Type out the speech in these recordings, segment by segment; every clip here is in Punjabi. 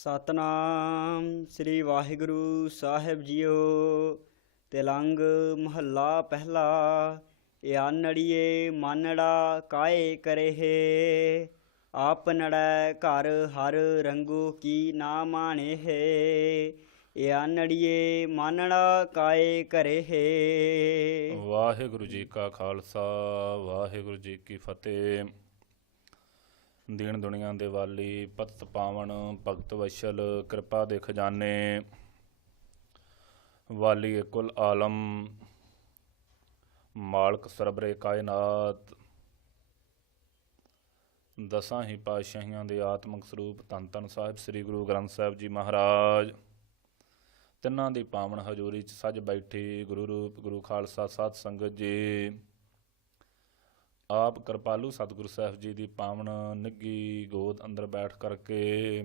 ਸਤਨਾਮ ਸ੍ਰੀ ਵਾਹਿਗੁਰੂ ਸਾਹਿਬ ਜੀਓ। ਤਿਲੰਗ ਮਹੱਲਾ ਪਹਿਲਾ। ਆਨੜੀਏ ਮਾਨੜਾ ਕਾਏ ਕਰੇਹੇ, ਆਪਨੜੈ ਘਰ ਹਰ ਰੰਗੂ ਕੀ ਨਾ ਮਾਣੇਹੇ। ਆਨੜੀਏ ਮਾਨੜਾ ਕਾਏ ਕਰੇਹੇ। ਵਾਹਿਗੁਰੂ ਜੀ ਕਾ ਖਾਲਸਾ ਵਾਹਿਗੁਰੂ ਜੀ ਕੀ ਫਤਿਹ। ਦੀਨ ਦੁਨੀਆ ਦੇ ਵਾਲੀ ਪਤਿਤ ਪਾਵਨ ਭਗਤ ਵਸ਼ਲ ਕਿਰਪਾ ਦੇ ਖਜ਼ਾਨੇ ਵਾਲੀ ਕੁਲ ਆਲਮ ਮਾਲਕ ਸਰਬਰੇ ਕਾਇਨਾਤ ਦਸਾਂ ਹੀ ਪਾਤਸ਼ਾਹੀਆਂ ਦੇ ਆਤਮਿਕ ਸਰੂਪ ਧੰਨ ਧੰਨ ਸਾਹਿਬ ਸ੍ਰੀ ਗੁਰੂ ਗ੍ਰੰਥ ਸਾਹਿਬ ਜੀ ਮਹਾਰਾਜ ਤਿੰਨਾਂ ਦੀ ਪਾਵਨ ਹਜ਼ੂਰੀ 'ਚ ਸੱਜ ਬੈਠੀ ਗੁਰੂ ਰੂਪ ਗੁਰੂ ਖਾਲਸਾ ਸਾਧ ਸੰਗਤ ਜੀ। ਆਪ ਕਿਰਪਾਲੂ ਸਤਿਗੁਰੂ ਸਾਹਿਬ ਜੀ ਦੀ ਪਾਵਨ ਨਿੱਘੀ ਗੋਦ ਅੰਦਰ ਬੈਠ ਕਰਕੇ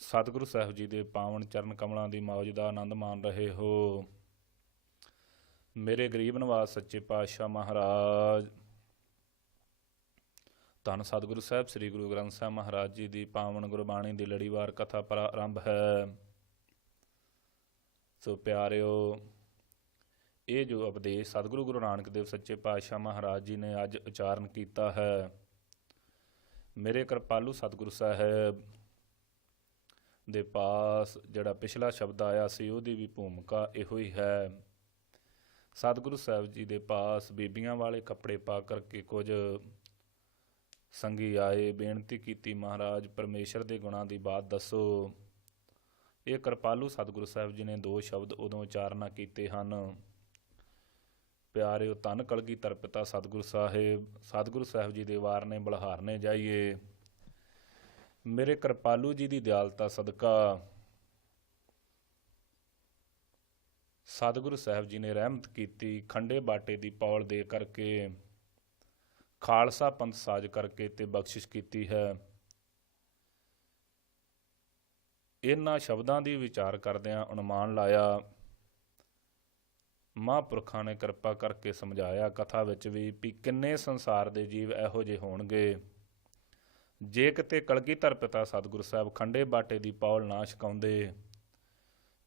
ਸਤਿਗੁਰੂ ਸਾਹਿਬ ਜੀ ਦੇ ਪਾਵਨ ਚਰਨ ਕਮਲਾਂ ਦੀ ਮੌਜ ਦਾ ਆਨੰਦ ਮਾਣ ਰਹੇ ਹੋ। ਮੇਰੇ ਗਰੀਬ ਨਿਵਾਸ ਸੱਚੇ ਪਾਤਸ਼ਾਹ ਮਹਾਰਾਜ ਧੰਨ ਸਤਿਗੁਰੂ ਸਾਹਿਬ ਸ੍ਰੀ ਗੁਰੂ ਗ੍ਰੰਥ ਸਾਹਿਬ ਮਹਾਰਾਜ ਜੀ ਦੀ ਪਾਵਨ ਗੁਰਬਾਣੀ ਦੀ ਲੜੀਵਾਰ ਕਥਾ ਪ੍ਰਾਰੰਭ ਹੈ। ਸੋ ਪਿਆਰਿਓ, ਇਹ ਜੋ ਉਪਦੇਸ਼ ਸਤਿਗੁਰੂ ਗੁਰੂ ਨਾਨਕ ਦੇਵ ਸੱਚੇ ਪਾਤਸ਼ਾਹ ਮਹਾਰਾਜ ਜੀ ਨੇ ਅੱਜ ਉਚਾਰਨ ਕੀਤਾ ਹੈ, ਮੇਰੇ ਕਿਰਪਾਲੂ ਸਤਿਗੁਰੂ ਸਾਹਿਬ ਦੇ ਪਾਸ ਜਿਹੜਾ ਪਿਛਲਾ ਸ਼ਬਦ ਆਇਆ ਸੀ ਉਹਦੀ ਵੀ ਭੂਮਿਕਾ ਇਹੋ ਹੀ ਹੈ। ਸਤਿਗੁਰੂ ਸਾਹਿਬ ਜੀ ਦੇ ਪਾਸ ਬੀਬੀਆਂ ਵਾਲੇ ਕੱਪੜੇ ਪਾ ਕਰਕੇ ਕੁਝ ਸੰਗੀ ਆਏ, ਬੇਨਤੀ ਕੀਤੀ ਮਹਾਰਾਜ ਪਰਮੇਸ਼ਰ ਦੇ ਗੁਣਾਂ ਦੀ ਬਾਤ ਦੱਸੋ। ਇਹ ਕਿਰਪਾਲੂ ਸਤਿਗੁਰੂ ਸਾਹਿਬ ਜੀ ਨੇ ਦੋ ਸ਼ਬਦ ਉਦੋਂ ਉਚਾਰਨਾ ਕੀਤੇ ਹਨ। ਪਿਆਰਿਓ, ਧੰਨ ਕਲਗੀਧਰ ਪਿਤਾ ਸਤਿਗੁਰੂ ਸਾਹਿਬ ਜੀ ਦੇ ਵਾਰਨੇ ਬਲਹਾਰਨੇ ਜਾਈਏ। ਮੇਰੇ ਕਿਰਪਾਲੂ ਜੀ ਦੀ ਦਿਆਲਤਾ ਸਦਕਾ ਸਤਿਗੁਰੂ ਸਾਹਿਬ ਜੀ ਨੇ ਰਹਿਮਤ ਕੀਤੀ, ਖੰਡੇ ਬਾਟੇ ਦੀ ਪੌਲ ਦੇ ਕਰਕੇ ਖਾਲਸਾ ਪੰਥ ਸਾਜ ਕਰਕੇ ਤੇ ਬਖਸ਼ਿਸ਼ ਕੀਤੀ ਹੈ। ਇਹਨਾਂ ਸ਼ਬਦਾਂ ਦੀ ਵਿਚਾਰ ਕਰਦਿਆਂ ਅਨੁਮਾਨ ਲਾਇਆ, ਮਹਾਂਪੁਰਖਾਂ ਨੇ ਕਿਰਪਾ ਕਰਕੇ ਸਮਝਾਇਆ ਕਥਾ ਵਿੱਚ ਵੀ ਕਿੰਨੇ ਸੰਸਾਰ ਦੇ ਜੀਵ ਇਹੋ ਜਿਹੇ ਹੋਣਗੇ, ਜੇ ਕਿਤੇ ਕਲਗੀਧਰ ਪਿਤਾ ਸਤਿਗੁਰੂ ਸਾਹਿਬ ਖੰਡੇ ਬਾਟੇ ਦੀ ਪੌਲ ਨਾ ਛਕਾਉਂਦੇ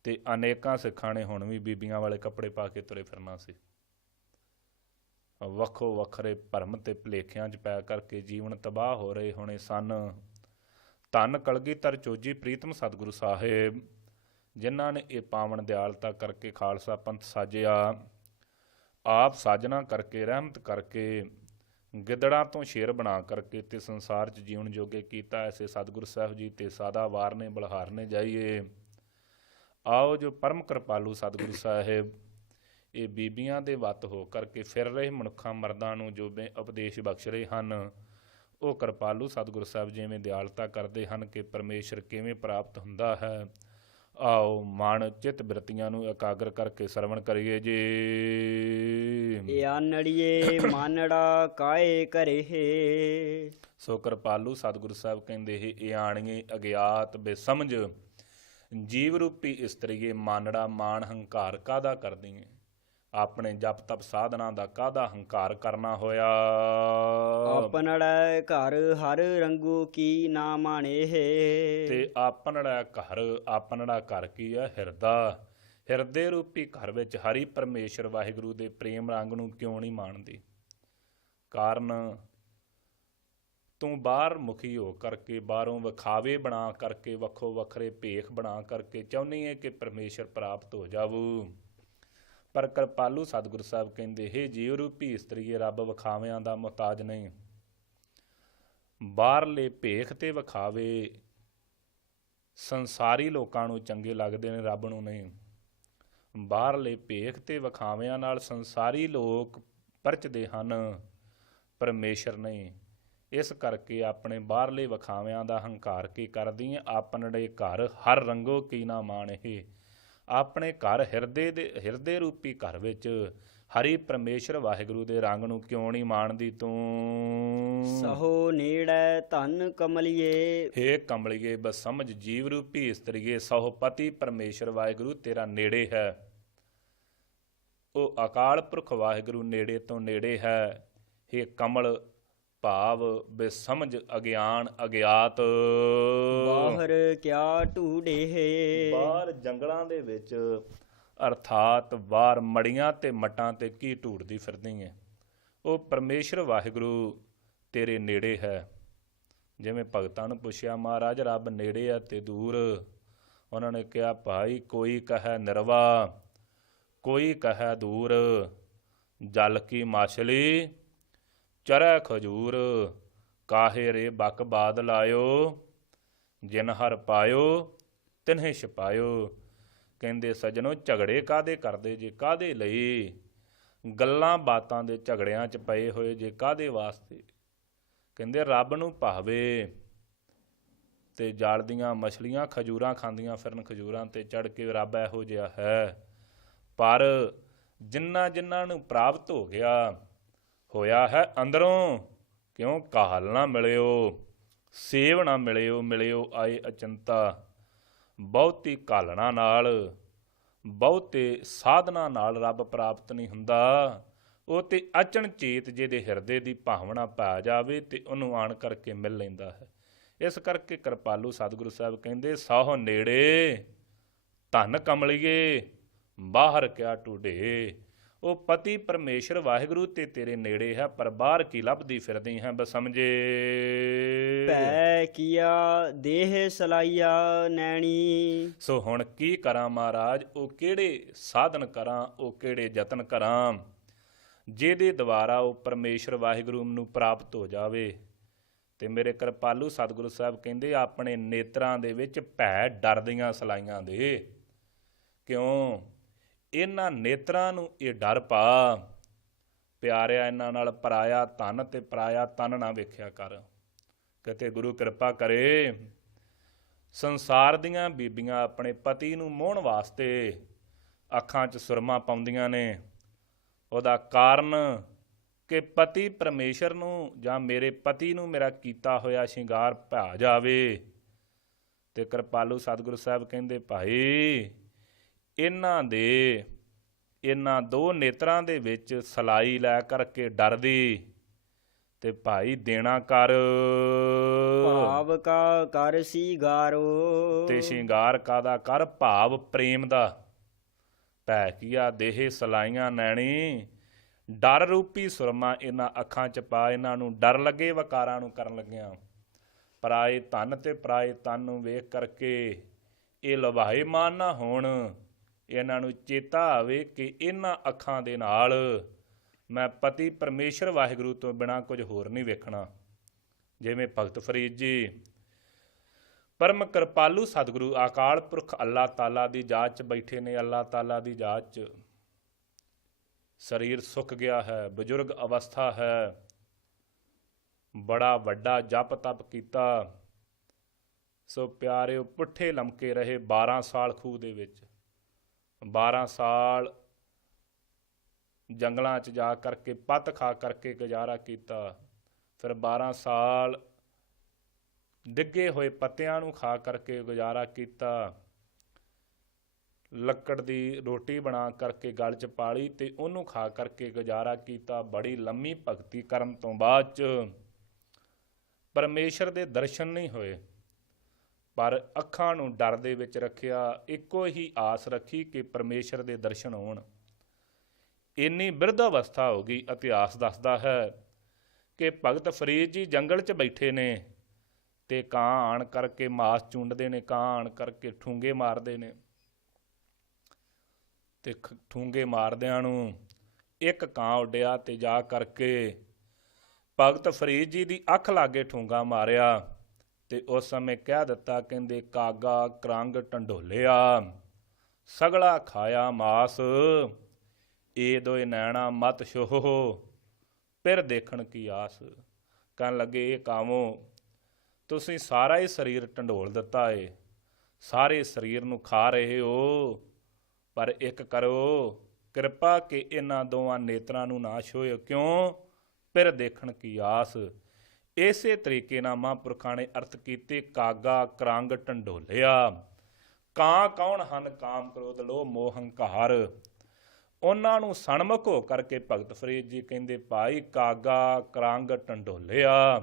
ਤੇ ਅਨੇਕਾਂ ਸਿੱਖਾਂ ਨੇ ਹੁਣ ਵੀ ਬੀਬੀਆਂ ਵਾਲੇ ਕੱਪੜੇ ਪਾ ਕੇ ਤੁਰੇ ਫਿਰਨਾ ਸੀ। ਵੱਖੋ ਵੱਖਰੇ ਭਰਮ ਤੇ ਭੁਲੇਖਿਆਂ 'ਚ ਪੈ ਕਰਕੇ ਜੀਵਨ ਤਬਾਹ ਹੋ ਰਹੇ ਹੋਣੇ ਸਨ। ਧੰਨ ਕਲਗੀਧਰ ਚੋਜੀ ਪ੍ਰੀਤਮ ਸਤਿਗੁਰੂ ਸਾਹਿਬ ਜਿਨ੍ਹਾਂ ਨੇ ਇਹ ਪਾਵਨ ਦਿਆਲਤਾ ਕਰਕੇ ਖਾਲਸਾ ਪੰਥ ਸਾਜਿਆ, ਆਪ ਸਾਜਨਾ ਕਰਕੇ ਰਹਿਮਤ ਕਰਕੇ ਗਿੱਦੜਾਂ ਤੋਂ ਸ਼ੇਰ ਬਣਾ ਕਰਕੇ ਤੇ ਸੰਸਾਰ 'ਚ ਜੀਵਨ ਜੋਗੇ ਕੀਤਾ। ਐਸੇ ਸਤਿਗੁਰੂ ਸਾਹਿਬ ਜੀ ਤੇ ਸਾਦਾ ਵਾਰਨੇ ਬਲਹਾਰਨੇ ਜਾਈਏ। ਆਓ ਜੋ ਪਰਮ ਕਿਰਪਾਲੂ ਸਤਿਗੁਰੂ ਸਾਹਿਬ ਇਹ ਬੀਬੀਆਂ ਦੇ ਵੱਤ ਹੋ ਕਰਕੇ ਫਿਰ ਰਹੇ ਮਨੁੱਖਾਂ ਮਰਦਾਂ ਨੂੰ ਜੋ ਉਪਦੇਸ਼ ਬਖਸ਼ ਰਹੇ ਹਨ, ਉਹ ਕਿਰਪਾਲੂ ਸਤਿਗੁਰੂ ਸਾਹਿਬ ਜਿਵੇਂ ਦਿਆਲਤਾ ਕਰਦੇ ਹਨ ਕਿ ਪਰਮੇਸ਼ਰ ਕਿਵੇਂ ਪ੍ਰਾਪਤ ਹੁੰਦਾ ਹੈ। ਆਓ ਮਨ ਚਿੱਤ ਬਿਰਤੀਆਂ ਨੂੰ ਇਕਾਗਰ ਕਰਕੇ ਸਰਵਣ ਕਰੀਏ ਜੀ। ਆਨੜੀਏ ਮਾਨੜਾ ਕਾਏ ਕਰੇਹੇ। ਸੋ ਕਿਰਪਾਲੂ ਸਤਿਗੁਰੂ ਸਾਹਿਬ ਕਹਿੰਦੇ ਇਹ ਆਣੀਏ ਅਗਿਆਤ ਬੇਸਮਝ ਜੀਵ ਰੂਪੀ ਇਸਤਰੀਏ ਮਾਨੜਾ ਮਾਣ ਹੰਕਾਰ ਕਾਹਦਾ ਕਰਦੀ ਹੈ, ਆਪਣੇ ਜਪ ਤਪ ਸਾਧਨਾ ਦਾ ਕਾਹਦਾ ਹੰਕਾਰ ਕਰਨਾ ਹੋਇਆ। ਆਪਨੜੈ ਘਰ ਹਰ ਰੰਗੂ ਕੀ ਨਾ ਮਾਣੇਹੇ। ਤੇ ਆਪਨੜਾ ਘਰ ਕੀ ਹੈ? ਹਿਰਦੇ ਰੂਪੀ ਘਰ ਵਿੱਚ ਹਰੀ ਪਰਮੇਸ਼ਰ ਵਾਹਿਗੁਰੂ ਦੇ ਪ੍ਰੇਮ ਰੰਗ ਨੂੰ ਕਿਉਂ ਨਹੀਂ ਮਾਣਦੀ? ਕਾਰਨ ਤੂੰ ਬਾਹਰ ਮੁਖੀ ਹੋ ਕਰਕੇ, ਬਾਹਰੋਂ ਵਿਖਾਵੇ ਬਣਾ ਕਰਕੇ, ਵੱਖੋ ਵੱਖਰੇ ਭੇਖ ਬਣਾ ਕਰਕੇ ਚਾਹੁੰਦੀ ਹੈ ਕਿ ਪਰਮੇਸ਼ਰ ਪ੍ਰਾਪਤ ਹੋ ਜਾਵੂ। ਪਰ ਕਿਰਪਾਲੂ ਸਤਿਗੁਰੂ ਸਾਹਿਬ ਕਹਿੰਦੇ ਹੇ ਜੀਵ ਰੂਪੀ ਇਸਤਰੀਏ, ਰੱਬ ਵਿਖਾਵਿਆਂ ਦਾ ਮੁਹਤਾਜ ਨਹੀਂ। ਬਾਹਰਲੇ ਭੇਖ ਤੇ ਵਿਖਾਵੇ ਸੰਸਾਰੀ ਲੋਕਾਂ ਨੂੰ ਚੰਗੇ ਲੱਗਦੇ ਨੇ, ਰੱਬ ਨੂੰ ਨਹੀਂ। ਬਾਹਰਲੇ ਭੇਖ ਤੇ ਵਿਖਾਵਿਆਂ ਨਾਲ ਸੰਸਾਰੀ ਲੋਕ ਪਰਚਦੇ ਹਨ, ਪਰਮੇਸ਼ਰ ਨਹੀਂ। ਇਸ ਕਰਕੇ ਆਪਣੇ ਬਾਹਰਲੇ ਵਿਖਾਵਿਆਂ ਦਾ ਹੰਕਾਰ ਕੀ ਕਰਦੀ ਹੈ? ਆਪਨੜੇ ਘਰ ਹਰ ਰੰਗੋ ਕੀ ਨਾ ਮਾਣੇਹੇ। ਆਪਣੇ ਘਰ ਹਿਰਦੇ ਰੂਪੀ ਘਰ ਵਿੱਚ ਹਰੀ ਪਰਮੇਸ਼ਰ ਵਾਹਿਗੁਰੂ ਦੇ ਰੰਗ ਨੂੰ ਕਿਉਂ ਨਹੀਂ ਮਾਣਦੀ ਤੂੰ? ਸਹੋ ਨੇੜੈ ਧੰਨ ਕਮਲੀਏ। ਹੇ ਕਮਲੀਏ, ਬਸ ਸਮਝ ਜੀਵ ਰੂਪੀ ਇਸਤਰੀਏ ਸਹੁ ਪਤੀ ਪਰਮੇਸ਼ਰ ਵਾਹਿਗੁਰੂ ਤੇਰਾ ਨੇੜੇ ਹੈ। ਉਹ ਅਕਾਲ ਪੁਰਖ ਵਾਹਿਗੁਰੂ ਨੇੜੇ ਤੋਂ ਨੇੜੇ ਹੈ। ਹੇ ਕਮਲ ਭਾਵ ਬੇਸਮਝ ਅਗਿਆਨ ਅਗਿਆਤ। ਬਾਹਰ ਕਿਆ ਢੂੰਡੇ ਬਾਹਰ ਜੰਗਲਾਂ ਦੇ ਵਿੱਚ ਅਰਥਾਤ ਬਾਹਰ ਮੜੀਆਂ ਤੇ ਮੱਟਾਂ ਤੇ ਕੀ ਢੂੰਡਦੀ ਫਿਰਦੀ ਹੈ। ਉਹ ਪਰਮੇਸ਼ਰ ਵਾਹਿਗੁਰੂ ਤੇਰੇ ਨੇੜੇ ਹੈ। ਜਿਵੇਂ ਭਗਤਾਂ ਨੂੰ ਪੁੱਛਿਆ ਮਹਾਰਾਜ ਰੱਬ ਨੇੜੇ ਆ ਤੇ ਦੂਰ। ਉਹਨਾਂ ਨੇ ਕਿਹਾ ਭਾਈ ਕੋਈ ਕਹੈ ਨਿਰਵਾ, ਕੋਈ ਕਹੈ ਦੂਰ, ਜਲ ਕੀ ਮਾਛਲੀ ਚਰੈ ਖਜੂਰ, ਕਾਹੇ ਰੇ ਬਕ ਬਾਦ ਲਾਇਓ, ਜਿਨ ਹਰ ਪਾਇਓ ਤਿਨਹਿ ਛਪਾਇਓ। ਕਹਿੰਦੇ ਸੱਜਣੋ ਝਗੜੇ ਕਾਹਦੇ ਕਰਦੇ ਜੇ, ਕਾਹਦੇ ਲਈ? ਗੱਲਾਂ ਬਾਤਾਂ ਦੇ ਝਗੜਿਆਂ 'ਚ ਪਏ ਹੋਏ ਜੇ, ਕਾਹਦੇ ਵਾਸਤੇ? ਕਹਿੰਦੇ ਰੱਬ ਨੂੰ ਭਾਵੇ ਤੇ ਜਲ ਦੀਆਂ ਮਛਲੀਆਂ ਖਜੂਰਾਂ ਖਾਂਦੀਆਂ ਫਿਰਨ, ਖਜੂਰਾਂ 'ਤੇ ਚੜ੍ਹ ਕੇ ਰੱਬ ਇਹੋ ਜਿਹਾ ਹੈ। ਪਰ ਜਿਨ੍ਹਾਂ ਨੂੰ ਪ੍ਰਾਪਤ ਹੋ ਗਿਆ ਹੋਇਆ ਹੈ ਅੰਦਰੋਂ, ਕਿਉਂ ਕਾਹਲ ਨਾ ਮਿਲਿਓ, ਸੇਵ ਨਾ ਮਿਲਿਓ ਆਏ ਅਚੰਤਾ। ਬਹੁਤੀ ਘਾਲਣਾ ਨਾਲ, ਬਹੁਤੇ ਸਾਧਨਾ ਨਾਲ ਰੱਬ ਪ੍ਰਾਪਤ ਨਹੀਂ ਹੁੰਦਾ। ਉਹ ਤੇ ਅਚਨਚੇਤ ਜਿਹਦੇ ਹਿਰਦੇ ਦੀ ਭਾਵਨਾ ਪੈ ਜਾਵੇ ਤੇ ਉਹਨੂੰ ਆਣ ਕਰਕੇ ਮਿਲ ਲੈਂਦਾ ਹੈ। ਇਸ ਕਰਕੇ ਕਿਰਪਾਲੂ ਸਤਿਗੁਰੂ ਸਾਹਿਬ ਕਹਿੰਦੇ ਸਾਹੋ ਨੇੜੇ ਧਨ ਕਮਲੀਏ, ਬਾਹਰ ਕਿਆ ਢੂੰਡੇ। ਉਹ ਪਤੀ ਪਰਮੇਸ਼ਰ ਵਾਹਿਗੁਰੂ ਤੇ ਤੇਰੇ ਨੇੜੇ ਹੈ, ਪਰ ਬਾਹਰ ਕੀ ਲੱਭਦੀ ਫਿਰਦੀ ਹੈ ਬਸਮਝੇ। ਭੈ ਕੀਆ ਦੇਹ ਸਲਾਈਆ ਨੈਣੀ। ਸੋ ਹੁਣ ਕੀ ਕਰਾਂ ਮਹਾਰਾਜ, ਉਹ ਕਿਹੜੇ ਸਾਧਨ ਕਰਾਂ, ਉਹ ਕਿਹੜੇ ਯਤਨ ਕਰਾਂ ਜਿਹਦੇ ਦੁਆਰਾ ਉਹ ਪਰਮੇਸ਼ਰ ਵਾਹਿਗੁਰੂ ਨੂੰ ਪ੍ਰਾਪਤ ਹੋ ਜਾਵੇ। ਤੇ ਮੇਰੇ ਕਿਰਪਾਲੂ ਸਤਿਗੁਰੂ ਸਾਹਿਬ ਕਹਿੰਦੇ ਆਪਣੇ ਨੇਤਰਾਂ ਦੇ ਵਿੱਚ ਭੈ ਡਰ ਦੀਆਂ ਸਲਾਈਆਂ ਦੇ। ਕਿਉਂ? ਇਹਨਾਂ ਨੇਤਰਾਂ ਨੂੰ ਇਹ ਡਰ ਪਾ ਪਿਆਰਿਆ, ਇਹਨਾਂ ਨਾਲ ਪਰਾਇਆ ਧਨ ਤੇ ਪਰਾਇਆ ਤਨ ਨਾ ਵੇਖਿਆ ਕਰ। ਕਿਤੇ ਗੁਰੂ ਕਿਰਪਾ ਕਰੇ ਸੰਸਾਰ ਦੀਆਂ ਬੀਬੀਆਂ ਆਪਣੇ ਪਤੀ ਨੂੰ ਮੋਹਣ ਵਾਸਤੇ ਅੱਖਾਂ 'ਚ ਸੁਰਮਾ ਪਾਉਂਦੀਆਂ ਨੇ। ਉਹਦਾ ਕਾਰਨ ਕਿ ਪਤੀ ਪਰਮੇਸ਼ਰ ਨੂੰ ਜਾਂ ਮੇਰੇ ਪਤੀ ਨੂੰ ਮੇਰਾ ਕੀਤਾ ਹੋਇਆ ਸ਼ਿੰਗਾਰ ਭਾ ਜਾਵੇ। ਤੇ ਕਿਰਪਾਲੂ ਸਤਿਗੁਰੂ ਸਾਹਿਬ ਕਹਿੰਦੇ ਭਾਈ ਇਹਨਾਂ ਦੋ ਨੇਤਰਾਂ ਦੇ ਵਿੱਚ ਸਲਾਈ ਲੈ ਕਰਕੇ ਡਰਦੀ ਤੇ ਭਾਈ ਦੇਣਾ ਕਰ। ਭਾਵ ਕਾ ਕਰ ਸ਼ਿੰਗਾਰੋ। ਤੇ ਸ਼ਿੰਗਾਰ ਕਾਦਾ ਕਰ? ਭਾਵ ਪ੍ਰੇਮ ਦਾ। ਭੈ ਕੀਆ ਦੇਹ ਸਲਾਈਆਂ ਨੈਣੀ, ਡਰ ਰੂਪੀ ਸੁਰਮਾ ਇਹਨਾਂ ਅੱਖਾਂ 'ਚ ਪਾ। ਇਹਨਾਂ ਨੂੰ ਡਰ ਲੱਗੇ ਵਕਾਰਾਂ ਨੂੰ ਕਰਨ ਲੱਗਿਆ। ਪਰਾਏ ਧਨ ਤੇ ਪਰਾਏ ਤਨ ਨੂੰ ਵੇਖ ਕਰਕੇ ਇਹ ਲਵਾਏ ਮਾਨ ਨਾ ਹੋਣ। ਇਹਨਾਂ ਨੂੰ ਚੇਤਾ ਆਵੇ ਕਿ ਇਹਨਾਂ ਅੱਖਾਂ ਦੇ ਨਾਲ ਮੈਂ ਪਤੀ ਪਰਮੇਸ਼ਰ ਵਾਹਿਗੁਰੂ ਤੋਂ ਬਿਨਾਂ ਕੁਝ ਹੋਰ ਨਹੀਂ ਵੇਖਣਾ। ਜਿਵੇਂ ਭਗਤ ਫਰੀਦ ਜੀ ਪਰਮ ਕਿਰਪਾਲੂ ਸਤਿਗੁਰੂ ਅਕਾਲ ਪੁਰਖ ਅੱਲਾਹ ਤਾਲਾ ਦੀ ਜਾਤ 'ਚ ਬੈਠੇ ਨੇ। ਅੱਲਾਹ ਤਾਲਾ ਦੀ ਜਾਤ 'ਚ ਸਰੀਰ ਸੁੱਕ ਗਿਆ ਹੈ, ਬਜ਼ੁਰਗ ਅਵਸਥਾ ਹੈ, ਬੜਾ ਵੱਡਾ ਜਪ ਤਪ ਕੀਤਾ। ਸੋ ਪਿਆਰਿਓ ਪੁੱਠੇ ਲਮਕੇ ਰਹੇ 12 ਸਾਲ ਖੂਹ ਦੇ ਵਿੱਚ। 12 ਸਾਲ ਜੰਗਲਾਂ 'ਚ ਜਾ ਕਰਕੇ ਪੱਤ ਖਾ ਕਰਕੇ ਗੁਜ਼ਾਰਾ ਕੀਤਾ। ਫਿਰ 12 ਸਾਲ ਡਿੱਗੇ ਹੋਏ ਪੱਤਿਆਂ ਨੂੰ ਖਾ ਕਰਕੇ ਗੁਜ਼ਾਰਾ ਕੀਤਾ। ਲੱਕੜ ਦੀ ਰੋਟੀ ਬਣਾ ਕਰਕੇ ਗਲ 'ਚ ਪਾਲੀ ਤੇ ਉਹਨੂੰ ਖਾ ਕਰਕੇ ਗੁਜ਼ਾਰਾ ਕੀਤਾ। ਬੜੀ ਲੰਮੀ ਭਗਤੀ ਕਰਨ ਤੋਂ ਬਾਅਦ 'ਚ ਪਰਮੇਸ਼ਰ ਦੇ ਦਰਸ਼ਨ ਨਹੀਂ ਹੋਏ, ਪਰ ਅੱਖਾਂ ਨੂੰ ਡਰ ਦੇ ਵਿੱਚ ਰੱਖਿਆ। ਇੱਕੋ ਹੀ ਆਸ ਰੱਖੀ ਕਿ ਪਰਮੇਸ਼ਰ ਦੇ ਦਰਸ਼ਨ ਹੋਣ। ਇੰਨੀ ਬਿਰਧ ਅਵਸਥਾ ਹੋ ਗਈ। ਇਤਿਹਾਸ ਦੱਸਦਾ ਹੈ ਕਿ ਭਗਤ ਫਰੀਦ ਜੀ ਜੰਗਲ 'ਚ ਬੈਠੇ ਨੇ ਤੇ ਕਾਂ ਆਣ ਕਰਕੇ ਮਾਸ ਚੁੰਡਦੇ ਨੇ, ਕਾਂ ਆਣ ਕਰਕੇ ਠੂੰਗੇ ਮਾਰਦੇ ਨੇ। ਤੇ ਠੂੰਗੇ ਮਾਰਦਿਆਂ ਨੂੰ ਇੱਕ ਕਾਂ ਉੱਡਿਆ ਤੇ ਜਾ ਕਰਕੇ ਭਗਤ ਫਰੀਦ ਜੀ ਦੀ ਅੱਖ ਲਾਗੇ ਠੂੰਗਾ ਮਾਰਿਆ। ਤੇ ਉਸ ਸਮੇਂ ਕਹਿ ਦਿੱਤਾ, ਕਹਿੰਦੇ ਕਾਗਾ ਕਰੰਗ ਢੰਡੋਲਿਆ, ਸਗਲਾ ਖਾਇਆ ਮਾਸ, ਏ ਦੋਏ ਨੈਣਾ ਮਤ ਛੋਹ, ਫਿਰ ਦੇਖਣ ਕੀ ਆਸ। ਕਹਿਣ ਲੱਗੇ ਇਹ ਕਾਵੋ ਤੁਸੀਂ ਸਾਰਾ ਹੀ ਸਰੀਰ ਢੰਡੋਲ ਦਿੱਤਾ ਏ, ਸਾਰੇ ਸਰੀਰ ਨੂੰ ਖਾ ਰਹੇ ਹੋ, ਪਰ ਇੱਕ ਕਰੋ ਕਿਰਪਾ ਕਿ ਇਹਨਾਂ ਦੋਵਾਂ ਨੇਤਰਾਂ ਨੂੰ ਨਾ ਛੋਇਓ। ਕਿਉਂ? ਫਿਰ ਦੇਖਣ ਕੀ ਆਸ। ਇਸੇ ਤਰੀਕੇ ਨਾਲ ਮਹਾਂਪੁਰਖਾਂ ਨੇ ਅਰਥ ਕੀਤੇ ਕਾਗਾ ਕਰੰਗ ਢੰਡੋਲਿਆ। ਕਾਂ ਕੌਣ ਹਨ? ਕਾਮ ਕ੍ਰੋਧ ਲੋਭ ਮੋਹ ਹੰਕਾਰ। ਉਹਨਾਂ ਨੂੰ ਸਨਮੁਖ ਹੋ ਕਰਕੇ ਭਗਤ ਫਰੀਦ ਜੀ ਕਹਿੰਦੇ, ਭਾਈ ਕਾਗਾ ਕਰੰਗ ਟੰਡੋਲਿਆ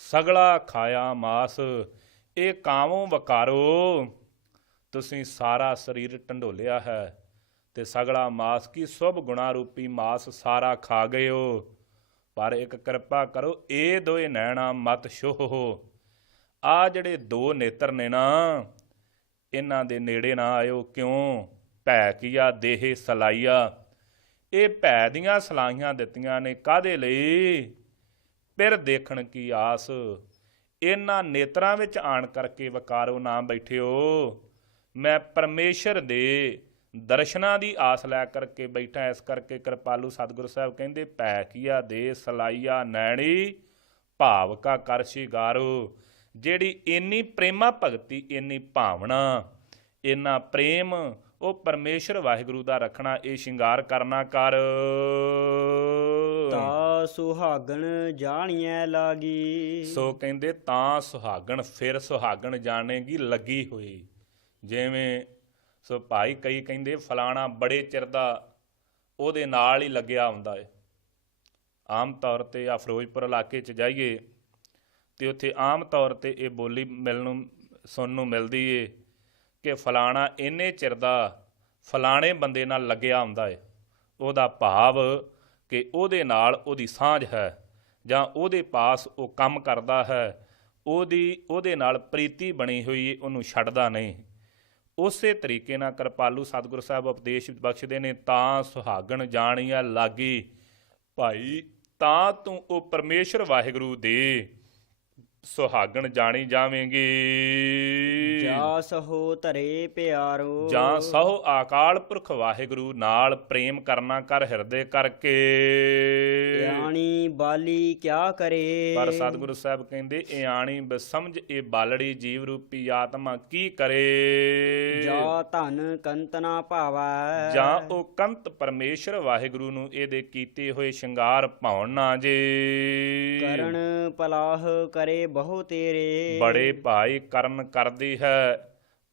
ਸਗਲਾ ਖਾਇਆ ਮਾਸ, ਇਹ ਕਾਵੋਂ ਵਕਾਰੋ ਤੁਸੀਂ ਸਾਰਾ ਸਰੀਰ ਢੰਡੋਲਿਆ ਹੈ ਤੇ ਸਗਲਾ ਮਾਸ ਕੀ ਸ਼ੁਭ ਗੁਣਾ ਰੂਪੀ ਮਾਸ ਸਾਰਾ ਖਾ ਗਏ ਹੋ। ਪਰ ਇੱਕ ਕਿਰਪਾ ਕਰੋ, ਇਹ ਦੋਏ ਨੈਣਾ ਮਤ ਛੋਹੋ। ਆ ਜਿਹੜੇ ਦੋ ਨੇਤਰ ਨੇ ਨਾ, ਇਹਨਾਂ ਦੇ ਨੇੜੇ ਨਾ ਆਇਓ। ਕਿਉਂ? ਭੈ ਕੀਆ ਦੇਹ ਸਲਾਈਆ, ਇਹ ਭੈ ਦੀਆਂ ਸਲਾਈਆਂ ਦਿੱਤੀਆਂ ਨੇ ਕਾਹਦੇ ਲਈ? ਪਿਰ ਦੇਖਣ ਕੀ ਆਸ, ਇਹਨਾਂ ਨੇਤਰਾਂ ਵਿੱਚ ਆਣ ਕਰਕੇ ਵਕਾਰੋ ਨਾ ਬੈਠਿਓ। ਮੈਂ ਪਰਮੇਸ਼ਰ ਦੇ ਦਰਸ਼ਨਾਂ ਦੀ ਆਸ ਲੈ ਕਰਕੇ ਬੈਠਾ। ਇਸ ਕਰਕੇ ਕਿਰਪਾਲੂ ਸਤਿਗੁਰੂ ਸਾਹਿਬ ਕਹਿੰਦੇ, ਭੈ ਕੀਆ ਦੇ ਸਲਾਈਆ ਨੈਣੀ ਭਾਵ ਕਾ ਕਰ ਸ਼ਿੰਗਾਰੋ। ਜਿਹੜੀ ਇੰਨੀ ਪ੍ਰੇਮਾ ਭਗਤੀ, ਇੰਨੀ ਭਾਵਨਾ, ਇੰਨਾ ਪ੍ਰੇਮ, ਉਹ ਪਰਮੇਸ਼ਰ ਵਾਹਿਗੁਰੂ ਦਾ ਰੱਖਣਾ, ਇਹ ਸ਼ਿੰਗਾਰ ਕਰਨਾ ਕਰ। ਤਾ ਸੁਹਾਗਣ ਜਾਣੀਐ ਲਾਗੀ, ਸੋ ਕਹਿੰਦੇ ਤਾਂ ਸੁਹਾਗਣ, ਫਿਰ ਸੁਹਾਗਣ ਜਾਣੇਗੀ ਲੱਗੀ ਹੋਈ। ਜਿਵੇਂ ਸੋ ਭਾਈ ਕਈ ਕਹਿੰਦੇ ਫਲਾਣਾ ਬੜੇ ਚਿਰ ਦਾ ਉਹਦੇ ਨਾਲ ਹੀ ਲੱਗਿਆ ਹੁੰਦਾ ਹੈ। ਆਮ ਤੌਰ 'ਤੇ ਆ ਫਿਰੋਜ਼ਪੁਰ ਇਲਾਕੇ 'ਚ ਜਾਈਏ ਤੇ ਉੱਥੇ ਆਮ ਤੌਰ 'ਤੇ ਇਹ ਬੋਲੀ ਸੁਣਨ ਨੂੰ ਮਿਲਦੀ ਏ ਕਿ ਫਲਾਣਾ ਇੰਨੇ ਚਿਰ ਦਾ ਫਲਾਣੇ ਬੰਦੇ ਨਾਲ ਲੱਗਿਆ ਹੁੰਦਾ ਹੈ। ਉਹਦਾ ਭਾਵ ਕਿ ਉਹਦੇ ਨਾਲ ਉਹਦੀ ਸਾਂਝ ਹੈ, ਜਾਂ ਉਹਦੇ ਪਾਸ ਉਹ ਕੰਮ ਕਰਦਾ ਹੈ, ਉਹਦੇ ਨਾਲ ਪ੍ਰੀਤੀ ਬਣੀ ਹੋਈ ਹੈ, ਉਹਨੂੰ ਛੱਡਦਾ ਨਹੀਂ। ਉਸੇ ਤਰੀਕੇ ਨਾਲ ਕਿਰਪਾਲੂ ਸਤਿਗੁਰੂ ਸਾਹਿਬ ਉਪਦੇਸ਼ ਬਖਸ਼ਦੇ ਨੇ, ਤਾਂ ਸੁਹਾਗਣ ਜਾਣੀਆ ਲਾਗੀ। ਭਾਈ ਤਾਂ ਤੂੰ ਉਹ ਪਰਮੇਸ਼ਰ ਵਾਹਿਗੁਰੂ ਦੇ ਸੁਹਾਗਣ ਜਾਣੀ ਜਾਵੇਂਗੀ। ਜਾ ਸਹੋ ਧਰੇ ਪਿਆਰੋ, ਜਾਂ ਸਹੁ ਅਕਾਲ ਪੁਰਖ ਵਾਹਿਗੁਰੂ ਨਾਲ ਪ੍ਰੇਮ ਕਰਨਾ ਕਰ ਹਿਰਦੇ ਕਰਕੇ। ਇਆਣੀ ਬਾਲੀ ਕਿਆ ਕਰੇ, ਪਰ ਸਤਿਗੁਰੂ ਸਾਹਿਬ ਕਹਿੰਦੇ, ਇਆਣੀ ਬਸਮਝ ਇਹ ਬਾਲੜੀ ਜੀਵ ਰੂਪੀ ਆਤਮਾ ਕੀ ਕਰੇ। ਜਾ ਧਨ ਕੰਤ ਨਾ ਭਾਵੈ, ਜਾਂ ਉਹ ਕੰਤ ਪਰਮੇਸ਼ਰ ਵਾਹਿਗੁਰੂ ਨੂੰ ਇਹਦੇ ਕੀਤੇ ਹੋਏ ਸ਼ਿੰਗਾਰ ਭਾਉਣ ਨਾ ਜੇ। ਕਰਨ ਪਲਾਹ ਕਰੇ ਬਹੁ ਤੇਰੇ, ਬੜੇ ਭਾਈ ਕਰਨ ਕਰਦੀ ਹੈ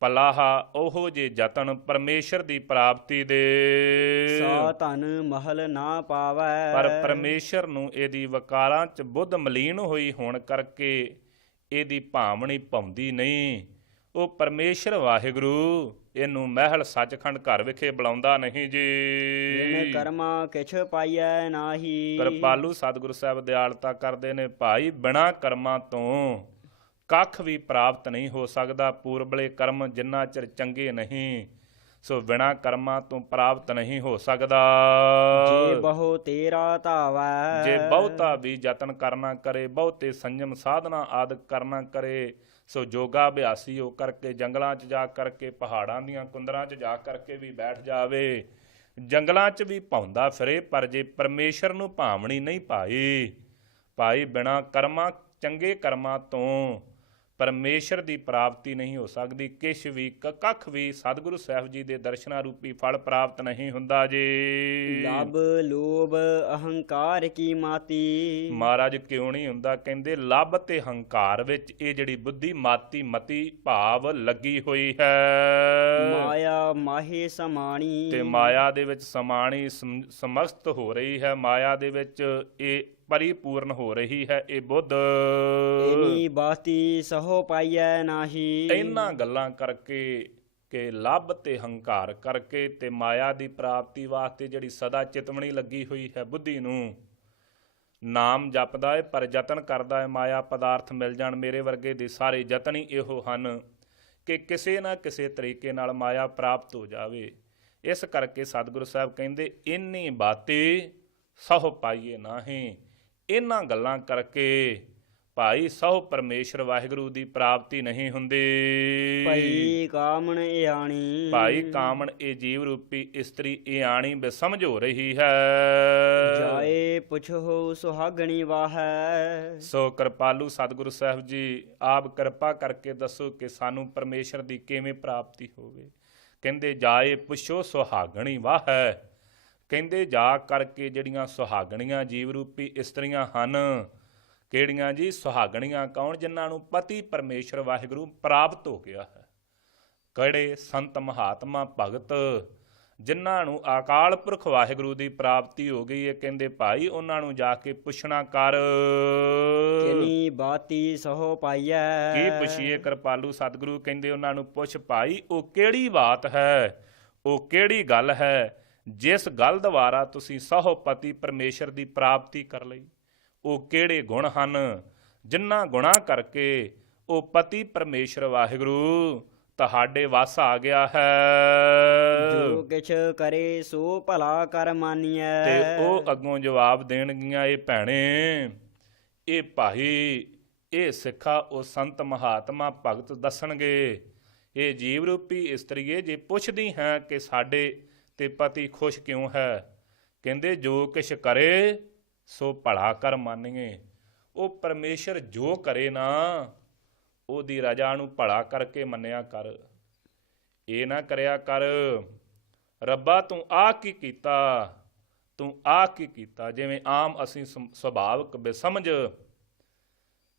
ਪਲਾਹਾ ਉਹੋ ਜੇ ਯਤਨ ਪਰਮੇਸ਼ਰ ਦੀ ਪ੍ਰਾਪਤੀ ਦੇ। ਸਾ ਧਨ ਮਹਲ ਨਾ ਪਾਵੈ, ਪਰ ਪਰਮੇਸ਼ਰ ਨੂੰ ਇਹਦੀ ਵਕਾਰਾਂ 'ਚ ਬੁੱਧ ਮਲੀਨ ਹੋਈ ਹੋਣ ਕਰਕੇ ਇਹਦੀ ਭਾਵਨੀ ਭਾਉਂਦੀ ਨਹੀਂ। ਉਹ ਪਰਮੇਸ਼ਰ ਵਾਹਿਗੁਰੂ ਇਹਨੂੰ ਮਹਿਲ ਸੱਚਖੰਡ ਘਰ ਵਿਖੇ ਬੁਲਾਉਂਦਾ ਨਹੀਂ ਜੀ। ਬਿਨ ਕਰਮਾ ਕਿਛ ਪਾਈਐ ਨਾਹੀ, ਕਿਰਪਾਲੂ ਸਤਿਗੁਰੂ ਸਾਹਿਬ ਦਿਆਲਤਾ ਕਰਦੇ ਨੇ, ਭਾਈ ਬਿਨਾਂ ਕਰਮਾਂ ਤੋਂ ਕੱਖ ਵੀ ਪ੍ਰਾਪਤ ਨਹੀਂ ਹੋ ਸਕਦਾ। ਪੂਰਬਲੇ ਕਰਮ ਜਿੰਨਾ ਚਿਰ ਚੰਗੇ ਨਹੀਂ, ਸੋ ਬਿਨਾਂ ਕਰਮਾਂ ਤੋਂ ਪ੍ਰਾਪਤ ਨਹੀਂ ਹੋ ਸਕਦਾ। ਜੇ ਬਹੁ ਤੇਰਾ ਧਾਵੈ, ਜੇ ਬਹੁਤਾ ਵੀ ਯਤਨ ਕਰਨਾ ਕਰੇ, ਬਹੁਤੇ ਸੰਜਮ ਸਾਧਨਾ ਆਦਿਕ ਕਰਨਾ ਕਰੇ, ਸੋ ਯੋਗਾ ਅਭਿਆਸੀ ਹੋ ਕਰਕੇ ਜੰਗਲਾਂ 'ਚ ਜਾ ਕਰਕੇ, ਪਹਾੜਾਂ ਦੀਆਂ ਕੁੰਦਰਾਂ 'ਚ ਜਾ ਕਰਕੇ ਵੀ ਬੈਠ ਜਾਵੇ, ਜੰਗਲਾਂ 'ਚ ਵੀ ਭਾਉਂਦਾ ਫਿਰੇ, ਪਰ ਜੇ ਪਰਮੇਸ਼ਰ ਨੂੰ ਭਾਵਣੀ ਨਹੀਂ ਭਾਈ ਬਿਨਾਂ ਕਰਮਾਂ, ਚੰਗੇ ਕਰਮਾਂ ਤੋਂ ਪਰਮੇਸ਼ਰ ਦੀ ਪ੍ਰਾਪਤੀ ਨਹੀਂ ਹੋ ਸਕਦੀ। ਕਿਛ ਵੀ ਕੱਖ ਵੀ ਸਤਿਗੁਰੂ ਸਾਹਿਬ ਜੀ ਦੇ ਦਰਸ਼ਨਾਂ ਰੂਪੀ ਫਲ ਪ੍ਰਾਪਤ ਨਹੀਂ ਹੁੰਦਾ ਜੀ। ਲਬ ਲੋਭ ਅਹੰਕਾਰ ਕੀ ਮਾਤੀ, ਮਹਾਰਾਜ ਕਿਉਂ ਨਹੀਂ ਹੁੰਦਾ? ਕਹਿੰਦੇ ਲੱਭ ਤੇ ਹੰਕਾਰ ਵਿੱਚ ਇਹ ਜਿਹੜੀ ਬੁੱਧੀ ਮਤੀ ਭਾਵ ਲੱਗੀ ਹੋਈ ਹੈ। ਮਾਇਆ ਮਾਹੇ ਸਮਾਣੀ, ਤੇ ਮਾਇਆ ਦੇ ਵਿੱਚ ਸਮਾਣੀ ਸਮਸਤ ਹੋ ਰਹੀ ਹੈ। ਮਾਇਆ ਦੇ ਵਿੱਚ ਇਹ ਪਰਿਪੂਰਨ ਹੋ ਰਹੀ ਹੈ ਇਹ ਬੁੱਧ। ਇਨੀ ਬਾਤੀ ਸਹੋ ਪਾਈਐ ਨਾਹੀ, ਇਹਨਾਂ ਗੱਲਾਂ ਕਰਕੇ ਕਿ ਲੱਭ ਤੇ ਹੰਕਾਰ ਕਰਕੇ ਤੇ ਮਾਇਆ ਦੀ ਪ੍ਰਾਪਤੀ ਵਾਸਤੇ ਜਿਹੜੀ ਸਦਾ ਚਿਤਵਣੀ ਲੱਗੀ ਹੋਈ ਹੈ ਬੁੱਧੀ ਨੂੰ, ਨਾਮ ਜਪਦਾ ਹੈ ਪਰ ਯਤਨ ਕਰਦਾ ਹੈ ਮਾਇਆ ਪਦਾਰਥ ਮਿਲ ਜਾਣ। ਮੇਰੇ ਵਰਗੇ ਦੇ ਸਾਰੇ ਯਤਨ ਹੀ ਇਹੋ ਹਨ ਕਿ ਕਿਸੇ ਨਾ ਕਿਸੇ ਤਰੀਕੇ ਨਾਲ ਮਾਇਆ ਪ੍ਰਾਪਤ ਹੋ ਜਾਵੇ। ਇਸ ਕਰਕੇ ਸਤਿਗੁਰੂ ਸਾਹਿਬ ਕਹਿੰਦੇ, ਇੰਨੀ ਬਾਤੀ ਸਹੁ ਪਾਈਏ ਨਾਹੀਂ। ਇਹਨਾਂ ਗੱਲਾਂ ਕਰਕੇ ਭਾਈ ਸਹੁ ਪਰਮੇਸ਼ਰ ਵਾਹਿਗੁਰੂ ਦੀ ਪ੍ਰਾਪਤੀ ਨਹੀਂ ਹੁੰਦੀ। ਭਾਈ ਕਾਮਣ ਇਆਣੀ, ਭਾਈ ਕਾਮਣ ਇਹ ਜੀਵ ਰੂਪੀ ਇਸਤਰੀ ਇਆਣੀ ਬੇਸਮਝ ਹੋ ਰਹੀ ਹੈ। ਜਾਏ ਪੁੱਛੋ ਸੁਹਾਗਣੀ ਵਾਹੈ, ਸੋ ਕਿਰਪਾਲੂ ਸਤਿਗੁਰੂ ਸਾਹਿਬ ਜੀ ਆਪ ਕਿਰਪਾ ਕਰਕੇ ਦੱਸੋ ਕਿ ਸਾਨੂੰ ਪਰਮੇਸ਼ਰ ਦੀ ਕਿਵੇਂ ਪ੍ਰਾਪਤੀ ਹੋਵੇ। ਕਹਿੰਦੇ ਜਾਏ ਪੁੱਛੋ ਸੁਹਾਗਣੀ ਵਾਹੈ। ਕਹਿੰਦੇ ਜਾ ਕਰਕੇ ਜਿਹੜੀਆਂ ਸੁਹਾਗਣੀਆਂ ਜੀਵ ਰੂਪੀ ਇਸਤਰੀਆਂ ਹਨ, ਕਿਹੜੀਆਂ ਜੀ? ਸੁਹਾਗਣੀਆਂ ਕੌਣ? ਜਿਨ੍ਹਾਂ ਨੂੰ ਪਤੀ ਪਰਮੇਸ਼ਰ ਵਾਹਿਗੁਰੂ ਪ੍ਰਾਪਤ ਹੋ ਗਿਆ ਹੈ। ਕਿਹੜੇ? ਸੰਤ ਮਹਾਤਮਾ ਭਗਤ ਜਿਨ੍ਹਾਂ ਨੂੰ ਅਕਾਲ ਪੁਰਖ ਵਾਹਿਗੁਰੂ ਦੀ ਪ੍ਰਾਪਤੀ ਹੋ ਗਈ ਹੈ, ਕਹਿੰਦੇ ਭਾਈ ਉਹਨਾਂ ਨੂੰ ਜਾ ਕੇ ਪੁੱਛਣਾ ਕਰ। ਕਿਨੀ ਬਾਤੀ ਸੋ ਪਾਈਐ। ਕੀ ਪੁੱਛੀਏ? ਕਿਰਪਾਲੂ ਸਤਿਗੁਰੂ ਕਹਿੰਦੇ ਉਹਨਾਂ ਨੂੰ ਪੁੱਛ ਭਾਈ, ਉਹ ਕਿਹੜੀ ਬਾਤ ਹੈ, ਉਹ ਕਿਹੜੀ ਗੱਲ ਹੈ ਜਿਸ ਗੱਲ ਦੁਆਰਾ ਤੁਸੀਂ ਸਹੋਪਤੀ ਪਰਮੇਸ਼ਰ ਦੀ ਪ੍ਰਾਪਤੀ ਕਰ ਲਈ? ਉਹ ਕਿਹੜੇ ਗੁਣ ਹਨ ਜਿਨ੍ਹਾਂ ਗੁਣਾਂ ਕਰਕੇ ਉਹ ਪਤੀ ਪਰਮੇਸ਼ਰ ਵਾਹਿਗੁਰੂ ਤੁਹਾਡੇ ਵੱਸ ਆ ਗਿਆ ਹੈ? ਜੋ ਕਿਛ ਕਰੇ ਸੋ ਭਲਾ ਕਰ ਮਾਨੀਐ। ਤੇ ਉਹ ਅੱਗੋਂ ਜਵਾਬ ਦੇਣਗੀਆਂ, ਇਹ ਭੈਣੇ, ਇਹ ਭਾਈ, ਇਹ ਸਿੱਖਾ ਉਹ ਸੰਤ ਮਹਾਤਮਾ ਭਗਤ ਦੱਸਣਗੇ। ਇਹ ਜੀਵ ਰੂਪੀ ਇਸਤਰੀਏ ਜੇ ਪੁੱਛਦੀ ਹੈ ਕਿ ਸਾਡੇ ਤੇ ਪਤੀ ਖੁਸ਼ ਕਿਉਂ ਹੈ, ਕਹਿੰਦੇ ਜੋ ਕਿਛ ਕਰੇ ਸੋ ਭਲਾ ਕਰ ਮਾਨੀਏ। ਉਹ ਪਰਮੇਸ਼ਰ ਜੋ ਕਰੇ ਨਾ, ਉਹਦੀ ਰਜਾ ਨੂੰ ਭਲਾ ਕਰਕੇ ਮੰਨਿਆ ਕਰ। ਇਹ ਨਾ ਕਰਿਆ ਕਰ ਰੱਬਾ ਤੂੰ ਆ ਕੀ ਕੀਤਾ, ਤੂੰ ਆ ਕੀ ਕੀਤਾ। ਜਿਵੇਂ ਆਮ ਅਸੀਂ ਸੁਭਾਵਿਕ ਬੇਸਮਝ,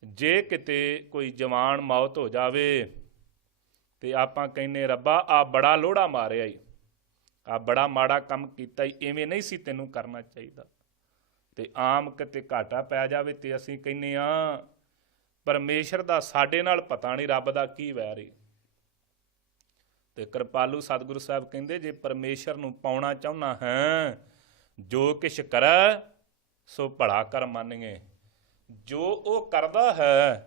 ਜੇ ਕਿਤੇ ਕੋਈ ਜਵਾਨ ਮੌਤ ਹੋ ਜਾਵੇ ਤੇ ਆਪਾਂ ਕਹਿੰਦੇ ਰੱਬਾ ਆ ਬੜਾ ਲੋੜਾ ਮਾਰਿਆ ਈ, ਆ ਬੜਾ ਮਾੜਾ ਕੰਮ ਕੀਤਾ ਈ, ਇਵੇਂ ਨਹੀਂ ਸੀ ਤੈਨੂੰ ਕਰਨਾ ਚਾਹੀਦਾ। ਤੇ ਆਮ ਕਿਤੇ ਘਾਟਾ ਪੈ ਜਾਵੇ ਤੇ ਅਸੀਂ ਕਹਿੰਦੇ ਆ ਪਰਮੇਸ਼ਰ ਦਾ ਸਾਡੇ ਨਾਲ ਪਤਾ ਨਹੀਂ ਰੱਬ ਦਾ ਕੀ ਵੈਰ ਏ। ਤੇ ਕਿਰਪਾਲੂ ਸਤਿਗੁਰੂ ਸਾਹਿਬ ਕਹਿੰਦੇ ਜੇ ਪਰਮੇਸ਼ਰ ਨੂੰ ਪਾਉਣਾ ਚਾਹੁੰਦਾ ਹੈ, ਜੋ ਕਿਛ ਕਰੈ ਸੋ ਭਲਾ ਕਰ ਮਾਨੀਏ। ਜੋ ਉਹ ਕਰਦਾ ਹੈ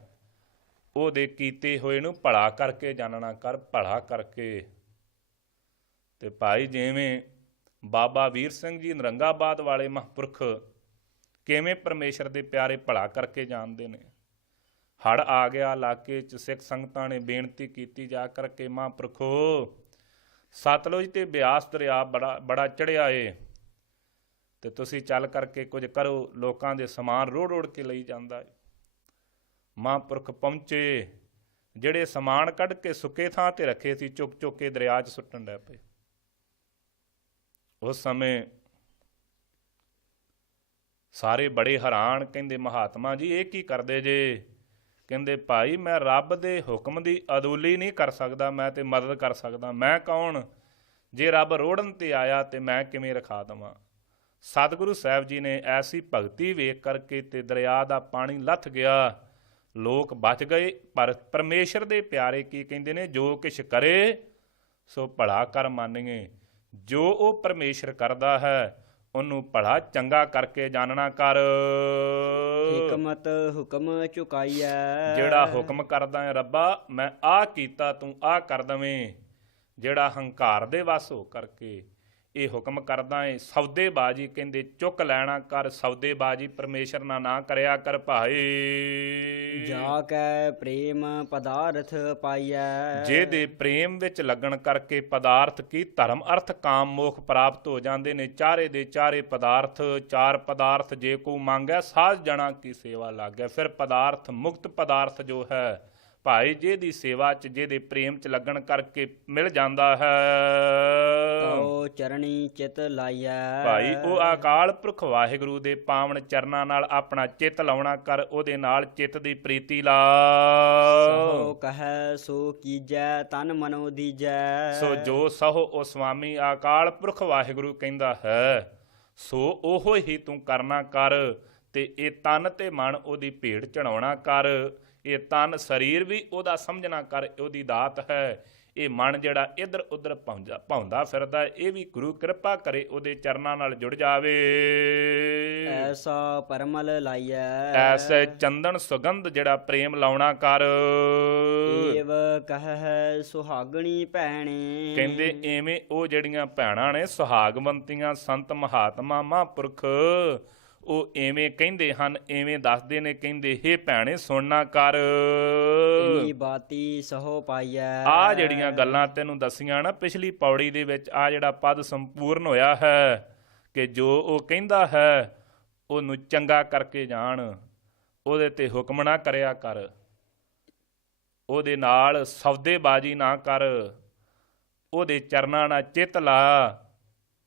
ਉਹਦੇ ਕੀਤੇ ਹੋਏ ਨੂੰ ਭਲਾ ਕਰਕੇ ਜਾਣਨਾ ਕਰ, ਭਲਾ ਕਰਕੇ। ਤੇ ਭਾਈ ਜਿਵੇਂ ਬਾਬਾ ਵੀਰ ਸਿੰਘ ਜੀ ਨਰੰਗਾਬਾਦ ਵਾਲੇ ਮਹਾਂਪੁਰਖ ਕਿਵੇਂ ਪਰਮੇਸ਼ਰ ਦੇ ਪਿਆਰੇ ਭਲਾ ਕਰਕੇ ਜਾਣਦੇ ਨੇ। ਹੜ੍ਹ ਆ ਗਿਆ ਇਲਾਕੇ 'ਚ, ਸਿੱਖ ਸੰਗਤਾਂ ਨੇ ਬੇਨਤੀ ਕੀਤੀ ਜਾ ਕਰਕੇ, ਮਹਾਂਪੁਰਖੋ ਸਤਲੁਜ ਤੇ ਬਿਆਸ ਦਰਿਆ ਬੜਾ ਚੜ੍ਹਿਆ ਏ ਤੇ ਤੁਸੀਂ ਚੱਲ ਕਰਕੇ ਕੁਝ ਕਰੋ। ਲੋਕਾਂ ਦੇ ਸਮਾਨ ਰੋੜ ਕੇ ਲਈ ਜਾਂਦਾ ਏ। ਮਹਾਂਪੁਰਖ ਪਹੁੰਚੇ, ਜਿਹੜੇ ਸਮਾਨ ਕੱਢ ਕੇ ਸੁੱਕੇ ਥਾਂ ਤੇ ਰੱਖੇ ਸੀ ਚੁੱਕ ਕੇ ਦਰਿਆ 'ਚ ਸੁੱਟਣ ਲੱਗ ਪਏ। ਉਸ ਸਮੇਂ ਸਾਰੇ ਬੜੇ ਹੈਰਾਨ, ਕਹਿੰਦੇ ਮਹਾਤਮਾ ਜੀ ਇਹ ਕੀ ਕਰਦੇ ਜੇ? ਕਹਿੰਦੇ ਭਾਈ ਮੈਂ ਰੱਬ ਦੇ ਹੁਕਮ ਦੀ ਅਦੂਲੀ ਨਹੀਂ ਕਰ ਸਕਦਾ, ਮੈਂ ਤੇ ਮਦਦ ਕਰ ਸਕਦਾ। ਮੈਂ ਕੌਣ? ਜੇ ਰੱਬ ਰੋੜਨ ਤੇ ਆਇਆ ਤੇ ਮੈਂ ਕਿਵੇਂ ਰਖਾ ਦੇਵਾਂ? ਸਤਿਗੁਰੂ ਸਾਹਿਬ ਜੀ ਨੇ ਐਸੀ ਭਗਤੀ ਵੇਖ ਕਰਕੇ ਤੇ ਦਰਿਆ ਦਾ ਪਾਣੀ ਲੱਥ ਗਿਆ, ਲੋਕ ਬਚ ਗਏ। ਪਰ ਪਰਮੇਸ਼ਰ ਦੇ ਪਿਆਰੇ ਕੀ ਕਹਿੰਦੇ ਨੇ? ਜੋ ਕਿਛ ਕਰੇ ਸੋ ਭਲਾ ਕਰ ਮਾਨੀਏ। ਜੋ ਉਹ ਪਰਮੇਸ਼ਰ ਕਰਦਾ ਹੈ ਉਹਨੂੰ ਭਲਾ ਚੰਗਾ ਕਰਕੇ ਜਾਣਨਾ ਕਰ। ਹਿਕਮਤ ਹੁਕਮ ਚੁਕਾਈਐ। ਜਿਹੜਾ ਹੁਕਮ ਕਰਦਾ ਹੈ ਰੱਬਾ ਮੈਂ ਆਹ ਕੀਤਾ ਤੂੰ ਆਹ ਕਰ ਦਵੇਂ, ਜਿਹੜਾ ਹੰਕਾਰ ਦੇ ਵਸ ਹੋ ਕਰਕੇ ਇਹ ਹੁਕਮ ਕਰਦਾ ਏ, ਸੌਦੇਬਾਜ਼ੀ ਕਹਿੰਦੇ ਚੁੱਕ ਲੈਣਾ ਕਰ। ਸੌਦੇਬਾਜ਼ੀ ਪਰਮੇਸ਼ਰ ਨਾਲ ਨਾ ਕਰਿਆ ਕਰ ਭਾਈ। ਜਾ ਕੈ ਪ੍ਰੇਮ ਪਦਾਰਥ ਪਾਈਐ। ਜਿਹਦੇ ਪ੍ਰੇਮ ਵਿੱਚ ਲੱਗਣ ਕਰਕੇ ਪਦਾਰਥ ਕੀ ਧਰਮ ਅਰਥ ਕਾਮ ਮੋਖ ਪ੍ਰਾਪਤ ਹੋ ਜਾਂਦੇ ਨੇ। ਚਾਰੇ ਦੇ ਚਾਰੇ ਪਦਾਰਥ, ਚਾਰ ਪਦਾਰਥ ਜੇ ਕੋ ਮੰਗੈ ਸਾਧ ਜਣਾ ਕੀ ਸੇਵਾ ਲਾਗੈ। ਫਿਰ ਪਦਾਰਥ ਮੁਕਤ ਪਦਾਰਥ ਜੋ ਹੈ ਭਾਈ, ਜਿਹਦੀ ਸੇਵਾ 'ਚ ਜਿਹਦੇ ਪ੍ਰੇਮ 'ਚ ਲੱਗਣ ਕਰਕੇ ਮਿਲ ਜਾਂਦਾ ਹੈ। ਤਉ ਚਰਣੀ ਚਿਤ ਲਾਈਐ। ਭਾਈ ਉਹ ਅਕਾਲ ਪੁਰਖ ਵਾਹਿਗੁਰੂ ਦੇ ਪਾਵਨ ਚਰਨਾਂ ਨਾਲ ਆਪਣਾ ਚਿੱਤ ਲਾਉਣਾ ਕਰ, ਉਹਦੇ ਨਾਲ ਚਿੱਤ ਦੀ ਪ੍ਰੀਤੀ ਲਾ। ਸੋ ਕਹੈ ਸੋ ਕੀਜੈ ਤਨ ਮਨੋ ਦੀਜੈ। ਸੋ ਜੋ ਸਹੋ ਉਹ ਸੁਆਮੀ ਅਕਾਲ ਪੁਰਖ ਵਾਹਿਗੁਰੂ ਕਹਿੰਦਾ ਹੈ, ਸੋ ਉਹੋ ਹੀ ਤੂੰ ਕਰਨਾ ਕਰ। ਤੇ ਇਹ ਤਨ ਤੇ ਮਨ ਉਹਦੀ ਭੇਟ ਚੜਾਉਣਾ ਕਰ। ਇਹ ਤਨ ਸਰੀਰ ਵੀ ਉਹਦਾ ਸਮਝਣਾ ਕਰ, ਉਹਦੀ ਦਾਤ ਹੈ। ਇਹ ਮਨ ਜਿਹੜਾ ਇੱਧਰ ਉੱਧਰ ਭੌਂਦਾ ਫਿਰਦਾ, ਇਹ ਵੀ ਗੁਰੂ ਕਿਰਪਾ ਕਰੇ ਉਹਦੇ ਚਰਨਾਂ ਨਾਲ ਜੁੜ ਜਾਵੇ। ਐਸਾ ਪਰਮਲ ਲਾਈਐ। ਐਸੇ ਚੰਦਨ ਸੁਗੰਧ ਜਿਹੜਾ ਪ੍ਰੇਮ ਲਾਉਣਾ ਕਰ। ਏਵ ਕਹੈ ਸੁਹਾਗਣੀ ਭੈਣੇ। ਕਹਿੰਦੇ ਐਵੇਂ ਉਹ ਜਿਹੜੀਆਂ ਭੈਣਾਂ ਨੇ ਸੁਹਾਗਵੰਤੀਆਂ ਸੰਤ ਮਹਾਤਮਾ ਮਹਾਂਪੁਰਖ, ਉਹ ਐਵੇਂ ਕਹਿੰਦੇ ਹਨ, ਐਵੇਂ ਦੱਸਦੇ ਨੇ। ਕਹਿੰਦੇ ਹੇ ਭੈਣੇ ਸੁਣਨਾ ਕਰ। ਇਨੀ ਬਾਤੀ ਸਹੋ ਪਾਈਐ। ਆ ਜਿਹੜੀਆਂ ਗੱਲਾਂ ਤੈਨੂੰ ਦੱਸੀਆਂ ਨਾ ਪਿਛਲੀ ਪੌੜੀ ਦੇ ਵਿੱਚ, ਆ ਜਿਹੜਾ ਪਦ ਸੰਪੂਰਨ ਹੋਇਆ ਹੈ ਕਿ ਜੋ ਉਹ ਕਹਿੰਦਾ ਹੈ ਉਹਨੂੰ ਚੰਗਾ ਕਰਕੇ ਜਾਣ, ਉਹਦੇ ਤੇ ਹੁਕਮ ਨਾ ਕਰਿਆ ਕਰ, ਉਹਦੇ ਨਾਲ ਸੌਦੇਬਾਜ਼ੀ ਨਾ ਕਰ, ਉਹਦੇ ਚਰਨਾਂ ਨਾਲ ਚਿੱਤ ਲਾ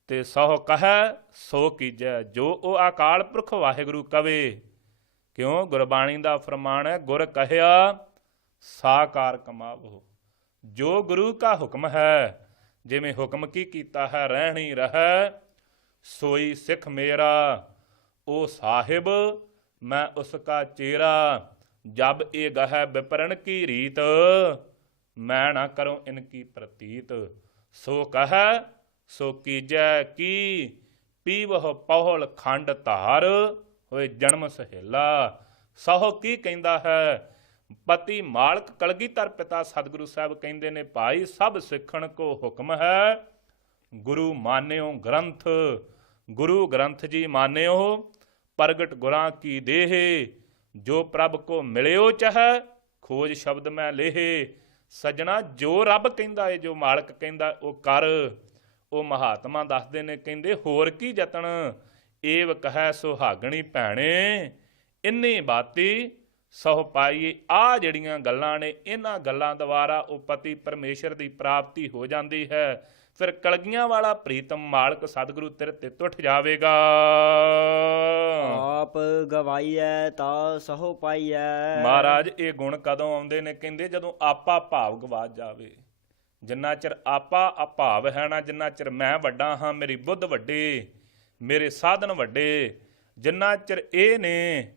ਤੇ ਸਹੁ ਕਹੈ ਸੋ ਕੀਜੈ। ਜੋ ਉਹ ਅਕਾਲ ਪੁਰਖ ਵਾਹਿਗੁਰੂ ਕਵੇ, ਕਿਉਂ ਗੁਰਬਾਣੀ ਦਾ ਫਰਮਾਨ ਹੈ, ਗੁਰ ਕਹਿਆ ਸਾਕਾਰ ਕਮਾਵੋ। ਜੋ ਗੁਰੂ ਕਾ ਹੁਕਮ ਹੈ, ਜਿਵੇਂ ਹੁਕਮ ਕੀ ਕੀਤਾ ਹੈ ਰਹਿਣੀ ਰਹਿ ਸੋਈ ਸਿੱਖ ਮੇਰਾ। ਉਹ ਸਾਹਿਬ ਮੈਂ ਉਸ ਕਾ ਚੇਰਾ ਜਬ ਇਹ ਗਹਿ ਵਿਪਰਨ ਕੀ ਰੀਤ ਮੈਂ ਨਾ ਕਰੂੰ ਇਨਕੀ ਪ੍ਰਤੀਤ। ਸੋ ਕਹਿ ਸੋ ਕੀਜੈ ਕੀ ਪੀਵਹ ਪਹੁਲ ਖੰਡ ਧਾਰ ਹੋਏ ਜਨਮ ਸਹੇਲਾ। ਸਹੁ ਕੀ ਕਹਿੰਦਾ ਹੈ ਪਤੀ ਮਾਲਕ ਕਲਗੀਧਰ ਪਿਤਾ ਸਤਿਗੁਰੂ ਸਾਹਿਬ ਕਹਿੰਦੇ ਨੇ ਭਾਈ ਸਭ ਸਿੱਖਣ ਕੋ ਹੁਕਮ ਹੈ ਗੁਰੂ ਮਾਨਿਓ ਗ੍ਰੰਥ। ਗੁਰੂ ਗ੍ਰੰਥ ਜੀ ਮਾਨਿਓ ਪ੍ਰਗਟ ਗੁਰਾਂ ਕੀ ਦੇਹ ਜੋ ਪ੍ਰਭ ਕੋ ਮਿਲਿਓ ਚਾਹੈ ਖੋਜ ਸ਼ਬਦ ਮੈਂ ਲੇਹ। ਸਜਣਾ ਜੋ ਰੱਬ ਕਹਿੰਦਾ ਏ ਜੋ ਮਾਲਕ ਕਹਿੰਦਾ ਉਹ ਕਰ। ਉਹ ਮਹਾਤਮਾ ਦੱਸਦੇ ਨੇ ਕਹਿੰਦੇ ਹੋਰ ਕੀ ਯਤਨ ਏਵ ਕਹੈ ਸੁਹਾਗਣੀ ਭੈਣੇ ਇੰਨੀ ਬਾਤੀ ਸਹੁ ਪਾਈਏ। ਆ ਜਿਹੜੀਆਂ ਗੱਲਾਂ ਨੇ ਇਹਨਾਂ ਗੱਲਾਂ ਦੁਆਰਾ ਉਹ ਪਤੀ ਪਰਮੇਸ਼ਰ ਦੀ ਪ੍ਰਾਪਤੀ ਹੋ ਜਾਂਦੀ ਹੈ। ਫਿਰ ਕਲਗੀਆਂ ਵਾਲਾ ਪ੍ਰੀਤਮ ਮਾਲਕ ਸਤਿਗੁਰੂ ਤੇਰੇ ਤੇ ਟੁੱਟ ਜਾਵੇਗਾ। ਆਪ ਗਵਾਈਐ ਤਾ ਸਹੁ ਪਾਈਐ। ਮਹਾਰਾਜ ਇਹ ਗੁਣ ਕਦੋਂ ਆਉਂਦੇ ਨੇ ਕਹਿੰਦੇ ਜਦੋਂ ਆਪਾ ਭਾਵ ਗਵਾਚ ਜਾਵੇ। ਜਿੰਨਾ ਚਿਰ ਆਪਾ ਅਭਾਵ ਹੈ ਨਾ ਜਿੰਨਾ ਚਿਰ ਮੈਂ ਵੱਡਾ ਹਾਂ ਮੇਰੀ ਬੁੱਧ ਵੱਡੇ ਮੇਰੇ ਸਾਧਨ ਵੱਡੇ ਜਿੰਨਾ ਚਿਰ ਇਹ ਨੇ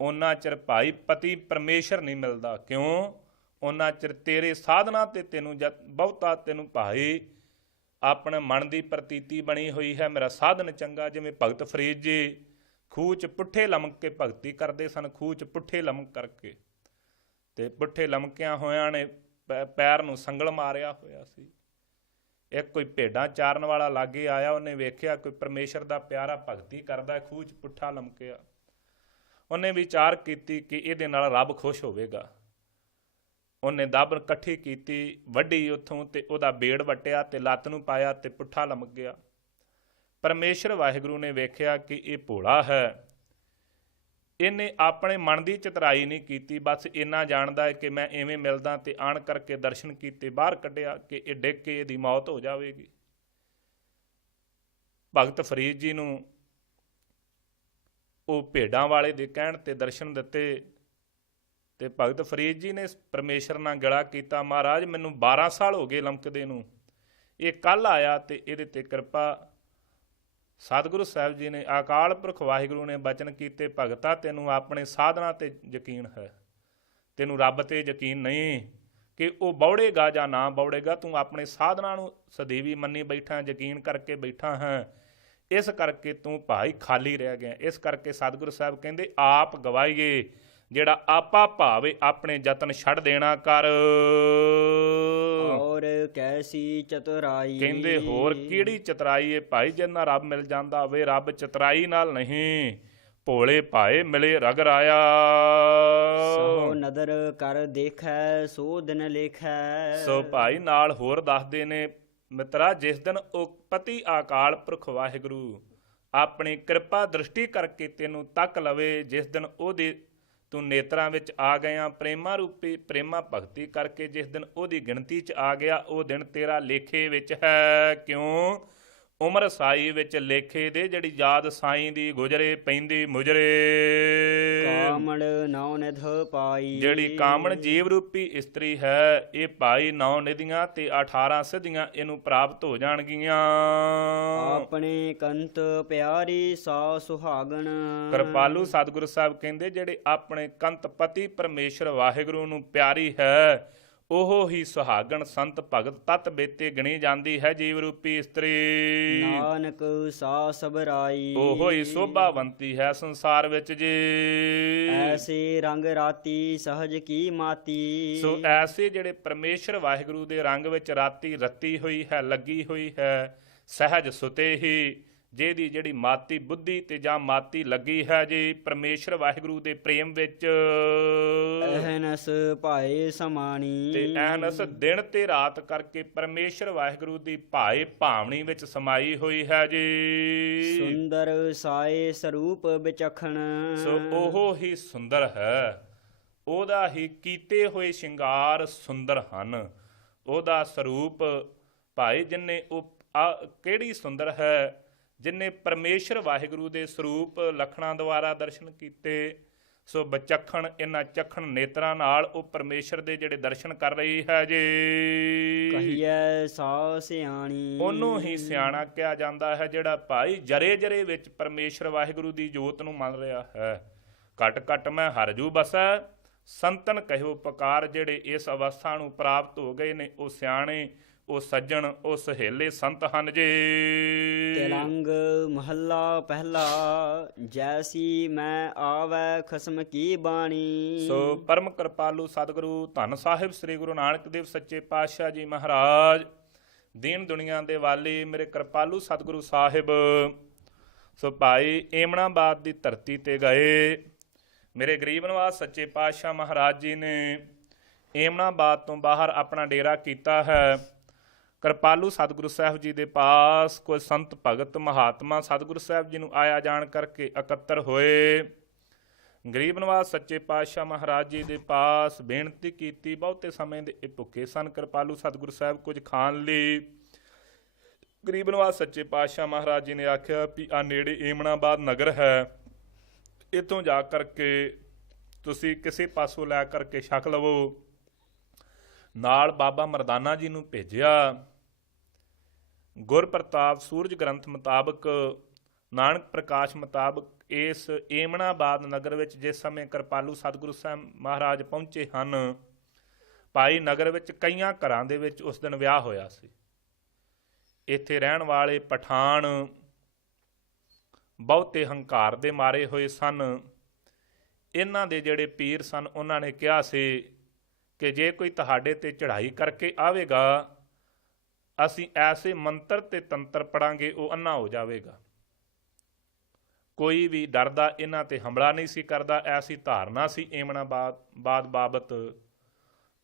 ਉਹਨਾਂ ਚਿਰ ਭਾਈ ਪਤੀ ਪਰਮੇਸ਼ਰ ਨਹੀਂ ਮਿਲਦਾ। ਕਿਉਂ ਉਹਨਾਂ ਚਿਰ ਤੇਰੇ ਸਾਧਨਾ ਤੇ ਤੈਨੂੰ ਬਹੁਤਾ ਤੈਨੂੰ ਭਾਈ ਆਪਣੇ ਮਨ ਦੀ ਪ੍ਰਤੀਤੀ ਬਣੀ ਹੋਈ ਹੈ ਮੇਰਾ ਸਾਧਨ ਚੰਗਾ। ਜਿਵੇਂ ਭਗਤ ਫਰੀਦ ਜੀ ਖੂਹ 'ਚ ਪੁੱਠੇ ਲਮਕ ਕੇ ਭਗਤੀ ਕਰਦੇ ਸਨ। ਖੂਹ 'ਚ ਪੁੱਠੇ ਲਮਕ ਕਰਕੇ ਤੇ ਪੁੱਠੇ ਲਮਕਿਆਂ ਹੋਇਆਂ ਨੇ ਪੈਰ ਨੂੰ ਸੰਗਲ ਮਾਰਿਆ ਹੋਇਆ ਸੀ। ਇੱਕ ਕੋਈ ਭੇਡਾਂ ਚਾਰਨ ਵਾਲਾ ਲਾਗੇ ਆਇਆ ਉਹਨੇ ਵੇਖਿਆ ਕੋਈ ਪਰਮੇਸ਼ਰ ਦਾ ਪਿਆਰਾ ਭਗਤੀ ਕਰਦਾ ਖੂਹ 'ਚ ਪੁੱਠਾ ਲਮਕਿਆ। ਉਹਨੇ ਵਿਚਾਰ ਕੀਤੀ ਕਿ ਇਹਦੇ ਨਾਲ ਰੱਬ ਖੁਸ਼ ਹੋਵੇਗਾ। ਉਹਨੇ ਦੱਬ ਇਕੱਠੀ ਕੀਤੀ ਵੱਢੀ ਉੱਥੋਂ ਤੇ ਉਹਦਾ ਬੇੜ ਵੱਟਿਆ ਤੇ ਲੱਤ ਨੂੰ ਪਾਇਆ ਤੇ ਪੁੱਠਾ ਲਮਕ ਗਿਆ। ਪਰਮੇਸ਼ਰ ਵਾਹਿਗੁਰੂ ਨੇ ਵੇਖਿਆ ਕਿ ਇਹ ਭੋਲਾ ਹੈ। ਇਹਨੇ ਆਪਣੇ ਮਨ ਦੀ ਚਤਰਾਈ ਨਹੀਂ ਕੀਤੀ ਬਸ ਇੰਨਾ ਜਾਣਦਾ ਹੈ ਕਿ ਮੈਂ ਐਵੇਂ ਮਿਲਦਾ ਤੇ ਆਣ ਕਰਕੇ ਦਰਸ਼ਨ ਕੀਤੇ ਬਾਹਰ ਕੱਢਿਆ ਕਿ ਇਹ ਡਿੱਗ ਕੇ ਇਹਦੀ ਮੌਤ ਹੋ ਜਾਵੇਗੀ। ਭਗਤ ਫਰੀਦ ਜੀ ਨੂੰ ਉਹ ਭੇਡਾਂ ਵਾਲੇ ਦੇ ਕਹਿਣ ਤੇ ਦਰਸ਼ਨ ਦਿੱਤੇ ਤੇ ਭਗਤ ਫਰੀਦ ਜੀ ਨੇ ਪਰਮੇਸ਼ਰ ਨਾਲ ਗਲਾ ਕੀਤਾ ਮਹਾਰਾਜ ਮੈਨੂੰ 12 ਸਾਲ ਹੋ ਗਏ ਲਮਕਦੇ ਨੂੰ ਇਹ ਕੱਲ ਆਇਆ ਤੇ ਇਹਦੇ ਤੇ ਕਿਰਪਾ। ਸਤਿਗੁਰੂ ਸਾਹਿਬ ਜੀ ਨੇ ਅਕਾਲ ਪੁਰਖ ਵਾਹਿਗੁਰੂ ਨੇ ਬਚਨ ਕੀਤੇ ਭਗਤਾ ਤੈਨੂੰ ਆਪਣੇ ਸਾਧਨਾ ਤੇ ਯਕੀਨ ਹੈ ਤੈਨੂੰ ਰੱਬ ਤੇ ਯਕੀਨ ਨਹੀਂ ਕਿ ਉਹ ਬੌੜੇਗਾ ਜਾਂ ਨਾ ਬੌੜੇਗਾ। ਤੂੰ ਆਪਣੇ ਸਾਧਨਾ ਨੂੰ ਸਦੀਵੀ ਮੰਨੀ ਬੈਠਾ ਯਕੀਨ ਕਰਕੇ ਬੈਠਾ ਹੈ ਇਸ ਕਰਕੇ ਤੂੰ ਭਾਈ ਖਾਲੀ ਰਹਿ ਗਿਆ। ਇਸ ਕਰਕੇ ਸਤਿਗੁਰੂ ਸਾਹਿਬ ਕਹਿੰਦੇ ਆਪ ਗਵਾਈਏ ਜਿਹੜਾ ਆਪਾ ਭਾਵੇ ਆਪਣੇ ਯਤਨ ਛੱਡ ਦੇਣਾ ਕਰ। ਔਰ ਕੈਸੀ ਚਤੁਰਾਈ ਕਹਿੰਦੇ ਹੋਰ ਕਿਹੜੀ ਚਤਰਾਈ ਏ ਭਾਈ ਜਿੰਨਾ ਰੱਬ ਮਿਲ ਜਾਂਦਾ ਹੋਵੇ। ਰੱਬ ਚਤਰਾਈ ਨਾਲ ਨਹੀਂ ਭੋਲੇ ਭਾਏ ਮਿਲੇ ਰਗ ਰਾਇਆ। ਸੋ ਨਦਰ ਕਰ ਦੇਖੈ ਸੋ ਦਿਨ ਲੇਖੈ। ਸੋ ਭਾਈ ਨਾਲ ਹੋਰ ਦੱਸਦੇ ਨੇ ਮਿੱਤਰਾ ਜਿਸ ਦਿਨ ਉਹ ਪਤੀ ਅਕਾਲ ਪੁਰਖ ਵਾਹਿਗੁਰੂ ਆਪਣੀ ਕਿਰਪਾ ਦ੍ਰਿਸ਼ਟੀ ਕਰਕੇ ਤੈਨੂੰ ਤੱਕ ਲਵੇ ਜਿਸ ਦਿਨ ਉਹਦੇ ਤੂੰ ਨੇਤਰਾਂ ਵਿੱਚ ਆ ਗਿਆ ਪ੍ਰੇਮਾ ਰੂਪੀ ਪ੍ਰੇਮਾ ਭਗਤੀ ਕਰਕੇ ਜਿਸ ਦਿਨ ਉਹਦੀ ਗਿਣਤੀ 'ਚ ਆ ਗਿਆ ਉਹ ਦਿਨ ਤੇਰਾ ਲੇਖੇ ਵਿੱਚ ਹੈ। ਕਿਉਂ ਉਮਰ ਸਾਈ ਵਿੱਚ ਲੇਖੇ ਦੇ ਜਿਹੜੀ ਯਾਦ ਸਾਈਂ ਦੀ ਗੁਜਰੇ ਪੈਂਦੀ ਮੁਜਰੇ। ਕਾਮਣ ਨੌ ਨਿਧ ਪਾਈ ਜਿਹੜੀ ਕਾਮਣ ਜੀਵ ਰੂਪੀ ਇਸਤਰੀ ਹੈ ਇਹ ਭਾਈ 9 ਨਿਧੀਆਂ ਤੇ 18 ਸਿੱਧੀਆਂ ਇਹਨੂੰ ਪ੍ਰਾਪਤ ਹੋ ਜਾਣਗੀਆਂ। ਆਪਣੇ ਕੰਤ ਪਿਆਰੀ ਸਾ ਸੁਹਾਗਣ। ਕਿਰਪਾਲੂ ਸਤਿਗੁਰੂ ਸਾਹਿਬ ਕਹਿੰਦੇ ਜਿਹੜੇ ਆਪਣੇ ਕੰਤ ਪਤੀ ਪਰਮੇਸ਼ਰ ਵਾਹਿਗੁਰੂ ਨੂੰ ਪਿਆਰੀ ਹੈ ਉਹ ਹੀ ਸੁਹਾਗਣ ਸੰਤ ਭਗਤ ਤਤ ਬੇਤੇ ਗਿਣੀ ਜਾਂਦੀ ਹੈ ਜੀਵ ਰੂਪੀ ਇਸਤਰੀ। ਨਾਨਕ ਸਾ ਸਬਰਾਈ ਉਹ ਹੀ ਸੋਭਾਵੰਤੀ ਹੈ ਸੰਸਾਰ ਵਿੱਚ ਜੀ। ਐਸੇ ਰੰਗ ਰਾਤੀ ਸਹਜ ਕੀ ਮਾਤੀ। ਸੋ ਐਸੇ ਜਿਹੜੇ ਪਰਮੇਸ਼ਰ ਵਾਹਿਗੁਰੂ ਦੇ ਰੰਗ ਵਿੱਚ ਰਾਤੀ ਰੱਤੀ ਹੋਈ ਹੈ ਲੱਗੀ ਹੋਈ ਹੈ ਸਹਿਜ ਸੁਤੇ ਹੀ ਜਿਹਦੀ ਜਿਹੜੀ ਮਾਤੀ ਬੁੱਧੀ ਤੇ ਜਾਂ ਮਾਤੀ ਲੱਗੀ ਹੈ ਜੀ ਪਰਮੇਸ਼ਰ ਵਾਹਿਗੁਰੂ ਦੇ ਪ੍ਰੇਮ ਵਿੱਚ। ਅਹਨਸ ਭਾਏ ਸਮਾਣੀ ਤੇ ਅਹਨਸ ਦਿਨ ਤੇ ਰਾਤ ਕਰਕੇ ਪਰਮੇਸ਼ਰ ਵਾਹਿਗੁਰੂ ਦੀ ਭਾਏ ਭਾਵਨੀ ਵਿੱਚ ਸਮਾਈ ਹੋਈ ਹੈ ਜੀ। ਸੁੰਦਰ ਸਾਏ ਸਰੂਪ ਵਿਚਖਣ। ਸੋ ਉਹ ਹੀ ਸੁੰਦਰ ਹੈ ਉਹਦਾ ਹੀ ਕੀਤੇ ਹੋਏ ਸ਼ਿੰਗਾਰ ਸੁੰਦਰ ਹਨ। ਉਹਦਾ ਸਰੂਪ ਭਾਈ ਜਿੰਨੇ ਉਹ ਕਿਹੜੀ ਸੁੰਦਰ ਹੈ ਜਿਨੇ ਪਰਮੇਸ਼ਰ ਵਾਹਿਗੁਰੂ ਦੇ ਸਰੂਪ ਲਖਣਾਂ ਦੁਆਰਾ ਦਰਸ਼ਨ ਕੀਤੇ ਸੋ ਬਚੱਖਣ ਇਹਨਾਂ ਚਖਣ ਨੇਤਰਾਂ ਨਾਲ ਉਹ ਪਰਮੇਸ਼ਰ ਦੇ ਜਿਹੜੇ ਦਰਸ਼ਨ ਕਰ ਰਹੀ ਹੈ ਜੀ, ਕਹੀਐ ਸਾ ਸਿਆਣੀ। ਉਹਨੂੰ ਹੀ ਸਿਆਣਾ ਕਿਹਾ ਜਾਂਦਾ ਹੈ, ਜਿਹੜਾ ਭਾਈ ਜਰੇ ਜਰੇ ਵਿੱਚ ਪਰਮੇਸ਼ਰ ਵਾਹਿਗੁਰੂ ਦੀ ਜੋਤ ਨੂੰ ਮੰਨ ਰਿਹਾ ਹੈ। ਘਟ ਘਟ ਮੈਂ ਹਰਜੂ ਬਸੈ ਸੰਤਨ ਕਹਿਓ ਪੁਕਾਰ, ਜਿਹੜੇ ਇਸ ਅਵਸਥਾ ਨੂੰ ਪ੍ਰਾਪਤ ਹੋ ਗਏ ਨੇ ਉਹ ਸਿਆਣੇ, ਉਹ ਸੱਜਣ, ਉਹ ਸਹੇਲੇ ਸੰਤ ਹਨ ਜੀ। ਤਿਲੰਗ ਮਹੱਲਾ ਪਹਿਲਾ। ਜੈਸੀ ਮੈਂ ਆਵੈ ਖਸਮ ਕੀ ਬਾਣੀ। ਸੋ ਪਰਮ ਕਿਰਪਾਲੂ ਸਤਿਗੁਰੂ ਧੰਨ ਸਾਹਿਬ ਸ੍ਰੀ ਗੁਰੂ ਨਾਨਕ ਦੇਵ ਸੱਚੇ ਪਾਤਸ਼ਾਹ ਜੀ ਮਹਾਰਾਜ, ਦੀਨ ਦੁਨੀਆ ਦੇ ਵਾਲੀ ਮੇਰੇ ਕਿਰਪਾਲੂ ਸਤਿਗੁਰੂ ਸਾਹਿਬ, ਸੋ ਭਾਈ ਏਮਣਾਬਾਦ ਦੀ ਧਰਤੀ ਤੇ ਗਏ। ਮੇਰੇ ਗਰੀਬ ਨਿਵਾਸ ਸੱਚੇ ਪਾਤਸ਼ਾਹ ਮਹਾਰਾਜ ਜੀ ਨੇ ਏਮਣਾਬਾਦ ਤੋਂ ਬਾਹਰ ਆਪਣਾ ਡੇਰਾ ਕੀਤਾ ਹੈ। ਕਿਰਪਾਲੂ ਸਤਿਗੁਰੂ ਸਾਹਿਬ ਜੀ ਦੇ ਪਾਸ ਕੋਈ ਸੰਤ ਭਗਤ ਮਹਾਤਮਾ ਸਤਿਗੁਰੂ ਸਾਹਿਬ ਜੀ ਨੂੰ ਆਇਆ ਜਾਣ ਕਰਕੇ ਇਕੱਤਰ ਹੋਏ। ਗਰੀਬ ਨਿਵਾਸ ਸੱਚੇ ਪਾਤਸ਼ਾਹ ਮਹਾਰਾਜ ਜੀ ਦੇ ਪਾਸ ਬੇਨਤੀ ਕੀਤੀ। ਬਹੁਤੇ ਸਮੇਂ ਦੇ ਇਹ ਭੁੱਖੇ ਸਨ ਕਿਰਪਾਲੂ ਸਤਿਗੁਰੂ ਸਾਹਿਬ ਕੁਝ ਖਾਣ ਲਈ। ਗਰੀਬ ਨਿਵਾਸ ਸੱਚੇ ਪਾਤਸ਼ਾਹ ਮਹਾਰਾਜ ਜੀ ਨੇ ਆਖਿਆ ਵੀ ਆ ਨੇੜੇ ਏਮਣਾਬਾਦ ਨਗਰ ਹੈ, ਇੱਥੋਂ ਜਾ ਕਰਕੇ ਤੁਸੀਂ ਕਿਸੇ ਪਾਸੋਂ ਲੈ ਕਰਕੇ ਛਕ ਲਵੋ। ਨਾਲ ਬਾਬਾ ਮਰਦਾਨਾ ਜੀ ਨੂੰ ਭੇਜਿਆ। ਗੁਰ ਪ੍ਰਤਾਪ ਸੂਰਜ ਗ੍ਰੰਥ ਮੁਤਾਬਕ, ਨਾਨਕ ਪ੍ਰਕਾਸ਼ ਮੁਤਾਬਕ ਇਸ ਏਮਣਾਬਾਦ ਨਗਰ ਵਿੱਚ ਜਿਸ ਸਮੇਂ ਕਿਰਪਾਲੂ ਸਤਿਗੁਰੂ ਸਾਹਿਬ ਮਹਾਰਾਜ ਪਹੁੰਚੇ ਹਨ, ਭਾਈ ਨਗਰ ਵਿੱਚ ਕਈਆਂ ਘਰਾਂ ਦੇ ਵਿੱਚ ਉਸ ਦਿਨ ਵਿਆਹ ਹੋਇਆ ਸੀ। ਇੱਥੇ ਰਹਿਣ ਵਾਲੇ ਪਠਾਨ ਬਹੁਤੇ ਹੰਕਾਰ ਦੇ ਮਾਰੇ ਹੋਏ ਸਨ। ਇਹਨਾਂ ਦੇ ਜਿਹੜੇ ਪੀਰ ਸਨ ਉਹਨਾਂ ਨੇ ਕਿਹਾ ਸੀ ਕਿ ਜੇ ਕੋਈ ਤੁਹਾਡੇ ਤੇ ਚੜ੍ਹਾਈ ਕਰਕੇ ਆਵੇਗਾ, ਅਸੀਂ ਐਸੇ ਮੰਤਰ ਤੇ ਤੰਤਰ ਪੜਾਂਗੇ ਉਹ ਅੰਨਾ ਹੋ ਜਾਵੇਗਾ। ਕੋਈ ਵੀ ਡਰਦਾ ਇਹਨਾਂ ਤੇ ਹਮਲਾ ਨਹੀਂ ਸੀ ਕਰਦਾ, ਐਸੀ ਧਾਰਨਾ ਸੀ ਏਮਣਾਬਾਦ ਬਾਬਤ।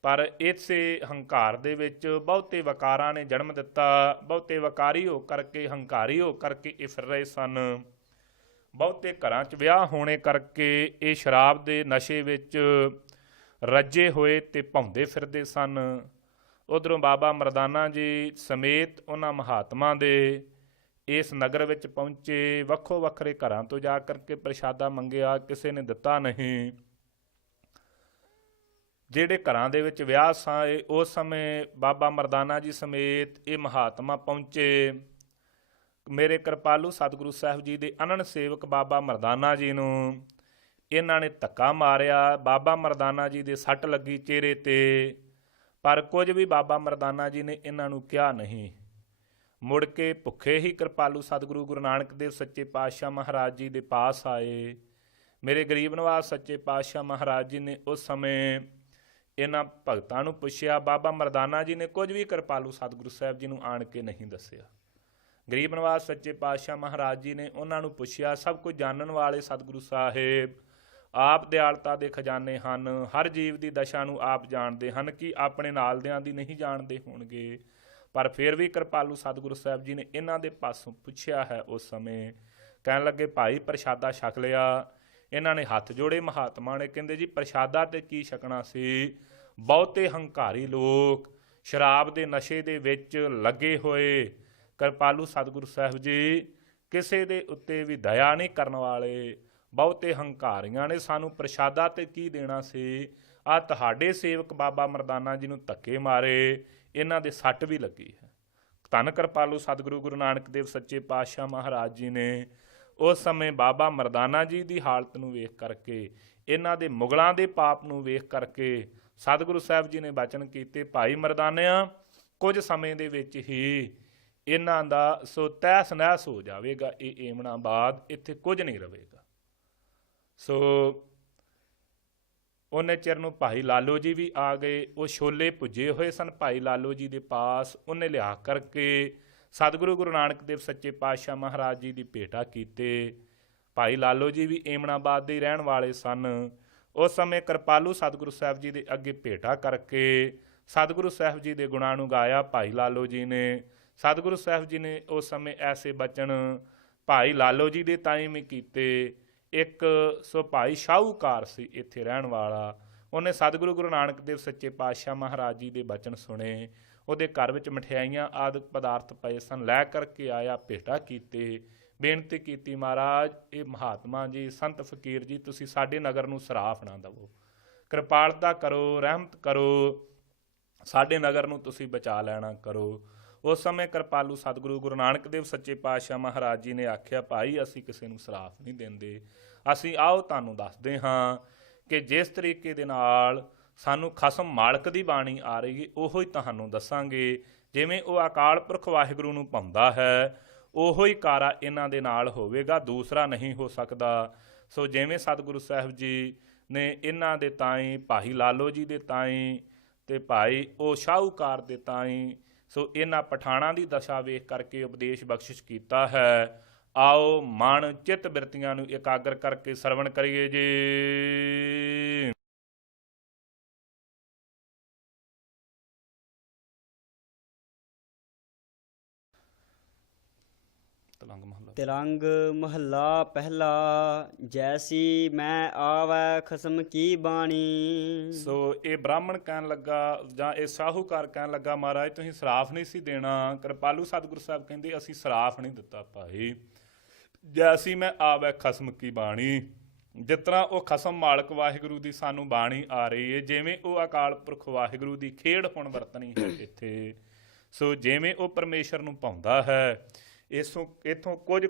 ਪਰ ਇਸੇ ਹੰਕਾਰ ਦੇ ਵਿੱਚ ਬਹੁਤੇ ਵਕਾਰਾਂ ਨੇ ਜਨਮ ਦਿੱਤਾ। ਬਹੁਤੇ ਵਕਾਰੀ ਹੋ ਕਰਕੇ, ਹੰਕਾਰੀ ਹੋ ਕਰਕੇ ਇਹ ਫਿਰ ਰਹੇ ਸਨ। ਬਹੁਤੇ ਘਰਾਂ 'ਚ ਵਿਆਹ ਹੋਣੇ ਕਰਕੇ ਇਹ ਸ਼ਰਾਬ ਦੇ ਨਸ਼ੇ ਵਿੱਚ ਰੱਜੇ ਹੋਏ ਤੇ ਭੌਂਦੇ ਫਿਰਦੇ ਸਨ। ਉੱਧਰੋਂ ਬਾਬਾ ਮਰਦਾਨਾ ਜੀ ਸਮੇਤ ਉਹਨਾਂ ਮਹਾਤਮਾ ਦੇ ਇਸ ਨਗਰ ਵਿੱਚ ਪਹੁੰਚੇ। ਵੱਖੋ ਵੱਖਰੇ ਘਰਾਂ ਤੋਂ ਜਾ ਕਰਕੇ ਪ੍ਰਸ਼ਾਦਾ ਮੰਗਿਆ, ਕਿਸੇ ਨੇ ਦਿੱਤਾ ਨਹੀਂ। ਜਿਹੜੇ ਘਰਾਂ ਦੇ ਵਿੱਚ ਵਿਆਹ ਸਾਂ ਉਸ ਸਮੇਂ ਬਾਬਾ ਮਰਦਾਨਾ ਜੀ ਸਮੇਤ ਇਹ ਮਹਾਤਮਾ ਪਹੁੰਚੇ। ਮੇਰੇ ਕਿਰਪਾਲੂ ਸਤਿਗੁਰੂ ਸਾਹਿਬ ਜੀ ਦੇ ਅਨੰਨ ਸੇਵਕ ਬਾਬਾ ਮਰਦਾਨਾ ਜੀ ਨੂੰ ਇਹਨਾਂ ਨੇ ਧੱਕਾ ਮਾਰਿਆ। ਬਾਬਾ ਮਰਦਾਨਾ ਜੀ ਦੇ ਸੱਟ ਲੱਗੀ ਚਿਹਰੇ ਤੇ, ਪਰ ਕੁਝ ਵੀ ਬਾਬਾ ਮਰਦਾਨਾ ਜੀ ਨੇ ਇਹਨਾਂ ਨੂੰ ਕਿਹਾ ਨਹੀਂ। ਮੁੜ ਕੇ ਭੁੱਖੇ ਹੀ ਕਿਰਪਾਲੂ ਸਤਿਗੁਰੂ ਗੁਰੂ ਨਾਨਕ ਦੇਵ ਸੱਚੇ ਪਾਤਸ਼ਾਹ ਮਹਾਰਾਜ ਜੀ ਦੇ ਪਾਸ ਆਏ। ਮੇਰੇ ਗਰੀਬ ਨਿਵਾਸ ਸੱਚੇ ਪਾਤਸ਼ਾਹ ਮਹਾਰਾਜ ਜੀ ਨੇ ਉਸ ਸਮੇਂ ਇਹਨਾਂ ਭਗਤਾਂ ਨੂੰ ਪੁੱਛਿਆ। ਬਾਬਾ ਮਰਦਾਨਾ ਜੀ ਨੇ ਕੁਝ ਵੀ ਕਿਰਪਾਲੂ ਸਤਿਗੁਰੂ ਸਾਹਿਬ ਜੀ ਨੂੰ ਆਣ ਕੇ ਨਹੀਂ ਦੱਸਿਆ। ਗਰੀਬ ਨਿਵਾਸ ਸੱਚੇ ਪਾਤਸ਼ਾਹ ਮਹਾਰਾਜ ਜੀ ਨੇ ਉਹਨਾਂ ਨੂੰ ਪੁੱਛਿਆ। ਸਭ ਕੁਝ ਜਾਣਨ ਵਾਲੇ ਸਤਿਗੁਰੂ ਸਾਹਿਬ ਆਪ ਦਿਆਲਤਾ ਦੇ ਖਜ਼ਾਨੇ ਹਨ। ਹਰ ਜੀਵ ਦੀ ਦਸ਼ਾ ਨੂੰ ਆਪ ਜਾਣਦੇ ਹਨ ਕਿ ਆਪਣੇ ਨਾਲਦਿਆਂ ਦੀ ਨਹੀਂ ਜਾਣਦੇ ਹੋਣਗੇ। ਪਰ ਫਿਰ ਵੀ ਕਿਰਪਾਲੂ ਸਤਿਗੁਰੂ ਸਾਹਿਬ ਜੀ ਨੇ ਇਹਨਾਂ ਦੇ ਪਾਸੋਂ ਪੁੱਛਿਆ ਹੈ। ਉਸ ਸਮੇਂ ਕਹਿਣ ਲੱਗੇ, ਭਾਈ ਪ੍ਰਸ਼ਾਦਾ ਛਕ ਲਿਆ? ਇਹਨਾਂ ਨੇ ਹੱਥ ਜੋੜੇ। ਮਹਾਤਮਾ ਨੇ ਕਹਿੰਦੇ ਜੀ ਪ੍ਰਸ਼ਾਦਾ ਤੇ ਕੀ ਛਕਣਾ ਸੀ। ਬਹੁਤੇ ਹੰਕਾਰੀ ਲੋਕ ਸ਼ਰਾਬ ਦੇ ਨਸ਼ੇ ਦੇ ਵਿੱਚ ਲੱਗੇ ਹੋਏ। ਕਿਰਪਾਲੂ ਸਤਿਗੁਰੂ ਸਾਹਿਬ ਜੀ ਕਿਸੇ ਦੇ ਉੱਤੇ ਵੀ ਦਇਆ ਨਹੀਂ ਕਰਨ ਵਾਲੇ। ਬਹੁਤੇ ਹੰਕਾਰੀਆਂ ਨੇ ਸਾਨੂੰ ਪ੍ਰਸ਼ਾਦਾ ਤੇ ਕੀ ਦੇਣਾ ਸੀ। ਆ ਤੁਹਾਡੇ ਸੇਵਕ ਬਾਬਾ ਮਰਦਾਨਾ ਜੀ ਨੂੰ ਧੱਕੇ ਮਾਰੇ, ਇਹਨਾਂ ਦੇ ਸੱਟ ਵੀ ਲੱਗੀ ਹੈ। ਧੰਨ ਕਿਰਪਾਲੂ ਸਤਿਗੁਰੂ ਗੁਰੂ ਨਾਨਕ ਦੇਵ ਸੱਚੇ ਪਾਤਸ਼ਾਹ ਮਹਾਰਾਜ ਜੀ ਨੇ ਉਸ ਸਮੇਂ ਬਾਬਾ ਮਰਦਾਨਾ ਜੀ ਦੀ ਹਾਲਤ ਨੂੰ ਵੇਖ ਕਰਕੇ, ਇਹਨਾਂ ਦੇ ਮੁਗਲਾਂ ਦੇ ਪਾਪ ਨੂੰ ਵੇਖ ਕਰਕੇ ਸਤਿਗੁਰੂ ਸਾਹਿਬ ਜੀ ਨੇ ਬਚਨ ਕੀਤੇ, ਭਾਈ ਮਰਦਾਨਿਆਂ ਕੁਝ ਸਮੇਂ ਦੇ ਵਿੱਚ ਹੀ ਇਹਨਾਂ ਦਾ ਸੋ ਤਹਿਸ ਨਹਿਸ ਹੋ ਜਾਵੇਗਾ। ਇਹ ਏਮਣਾਬਾਦ ਇੱਥੇ ਕੁਝ ਨਹੀਂ ਰਹੇਗਾ। ਸੋ ਉਹਨੇ ਚਿਰ ਨੂੰ ਭਾਈ ਲਾਲੋ ਜੀ ਵੀ ਆ ਗਏ। ਉਹ ਛੋਲੇ ਭੁੱਜੇ ਹੋਏ ਸਨ ਭਾਈ ਲਾਲੋ ਜੀ ਦੇ ਪਾਸ। ਉਹਨੇ ਲਿਆ ਕਰਕੇ ਸਤਿਗੁਰੂ ਗੁਰੂ ਨਾਨਕ ਦੇਵ ਸੱਚੇ ਪਾਤਸ਼ਾਹ ਮਹਾਰਾਜ ਜੀ ਦੀ ਭੇਟਾ ਕੀਤੇ। ਭਾਈ ਲਾਲੋ ਜੀ ਵੀ ਏਮਣਾਬਾਦ ਦੇ ਰਹਿਣ ਵਾਲੇ ਸਨ। ਉਸ ਸਮੇਂ ਕਿਰਪਾਲੂ ਸਤਿਗੁਰੂ ਸਾਹਿਬ ਜੀ ਦੇ ਅੱਗੇ ਭੇਟਾ ਕਰਕੇ ਸਤਿਗੁਰੂ ਸਾਹਿਬ ਜੀ ਦੇ ਗੁਣਾਂ ਨੂੰ ਗਾਇਆ ਭਾਈ ਲਾਲੋ ਜੀ ਨੇ। ਸਤਿਗੁਰੂ ਸਾਹਿਬ ਜੀ ਨੇ ਉਸ ਸਮੇਂ ਐਸੇ ਬਚਨ ਭਾਈ ਲਾਲੋ ਜੀ ਦੇ ਤਾਈਂ ਵੀ ਕੀਤੇ। ਇੱਕ ਸੋ ਭਾਈ ਸ਼ਾਹੂਕਾਰ ਸੀ ਇੱਥੇ ਰਹਿਣ ਵਾਲਾ। ਉਹਨੇ ਸਤਿਗੁਰੂ ਗੁਰੂ ਨਾਨਕ ਦੇਵ ਸੱਚੇ ਪਾਤਸ਼ਾਹ ਮਹਾਰਾਜ ਜੀ ਦੇ ਬਚਨ ਸੁਣੇ। ਉਹਦੇ ਘਰ ਵਿੱਚ ਮਠਿਆਈਆਂ ਆਦਿ ਪਦਾਰਥ ਪਏ ਸਨ, ਲੈ ਕਰਕੇ ਆਇਆ, ਭੇਟਾ ਕੀਤੇ। ਬੇਨਤੀ ਕੀਤੀ, ਮਹਾਰਾਜ ਇਹ ਮਹਾਤਮਾ ਜੀ, ਸੰਤ ਫਕੀਰ ਜੀ, ਤੁਸੀਂ ਸਾਡੇ ਨਗਰ ਨੂੰ ਸਰਾਫ ਨਾ ਦੇਵੋ, ਕਿਰਪਾਲਤਾ ਕਰੋ, ਰਹਿਮਤ ਕਰੋ, ਸਾਡੇ ਨਗਰ ਨੂੰ ਤੁਸੀਂ ਬਚਾ ਲੈਣਾ ਕਰੋ। ਉਸ ਸਮੇਂ ਕਿਰਪਾਲੂ ਸਤਿਗੁਰੂ ਗੁਰੂ ਨਾਨਕ ਦੇਵ ਸੱਚੇ ਪਾਤਸ਼ਾਹ ਮਹਾਰਾਜ ਜੀ ਨੇ ਆਖਿਆ, ਭਾਈ ਅਸੀਂ ਕਿਸੇ ਨੂੰ ਸਰਾਫ ਨਹੀਂ ਦਿੰਦੇ, ਅਸੀਂ ਆਓ ਤੁਹਾਨੂੰ ਦੱਸਦੇ ਹਾਂ ਕਿ ਜਿਸ ਤਰੀਕੇ ਦੇ ਨਾਲ ਸਾਨੂੰ ਖਸਮ ਮਾਲਕ ਦੀ ਬਾਣੀ ਆ ਰਹੀ ਹੈ ਉਹੋ ਹੀ ਤੁਹਾਨੂੰ ਦੱਸਾਂਗੇ। ਜਿਵੇਂ ਉਹ ਅਕਾਲ ਪੁਰਖ ਵਾਹਿਗੁਰੂ ਨੂੰ ਪਾਉਂਦਾ ਹੈ ਉਹੋ ਹੀ ਕਾਰਾ ਇਹਨਾਂ ਦੇ ਨਾਲ ਹੋਵੇਗਾ, ਦੂਸਰਾ ਨਹੀਂ ਹੋ ਸਕਦਾ। ਸੋ ਜਿਵੇਂ ਸਤਿਗੁਰੂ ਸਾਹਿਬ ਜੀ ਨੇ ਇਹਨਾਂ ਦੇ ਤਾਈ ਭਾਈ ਲਾਲੋ ਜੀ ਦੇ ਤਾਈ ਤੇ ਭਾਈ ਉਹ ਸ਼ਾਹੂਕਾਰ ਦੇ ਤਾਈ, ਸੋ ਇਹਨਾਂ ਪਠਾਣਾਂ ਦੀ ਦਸ਼ਾ ਵੇਖ ਕਰਕੇ ਉਪਦੇਸ਼ ਬਖਸ਼ਿਸ਼ ਕੀਤਾ ਹੈ। ਆਓ ਮਨ ਚਿੱਤ ਬਿਰਤੀਆਂ ਨੂੰ ਇਕਾਗਰ ਕਰਕੇ ਸਰਵਣ ਕਰੀਏ ਜੀ। ਤਿਲੰਗ ਮਹੱਲਾ ਪਹਿਲਾ। ਜੈਸੀ ਮੈਂ ਆਵੈ ਖਸਮ ਕੀ ਬਾਣੀ। ਸੋ ਇਹ ਬ੍ਰਾਹਮਣ ਕਹਿਣ ਲੱਗਾ ਜਾਂ ਇਹ ਸਾਹੂਕਾਰ ਕਹਿਣ ਲੱਗਾ, ਮਹਾਰਾਜ ਤੁਸੀਂ ਸਰਾਫ ਨਹੀਂ ਸੀ ਦੇਣਾ। ਕਿਰਪਾਲੂ ਸਤਿਗੁਰੂ ਸਾਹਿਬ ਕਹਿੰਦੇ ਅਸੀਂ ਸਰਾਫ ਨਹੀਂ ਦਿੱਤਾ ਭਾਈ। ਜੈਸੀ ਮੈਂ ਆਵੈ ਖਸਮ ਕੀ ਬਾਣੀ, ਜਿਸ ਤਰ੍ਹਾਂ ਉਹ ਖਸਮ ਮਾਲਕ ਵਾਹਿਗੁਰੂ ਦੀ ਸਾਨੂੰ ਬਾਣੀ ਆ ਰਹੀ ਹੈ, ਜਿਵੇਂ ਉਹ ਅਕਾਲ ਪੁਰਖ ਵਾਹਿਗੁਰੂ ਦੀ ਖੇਡ ਹੁਣ ਵਰਤਣੀ ਹੈ ਇੱਥੇ। ਸੋ ਜਿਵੇਂ ਉਹ ਪਰਮੇਸ਼ਰ ਨੂੰ ਭਾਉਂਦਾ ਹੈ, ਇੱਥੋਂ ਕੁਝ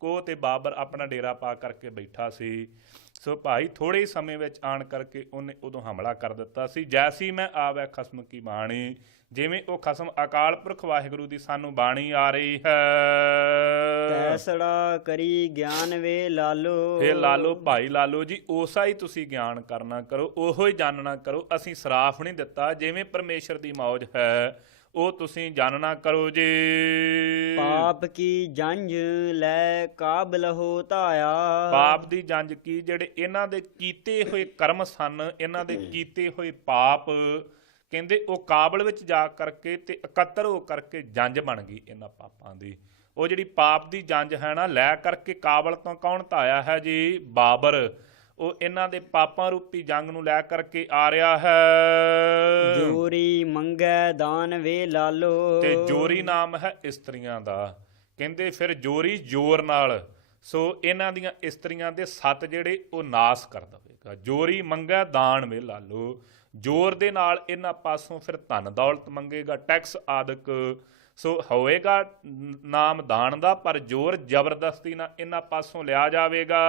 ਕੋ ਤੇ ਬਾਬਰ ਆਪਣਾ ਡੇਰਾ ਪਾ ਕਰਕੇ ਬੈਠਾ ਸੀ। ਸੋ ਭਾਈ ਥੋੜ੍ਹੇ ਸਮੇਂ ਵਿੱਚ ਆਣ ਕਰਕੇ ਉਹਨੇ ਉਦੋਂ ਹਮਲਾ ਕਰ ਦਿੱਤਾ ਸੀ। ਜੈਸੀ ਮੈਂ ਆਵੈ ਖਸਮ ਕੀ ਬਾਣੀ, ਜਿਵੇਂ ਉਹ ਖਸਮ ਅਕਾਲ ਪੁਰਖ ਵਾਹਿਗੁਰੂ ਦੀ ਸਾਨੂੰ ਬਾਣੀ ਆ ਰਹੀ ਹੈ। ਤੈਸੜਾ ਕਰੀ ਗਿਆਨ ਵੇ ਲਾਲੋ। ਇਹ ਲਾਲੋ ਭਾਈ ਲਾਲੋ ਜੀ, ਉਸਾ ਹੀ ਤੁਸੀਂ ਗਿਆਨ ਕਰਨਾ ਕਰੋ, ਉਹੋ ਹੀ ਜਾਣਨਾ ਕਰੋ। ਅਸੀਂ ਸਰਾਫ ਨਹੀਂ ਦਿੱਤਾ, ਜਿਵੇਂ ਪਰਮੇਸ਼ਰ ਦੀ ਮੌਜ ਹੈ ਉਹ ਤੁਸੀਂ ਜਾਣਨਾ ਕਰੋ ਜੀ। ਪਾਪ ਕੀ ਜੰਝ ਲੈ ਕਾਬਲ ਹੋ ਧਾਇਆ। ਪਾਪ ਦੀ ਜੰਝ ਕੀ, ਜਿਹੜੇ ਇਹਨਾਂ ਦੇ ਕੀਤੇ ਹੋਏ ਕਰਮ ਸਨ, ਇਹਨਾਂ ਦੇ ਕੀਤੇ ਹੋਏ ਪਾਪ, ਕਹਿੰਦੇ ਉਹ ਕਾਬਲ ਵਿੱਚ ਜਾ ਕਰਕੇ ਤੇ ਇਕੱਤਰ ਹੋ ਕਰਕੇ ਜੰਝ ਬਣ ਗਈ ਇਹਨਾਂ ਪਾਪਾਂ ਦੀ। ਉਹ ਜਿਹੜੀ ਪਾਪ ਦੀ ਜੰਝ ਹੈ ਨਾ, ਲੈ ਕਰਕੇ ਕਾਬਲ ਤੋਂ ਕੌਣ ਧਾਇਆ ਹੈ ਜੀ? ਬਾਬਰ। ਉਹ ਇਹਨਾਂ ਦੇ ਪਾਪਾਂ ਰੂਪੀ ਜੰਗ ਨੂੰ ਲੈ ਕਰਕੇ ਆ ਰਿਹਾ ਹੈ। ਜੋਰੀ ਮੰਗੈ ਦਾਨ ਵੇ ਲਾਲੋ। ਤੇ ਜੋਰੀ ਨਾਮ ਹੈ ਇਸਤਰੀਆਂ ਦਾ। ਕਹਿੰਦੇ ਫਿਰ ਜੋਰੀ ਜ਼ੋਰ ਨਾਲ, ਸੋ ਇਹਨਾਂ ਦੀਆਂ ਇਸਤਰੀਆਂ ਦੇ ਸੱਤ ਜਿਹੜੇ ਉਹ ਨਾਸ ਕਰ ਦੇਵੇਗਾ। ਜੋਰੀ ਮੰਗੈ ਦਾਨ ਵੇ ਲਾਲੋ, ਜ਼ੋਰ ਦੇ ਨਾਲ ਇਹਨਾਂ ਪਾਸੋਂ ਫਿਰ ਧਨ ਦੌਲਤ ਮੰਗੇਗਾ, ਟੈਕਸ ਆਦਿਕ। ਸੋ ਹੋਏਗਾ ਨਾਮ ਦਾਨ ਦਾ, ਪਰ ਜ਼ੋਰ ਜ਼ਬਰਦਸਤੀ ਨਾਲ ਇਹਨਾਂ ਪਾਸੋਂ ਲਿਆ ਜਾਵੇਗਾ।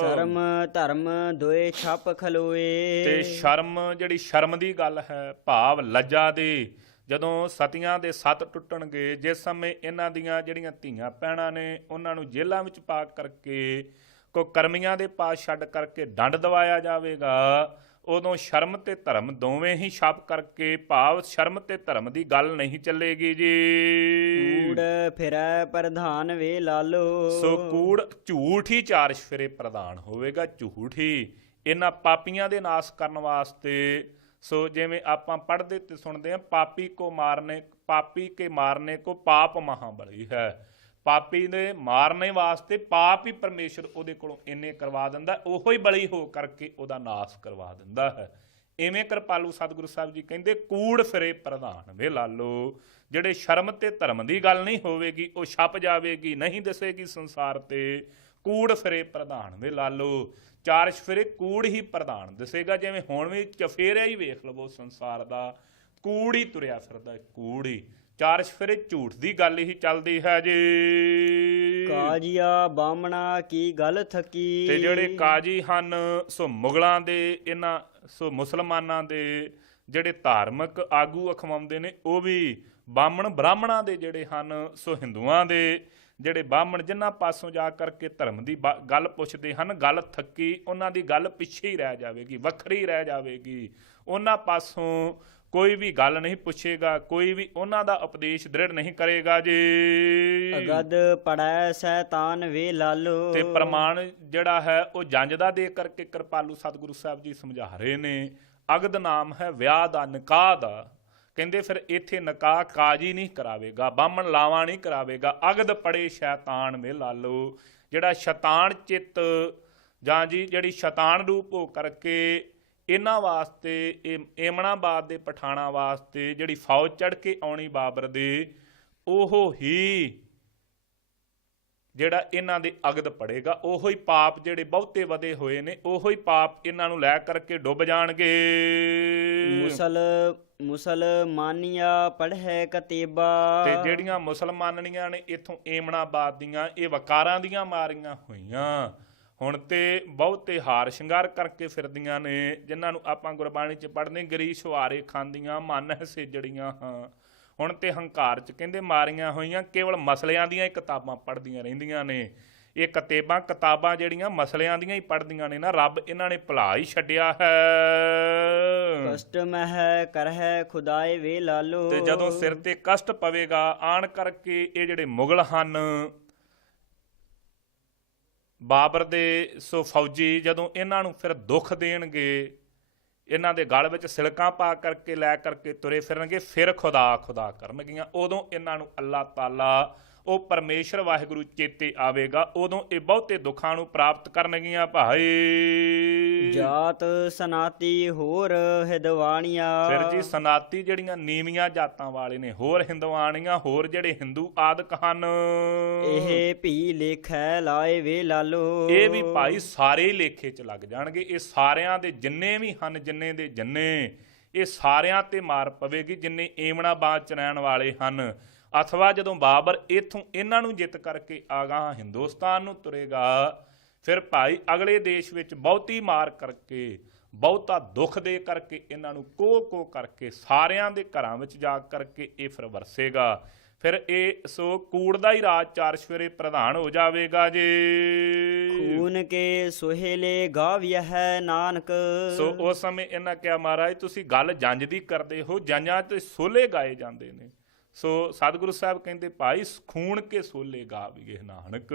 ਸ਼ਰਮ ਧਰਮ ਦੋਏ ਛੱਪ ਖਲੋਏ। ਤੇ ਸ਼ਰਮ, ਜਿਹੜੀ ਸ਼ਰਮ ਦੀ ਗੱਲ ਹੈ, ਭਾਵ ਲੱਜਾ ਦੀ, ਜਦੋਂ ਸਤੀਆਂ ਦੇ ਸੱਤ ਟੁੱਟਣਗੇ, ਜਿਸ ਸਮੇਂ ਇਹਨਾਂ ਦੀਆਂ ਜਿਹੜੀਆਂ ਧੀਆਂ ਭੈਣਾਂ ਨੇ ਉਹਨਾਂ ਨੂੰ ਜੇਲ੍ਹਾਂ ਵਿੱਚ ਪਾ ਕਰਕੇ ਕੋ ਕਰਮੀਆਂ ਦੇ ਪਾਸ ਛੱਡ ਕਰਕੇ ਡੰਡ ਦਵਾਇਆ ਜਾਵੇਗਾ, ਉਦੋਂ ਸ਼ਰਮ ਤੇ ਧਰਮ ਦੋਵੇਂ ਹੀ ਛਾਪ ਕਰਕੇ, ਭਾਵ ਸ਼ਰਮ ਤੇ ਧਰਮ ਦੀ ਗੱਲ ਨਹੀਂ ਚੱਲੇਗੀ ਜੀ। ਕੂੜ ਫਿਰੈ ਪ੍ਰਧਾਨ ਵੇ ਲਾਲੋ। ਸੋ ਕੂੜ ਝੂਠ ਹੀ ਚਾਰ ਫਿਰੇ ਪ੍ਰਧਾਨ ਹੋਵੇਗਾ, ਝੂਠ ਹੀ ਇਹਨਾਂ ਪਾਪੀਆਂ ਦੇ ਨਾਸ ਕਰਨ ਵਾਸਤੇ। ਸੋ ਜਿਵੇਂ ਆਪਾਂ ਪੜ੍ਹਦੇ ਤੇ ਸੁਣਦੇ ਹਾਂ, ਪਾਪੀ ਕੇ ਮਾਰਨੇ ਕੋ ਪਾਪ ਮਹਾਬਲੀ ਹੈ। ਪਾਪੀ ਦੇ ਮਾਰਨੇ ਵਾਸਤੇ ਪਾਪ ਹੀ ਪਰਮੇਸ਼ਰ ਉਹਦੇ ਕੋਲੋਂ ਇੰਨੇ ਕਰਵਾ ਦਿੰਦਾ, ਉਹੋ ਹੀ ਬਲੀ ਹੋ ਕਰਕੇ ਉਹਦਾ ਨਾਸ ਕਰਵਾ ਦਿੰਦਾ ਹੈ। ਇਵੇਂ ਕਿਰਪਾਲੂ ਸਤਿਗੁਰੂ ਸਾਹਿਬ ਜੀ ਕਹਿੰਦੇ, ਕੂੜ ਫਿਰੇ ਪ੍ਰਧਾਨ ਵੇ ਲਾਲੋ। ਜਿਹੜੇ ਸ਼ਰਮ ਤੇ ਧਰਮ ਦੀ ਗੱਲ ਨਹੀਂ ਹੋਵੇਗੀ ਉਹ ਛਪ ਜਾਵੇਗੀ, ਨਹੀਂ ਦਿਸੇਗੀ ਸੰਸਾਰ ਤੇ। ਕੂੜ ਫਿਰੇ ਪ੍ਰਧਾਨ ਵੇ ਲਾਲੋ, ਚਾਰ ਚਫੇਰੇ ਕੂੜ ਹੀ ਪ੍ਰਧਾਨ ਦਿਸੇਗਾ। ਜਿਵੇਂ ਹੁਣ ਵੀ ਚਫੇਰਿਆ ਹੀ ਵੇਖ ਲਵੋ ਸੰਸਾਰ ਦਾ, ਕੂੜ ਹੀ ਤੁਰਿਆ ਫਿਰਦਾ, ਕੂੜ ਹੀ। ਚਾਰ ਚਫੇਰੇ ਝੂਠ ਦੀ ਗੱਲ ਹੀ ਚੱਲਦੀ ਹੈ ਜੀ। ਕਾਜੀਆ ਬਾਹਮਣਾ ਕੀ ਗੱਲ ਥਕੀ। ਤੇ ਜਿਹੜੇ ਕਾਜੀ ਹਨ, ਸੋ ਮੁਗਲਾਂ ਦੇ, ਇਹਨਾਂ ਸੋ ਮੁਸਲਮਾਨਾਂ ਦੇ ਜਿਹੜੇ ਧਾਰਮਿਕ ਆਗੂ ਅਖਵਾਉਂਦੇ ਨੇ, ਉਹ ਵੀ ਬਾਹਮਣ ਬ੍ਰਾਹਮਣਾਂ ਦੇ ਜਿਹੜੇ ਹਨ, ਸੋ ਹਿੰਦੂਆਂ ਦੇ ਜਿਹੜੇ ਬਾਹਮਣ ਜਿਨ੍ਹਾਂ ਪਾਸੋਂ ਜਾ ਕਰਕੇ ਧਰਮ ਦੀ ਗੱਲ ਪੁੱਛਦੇ ਹਨ, ਗੱਲ ਥੱਕੀ, ਉਹਨਾਂ ਦੀ ਗੱਲ ਪਿੱਛੇ ਹੀ ਰਹਿ ਜਾਵੇਗੀ, ਵੱਖਰੀ ਰਹਿ ਜਾਵੇਗੀ। ਉਹਨਾਂ ਪਾਸੋਂ ਕੋਈ ਵੀ ਗੱਲ ਨਹੀਂ ਪੁੱਛੇਗਾ, ਕੋਈ ਵੀ ਉਹਨਾਂ ਦਾ ਉਪਦੇਸ਼ ਦ੍ਰਿੜ ਨਹੀਂ ਕਰੇਗਾ ਜੀ। ਅਗਦ ਪੜੈ ਸ਼ੈਤਾਨ ਵੇ ਲਾਲੋ। ਤੇ ਪ੍ਰਮਾਣ ਜਿਹੜਾ ਹੈ ਉਹ ਜੰਜ ਦਾ ਦੇ ਕਰਕੇ ਕਿਰਪਾਲੂ ਸਤਿਗੁਰੂ ਸਾਹਿਬ ਜੀ ਸਮਝਾ ਰਹੇ ਨੇ। ਅਗਦ ਨਾਮ ਹੈ ਵਿਆਹ ਦਾ, ਨਿਕਾਹ ਦਾ। ਕਹਿੰਦੇ ਫਿਰ ਇੱਥੇ ਨਿਕਾਹ ਕਾਜੀ ਨਹੀਂ ਕਰਾਵੇਗਾ, ਬਾਹਮਣ ਲਾਵਾਂ ਨਹੀਂ ਕਰਾਵੇਗਾ। ਅਗਦ ਪੜੇ ਸ਼ੈਤਾਨ ਵੇ ਲਾਲੋ, ਜਿਹੜਾ ਸ਼ੈਤਾਨ ਚਿੱਤ ਜਾਂ ਜੀ ਜਿਹੜੀ ਸ਼ੈਤਾਨ ਰੂਪ ਹੋ ਕਰਕੇ ਇਹਨਾਂ ਵਾਸਤੇ, ਇਹ ਏਮਣਾਬਾਦ ਦੇ ਪਠਾਣਾ ਵਾਸਤੇ ਜਿਹੜੀ ਫੌਜ ਚੜ੍ਹ ਕੇ ਆਉਣੀ ਬਾਬਰ ਦੇ, ਉਹ ਹੀ ਜਿਹੜਾ ਇਹਨਾਂ ਦੇ ਅਗਦ ਪੜੇਗਾ, ਉਹੋ ਹੀ ਪਾਪ ਜਿਹੜੇ ਬਹੁਤੇ ਵਧੇ ਹੋਏ ਨੇ, ਉਹੋ ਹੀ ਪਾਪ ਇਹਨਾਂ ਨੂੰ ਲੈ ਕਰਕੇ ਡੁੱਬ ਜਾਣਗੇ। ਮੁਸਲਮਾਨੀਆਂ ਪੜ੍ਹੈ ਕਤੇਬਾ। ਤੇ ਜਿਹੜੀਆਂ ਮੁਸਲਮਾਨਣੀਆਂ ਨੇ ਇੱਥੋਂ ਏਮਣਾਬਾਦ ਦੀਆਂ, ਇਹ ਵਕਾਰਾਂ ਦੀਆਂ ਮਾਰੀਆਂ ਹੋਈਆਂ, ਹੁਣ ਤੇ ਬਹੁਤੇ ਹਾਰ ਸ਼ਿੰਗਾਰ ਕਰਕੇ ਫਿਰਦੀਆਂ ਨੇ, ਜਿਨ੍ਹਾਂ ਨੂੰ ਆਪਾਂ ਗੁਰਬਾਣੀ 'ਚ ਪੜ੍ਹਦੇ ਗਰੀਸ਼ ਵਾਰੇ ਖਾਂਦੀਆਂ ਮਨ ਹੈ ਸੇਜੜੀਆਂ ਹਾਂ। ਹੁਣ ਤੇ ਹੰਕਾਰ 'ਚ ਕਹਿੰਦੇ ਮਾਰੀਆਂ ਹੋਈਆਂ, ਕੇਵਲ ਮਸਲਿਆਂ ਦੀਆਂ ਹੀ ਕਿਤਾਬਾਂ ਪੜ੍ਹਦੀਆਂ ਰਹਿੰਦੀਆਂ ਨੇ। ਇਹ ਕਿਤਾਬਾਂ ਜਿਹੜੀਆਂ ਮਸਲਿਆਂ ਦੀਆਂ ਹੀ ਪੜ੍ਹਦੀਆਂ ਨੇ ਨਾ, ਰੱਬ ਇਹਨਾਂ ਨੇ ਭੁਲਾ ਹੀ ਛੱਡਿਆ ਹੈ। ਕਸ਼ਟ ਮਹਿ ਕਰਹਿ ਖੁਦਾਏ ਵੇ ਲਾਲੋ। ਤੇ ਜਦੋਂ ਸਿਰ ਤੇ ਕਸ਼ਟ ਪਵੇਗਾ ਆਣ ਕਰਕੇ, ਇਹ ਜਿਹੜੇ ਮੁਗਲ ਹਨ ਬਾਬਰ ਦੇ ਸੋ ਫੌਜੀ, ਜਦੋਂ ਇਹਨਾਂ ਨੂੰ ਫਿਰ ਦੁੱਖ ਦੇਣਗੇ, ਇਹਨਾਂ ਦੇ ਗਲ ਵਿੱਚ ਸਿਲਕਾਂ ਪਾ ਕਰਕੇ ਲੈ ਕਰਕੇ ਤੁਰੇ ਫਿਰਨਗੇ, ਫਿਰ ਖੁਦਾ ਕਰਨਗੀਆਂ, ਉਦੋਂ ਇਹਨਾਂ ਨੂੰ ਅੱਲਾਹ ਤਾਲਾ ਉਹ ਪਰਮੇਸ਼ਰ ਵਾਹਿਗੁਰੂ ਚੇਤੇ ਆਵੇਗਾ, ਉਦੋਂ ਇਹ ਬਹੁਤੇ ਦੁੱਖਾਂ ਨੂੰ ਪ੍ਰਾਪਤ ਕਰਨਗੀਆਂ ਭਾਈ। ਜਾਤ ਸਨਾਤੀ ਹੋਰ ਹਿੰਦਵਾਣੀਆਂ। ਫਿਰ ਜੀ ਸਨਾਤੀ ਜਿਹੜੀਆਂ ਨੀਵੀਆਂ ਜਾਤਾਂ ਵਾਲੇ ਨੇ, ਹੋਰ ਹਿੰਦਵਾਣੀਆਂ, ਹੋਰ ਜਿਹੜੇ ਹਿੰਦੂ ਆਦਿਕ ਹਨ, ਇਹ ਭੀ ਲੇਖੈ ਲਾਏ ਵੇ ਲਾਲੋ। ਇਹ ਵੀ ਭਾਈ ਸਾਰੇ ਲੇਖੇ 'ਚ ਲੱਗ ਜਾਣਗੇ। ਇਹ ਸਾਰਿਆਂ ਦੇ ਜਿੰਨੇ ਵੀ ਹਨ, ਜਿੰਨੇ ਦੇ ਜਿੰਨੇ, ਇਹ ਸਾਰਿਆਂ ਤੇ ਮਾਰ ਪਵੇਗੀ ਜਿੰਨੇ ਏਮਣਾਬਾਦ 'ਚ ਰਹਿਣ ਵਾਲੇ ਹਨ। ਅਥਵਾ ਜਦੋਂ ਬਾਬਰ ਇੱਥੋਂ ਇਹਨਾਂ ਨੂੰ ਜਿੱਤ ਕਰਕੇ ਆਗਾਹ ਹਿੰਦੁਸਤਾਨ ਨੂੰ ਤੁਰੇਗਾ, ਫਿਰ ਭਾਈ ਅਗਲੇ ਦੇਸ਼ ਵਿੱਚ ਬਹੁਤੀ ਮਾਰ ਕਰਕੇ, ਬਹੁਤਾ ਦੁੱਖ ਦੇ ਕਰਕੇ, ਇਹਨਾਂ ਨੂੰ ਕੋਹ ਕਰਕੇ ਸਾਰਿਆਂ ਦੇ ਘਰਾਂ ਵਿੱਚ ਜਾ ਕਰਕੇ ਇਹ ਫਿਰ ਵਰਸੇਗਾ। ਫਿਰ ਇਹ ਸੋ ਕੂੜ ਦਾ ਹੀ ਰਾਜ 4 ਸਵੇਰੇ ਪ੍ਰਧਾਨ ਹੋ ਜਾਵੇਗਾ ਜੀ। ਖੂਨ ਕੇ ਸੁਹੇਲੇ ਗਾਵਿਆ ਹੈ ਨਾਨਕ। ਸੋ ਉਸ ਸਮੇਂ ਇਹਨਾਂ ਕਿਹਾ, ਮਹਾਰਾਜ ਤੁਸੀਂ ਗੱਲ ਜੰਜ ਦੀ ਕਰਦੇ ਹੋ, ਜੰਜਾਂ ਤੇ ਸੋਲੇ ਗਾਏ ਜਾਂਦੇ ਨੇ। ਸੋ ਸਤਿਗੁਰੂ ਸਾਹਿਬ ਕਹਿੰਦੇ ਭਾਈ ਖੂਨ ਕੇ ਸੋਲੇ ਗਾਵੀਏ ਨਾਨਕ।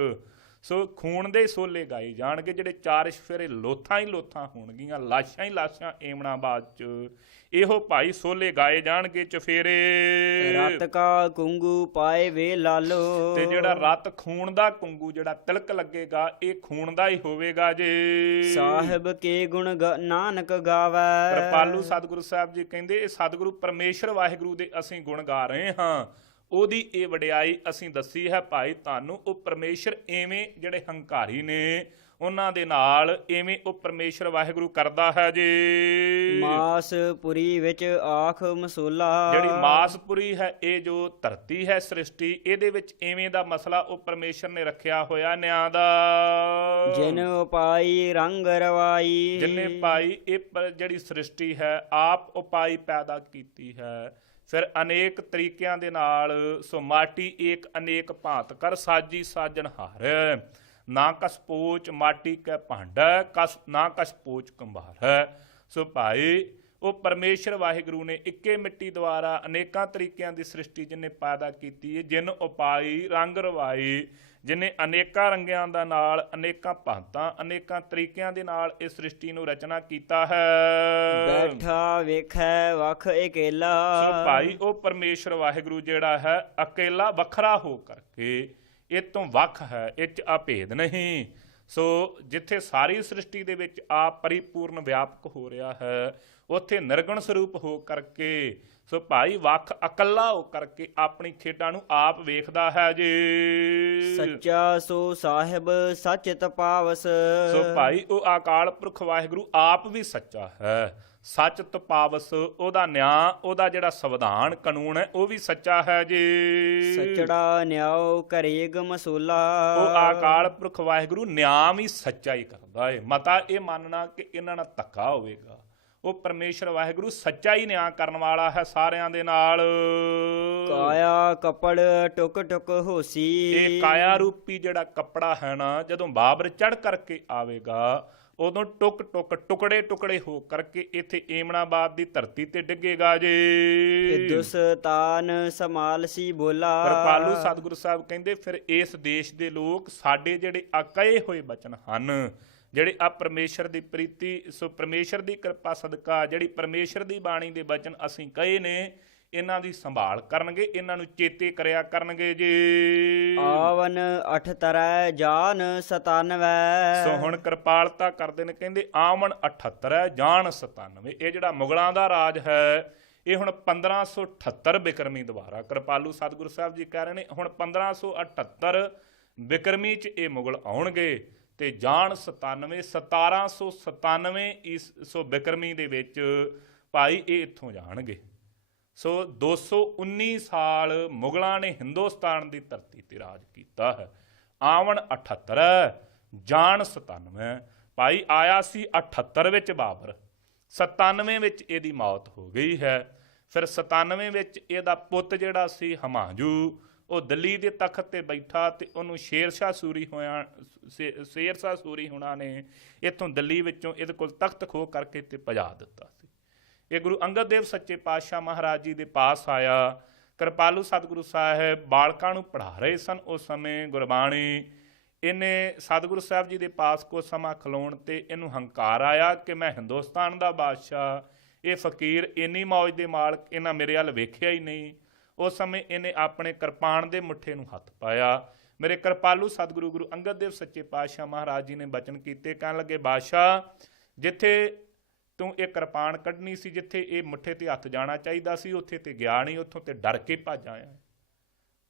ਸੋ ਖੂਨ ਦੇ ਸੋਲੇ ਗਾਏ ਜਾਣਗੇ, ਜਿਹੜੇ 4 ਸਫੇਰੇ ਲੋਥਾਂ ਹੀ ਲੋਥਾਂ ਹੋਣਗੀਆਂ, ਲਾਸ਼ਾਂ ਹੀ ਲਾਸ਼ਾਂ ਏਮਣਾਬਾਦ 'ਚ, ਇਹੋ ਭਾਈ ਸੋਲੇ ਗਾਏ ਜਾਣਗੇ ਚਫੇਰੇ। ਰਤ ਕਾ ਕੁੰਗੂ ਪਾਏ ਵੇ ਲਾਲੋ। ਤੇ ਜਿਹੜਾ ਰਤ ਖੂਨ ਦਾ ਕੁੰਗੂ ਜਿਹੜਾ ਤਿਲਕ ਲੱਗੇਗਾ, ਇਹ ਖੂਨ ਦਾ ਹੀ ਹੋਵੇਗਾ ਜੀ। ਸਾਹਿਬ ਕੇ ਗੁਣ ਨਾਨਕ ਗਾਵੈ। ਕਿਰਪਾਲੂ ਸਤਿਗੁਰੂ ਸਾਹਿਬ ਜੀ ਕਹਿੰਦੇ, ਇਹ ਸਤਿਗੁਰੂ ਪਰਮੇਸ਼ਰ ਵਾਹਿਗੁਰੂ ਦੇ ਅਸੀਂ ਗੁਣ ਗਾ ਰਹੇ ਹਾਂ, ਉਹਦੀ ਇਹ ਵਡਿਆਈ ਅਸੀਂ ਦੱਸੀ ਹੈ ਭਾਈ ਤੁਹਾਨੂੰ। ਉਹ ਪਰਮੇਸ਼ਰ ਐਵੇਂ ਜਿਹੜੇ ਹੰਕਾਰੀ ਨੇ ਉਹਨਾਂ ਦੇ ਨਾਲ ਐਵੇਂ ਉਹ ਪਰਮੇਸ਼ਰ ਵਾਹਿਗੁਰੂ ਕਰਦਾ ਹੈ ਜੀ। ਮਾਸਪੁਰੀ ਵਿੱਚ ਆਖ ਮਸੂਲਾ। ਜਿਹੜੀ ਮਾਸਪੁਰੀ ਹੈ, ਇਹ ਜੋ ਧਰਤੀ ਹੈ ਸ੍ਰਿਸ਼ਟੀ, ਇਹਦੇ ਵਿੱਚ ਐਵੇਂ ਦਾ ਮਸਲਾ ਉਹ ਪਰਮੇਸ਼ਰ ਨੇ ਰੱਖਿਆ ਹੋਇਆ ਨਿਆਂ ਦਾ। ਜਿਨ ਉਪਾਈ ਰੰਗ ਰਵਾਈ। ਜਿਨੇ ਪਾਈ ਇਹ ਜਿਹੜੀ ਸ੍ਰਿਸ਼ਟੀ ਹੈ ਆਪ ਉਪਾਈ ਪੈਦਾ ਕੀਤੀ ਹੈ। ਫਿਰ ਅਨੇਕ ਤਰੀਕਿਆਂ ਦੇ ਨਾਲ ਸੋ ਮਾਟੀ ਏਕ ਅਨੇਕ ਭਾਂਤ ਕਰ ਸਾਜੀ ਸਾਜਣਹਾਰ। ਨਾ ਕਸ ਪੋਚ ਮਾਟੀ ਕੈ ਭਾਂਡਾ, ਨਾ ਕਸ ਪੋਚ ਕੰਭਾਰ। ਸੋ ਭਾਈ ਉਹ ਪਰਮੇਸ਼ਰ ਵਾਹਿਗੁਰੂ ਨੇ ਇੱਕੇ ਮਿੱਟੀ ਦੁਆਰਾ ਅਨੇਕਾਂ ਤਰੀਕਿਆਂ ਦੀ ਸ੍ਰਿਸ਼ਟੀ ਜਿਹਨੇ ਪੈਦਾ ਕੀਤੀ ਹੈ। ਜਿਨ ਉਪਾਈ ਰੰਗ ਰਵਾਈ, ਜਿਹਨੇ ਅਨੇਕਾਂ ਰੰਗਿਆਂ ਦਾ ਨਾਲ, ਅਨੇਕਾਂ ਭਾਂਤਾਂ, ਅਨੇਕਾਂ ਤਰੀਕਿਆਂ ਦੇ ਨਾਲ ਇਸ ਸ੍ਰਿਸ਼ਟੀ ਨੂੰ ਰਚਨਾ ਕੀਤਾ ਹੈ। ਬੈਠਾ ਵੇਖੈ ਵਖ ਇਕੇਲਾ। ਸੋ ਭਾਈ ਉਹ ਪਰਮੇਸ਼ਰ ਵਾਹਿਗੁਰੂ ਜਿਹੜਾ ਹੈ ਅਕੇਲਾ ਵੱਖਰਾ ਹੋ ਕਰਕੇ ਇਹ ਤੋਂ ਵੱਖ ਹੈ, ਇਹ 'ਚ ਅਭੇਦ ਨਹੀਂ। ਸੋ ਜਿੱਥੇ ਸਾਰੀ ਸ੍ਰਿਸ਼ਟੀ ਦੇ ਵਿੱਚ ਆਪ ਪਰਿਪੂਰਨ ਵਿਆਪਕ ਹੋ ਰਿਹਾ ਹੈ, ਉੱਥੇ ਨਿਰਗੁਣ ਸਰੂਪ ਹੋ ਕਰਕੇ ਸੋ ਭਾਈ ਵੱਖ ਇਕੱਲਾ ਹੋ ਕਰਕੇ ਆਪਣੀ ਖੇਡਾਂ ਨੂੰ ਆਪ ਵੇਖਦਾ ਹੈ ਜੀ। ਸੱਚਾ ਸੋ ਸਾਹਿਬ ਸੱਚ ਤਪਾਵਸ। ਸੋ ਭਾਈ ਉਹ ਅਕਾਲ ਪੁਰਖ ਵਾਹਿਗੁਰੂ ਆਪ ਵੀ ਸੱਚਾ ਹੈ, ਸੱਚ ਤਪਾਵਸ, ਉਹਦਾ ਨਿਆਂ, ਉਹਦਾ ਜਿਹੜਾ ਸੰਵਿਧਾਨ ਕਾਨੂੰਨ ਹੈ ਉਹ ਵੀ ਸੱਚਾ ਹੈ ਜੀ। ਸੱਚੜਾ ਨਿਆਓ ਕਰੇਗ ਮਸੂਲਾ। ਉਹ ਅਕਾਲ ਪੁਰਖ ਵਾਹਿਗੁਰੂ ਨਿਆਂ ਵੀ ਸੱਚਾ ਹੀ ਕਰਦਾ ਹੈ। ਮਤਾ ਇਹ ਮੰਨਣਾ ਕਿ ਇਹਨਾਂ ਨਾਲ ਧੱਕਾ ਹੋਵੇਗਾ, ਉਹ ਪਰਮੇਸ਼ਰ ਵਾਹਿਗੁਰੂ ਸੱਚਾ ਹੀ ਨਿਆਂ ਕਰਨ ਵਾਲਾ ਹੈ ਸਾਰਿਆਂ ਦੇ ਨਾਲ। ਕਾਇਆ ਕਪੜ ਟੁਕ ਟੁਕ ਹੋਸੀ। ਇਹ ਕਾਇਆ ਰੂਪੀ ਜਿਹੜਾ ਕੱਪੜਾ ਹੈ ਨਾ, ਜਦੋਂ ਬਾਬਰ ਚੜ੍ਹ ਕਰਕੇ ਆਵੇਗਾ ਉਦੋਂ ਟੁਕ ਟੁਕ ਟੁਕੜੇ ਟੁਕੜੇ ਹੋ ਕਰਕੇ ਇੱਥੇ ਏਮਣਾਬਾਦ ਦੀ ਧਰਤੀ ਤੇ ਡਿੱਗੇਗਾ ਜੀ। ਹਿੰਦੁਸਤਾਨ ਸੰਭਾਲਸੀ ਬੋਲਾ। ਕਿਰਪਾਲੂ ਸਤਿਗੁਰੂ ਸਾਹਿਬ ਕਹਿੰਦੇ ਫਿਰ ਇਸ ਦੇਸ਼ ਦੇ ਲੋਕ ਸਾਡੇ ਜਿਹੜੇ ਆ ਕਹੇ ਹੋਏ ਬਚਨ ਹਨ, ਜਿਹੜੇ ਆ ਪਰਮੇਸ਼ਰ ਦੀ ਪ੍ਰੀਤੀ, ਸੋ ਪਰਮੇਸ਼ਰ ਦੀ ਕਿਰਪਾ ਸਦਕਾ ਜਿਹੜੀ ਪਰਮੇਸ਼ਰ ਦੀ ਬਾਣੀ ਦੇ ਬਚਨ ਅਸੀਂ ਕਹੇ ਨੇ, ਇਹਨਾਂ ਦੀ ਸੰਭਾਲ ਕਰਨਗੇ, ਇਹਨਾਂ ਨੂੰ ਚੇਤੇ ਕਰਿਆ ਕਰਨਗੇ ਜੀ। ਆਵਨ 78 ਜਾਨ 97। ਸੋ ਹੁਣ ਕਿਰਪਾਲਤਾ ਕਰਦੇ ਨੇ, ਕਹਿੰਦੇ ਆਵਨ 78 ਜਾਨ 97। ਇਹ ਜਿਹੜਾ ਮੁਗਲਾਂ ਦਾ ਰਾਜ ਹੈ ਇਹ ਹੁਣ 1578 ਬਿਕਰਮੀ ਦੁਆਰਾ, ਕਿਰਪਾਲੂ ਸਤਿਗੁਰੂ ਸਾਹਿਬ ਜੀ ਕਹਿ ਰਹੇ ਨੇ ਹੁਣ 1578 ਬਿਕਰਮੀ 'ਚ ਇਹ ਮੁਗਲ ਆਉਣਗੇ ਤੇ ਜਾਣ 97 1797 ਈਸੋ ਬਿਕਰਮੀ ਦੇ ਵਿੱਚ ਭਾਈ ਇਹ ਇੱਥੋਂ ਜਾਣਗੇ। ਸੋ 219 ਸਾਲ ਮੁਗਲਾਂ ਨੇ ਹਿੰਦੁਸਤਾਨ ਦੀ ਧਰਤੀ ਤੇ ਰਾਜ ਕੀਤਾ ਹੈ। ਆਵਣ 78 ਜਾਣ 97। ਭਾਈ ਆਇਆ ਸੀ 78 ਵਿੱਚ ਬਾਬਰ, 97 ਵਿੱਚ ਇਹਦੀ ਮੌਤ ਹੋ ਗਈ ਹੈ। ਫਿਰ 97 ਵਿੱਚ ਇਹਦਾ ਪੁੱਤ ਜਿਹੜਾ ਸੀ ਹਮਾਯੂ, ਉਹ ਦਿੱਲੀ ਦੇ ਤਖਤ ਤੇ ਬੈਠਾ ਤੇ ਉਹਨੂੰ ਸ਼ੇਰਸ਼ਾਹ ਸੂਰੀ ਹੁਣਾਂ ਨੇ ਇੱਥੋਂ ਦਿੱਲੀ ਵਿੱਚੋਂ ਇਹਦੇ ਕੋਲ ਤਖਤ ਖੋਹ ਕਰਕੇ ਤੇ ਭਜਾ ਦਿੱਤਾ ਸੀ। ਇਹ ਗੁਰੂ ਅੰਗਦ ਦੇਵ ਸੱਚੇ ਪਾਤਸ਼ਾਹ ਮਹਾਰਾਜ ਜੀ ਦੇ ਪਾਸ ਆਇਆ। ਕਿਰਪਾਲੂ ਸਤਿਗੁਰੂ ਸਾਹਿਬ ਬਾਲਕਾਂ ਨੂੰ ਪੜ੍ਹਾ ਰਹੇ ਸਨ ਉਸ ਸਮੇਂ ਗੁਰਬਾਣੀ। ਇਹਨੇ ਸਤਿਗੁਰੂ ਸਾਹਿਬ ਜੀ ਦੇ ਪਾਸ ਕੁਝ ਸਮਾਂ ਖਲੋਣ ਤੇ ਇਹਨੂੰ ਹੰਕਾਰ ਆਇਆ ਕਿ ਮੈਂ ਹਿੰਦੁਸਤਾਨ ਦਾ ਬਾਦਸ਼ਾਹ, ਇਹ ਫਕੀਰ ਇੰਨੀ ਮੌਜ ਦੇ ਮਾਲਕ, ਇਹਨਾਂ ਮੇਰੇ ਵੱਲ ਵੇਖਿਆ ਹੀ ਨਹੀਂ। ਉਸ ਸਮੇਂ ਇਹਨੇ ਆਪਣੇ ਕਿਰਪਾਨ ਦੇ ਮੁੱਠੇ ਨੂੰ ਹੱਥ ਪਾਇਆ। ਮੇਰੇ ਕਿਰਪਾਲੂ ਸਤਿਗੁਰੂ ਗੁਰੂ ਅੰਗਦ ਦੇਵ ਸੱਚੇ ਪਾਤਸ਼ਾਹ ਮਹਾਰਾਜ ਜੀ ਨੇ ਬਚਨ ਕੀਤੇ, ਕਹਿਣ ਲੱਗੇ ਬਾਦਸ਼ਾਹ ਜਿੱਥੇ ਤੂੰ ਇਹ ਕਿਰਪਾਨ ਕੱਢਣੀ ਸੀ, ਜਿੱਥੇ ਇਹ ਮੁੱਠੇ ਤੇ ਹੱਥ ਜਾਣਾ ਚਾਹੀਦਾ ਸੀ, ਉੱਥੇ ਤੇ ਗਿਆ ਨਹੀਂ, ਉੱਥੋਂ ਤੇ ਡਰ ਕੇ ਭੱਜ ਆਇਆ।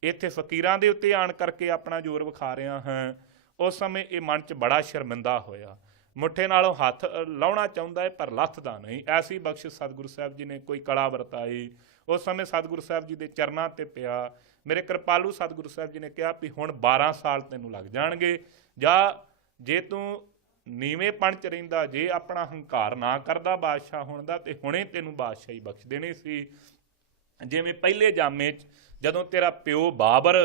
ਇੱਥੇ ਫਕੀਰਾਂ ਦੇ ਉੱਤੇ ਆਣ ਕਰਕੇ ਆਪਣਾ ਜ਼ੋਰ ਵਿਖਾ ਰਿਹਾ ਹਾਂ। ਉਸ ਸਮੇਂ ਇਹ ਮਨ 'ਚ ਬੜਾ ਸ਼ਰਮਿੰਦਾ ਹੋਇਆ, ਮੁੱਠੇ ਨਾਲੋਂ ਹੱਥ ਲਾਉਣਾ ਚਾਹੁੰਦਾ ਹੈ ਪਰ ਲੱਥਦਾ ਨਹੀਂ। ਐਸੀ ਬਖਸ਼ਿਸ਼ ਸਤਿਗੁਰੂ ਸਾਹਿਬ ਜੀ ਨੇ ਕੋਈ ਕਲਾ ਵਰਤਾਈ। ਉਸ ਸਮੇਂ ਸਤਿਗੁਰੂ ਸਾਹਿਬ ਜੀ ਦੇ ਚਰਨਾਂ ਤੇ ਪਿਆ। ਮੇਰੇ ਕਿਰਪਾਲੂ ਸਤਿਗੁਰੂ ਸਾਹਿਬ ਜੀ ਨੇ ਕਿਹਾ ਵੀ ਹੁਣ 12 ਸਾਲ ਤੈਨੂੰ ਲੱਗ ਜਾਣਗੇ, ਜਾਂ ਜੇ ਤੂੰ ਨੀਵੇਂਪਣ 'ਚ ਰਹਿੰਦਾ, ਜੇ ਆਪਣਾ ਹੰਕਾਰ ਨਾ ਕਰਦਾ ਬਾਦਸ਼ਾਹ ਹੋਣ ਦਾ, ਤੇ ਹੁਣੇ ਤੈਨੂੰ ਬਾਦਸ਼ਾਹੀ ਬਖਸ਼ ਦੇਣੀ ਸੀ। ਜਿਵੇਂ ਪਹਿਲੇ ਜਾਮੇ 'ਚ ਜਦੋਂ ਤੇਰਾ ਪਿਓ ਬਾਬਰ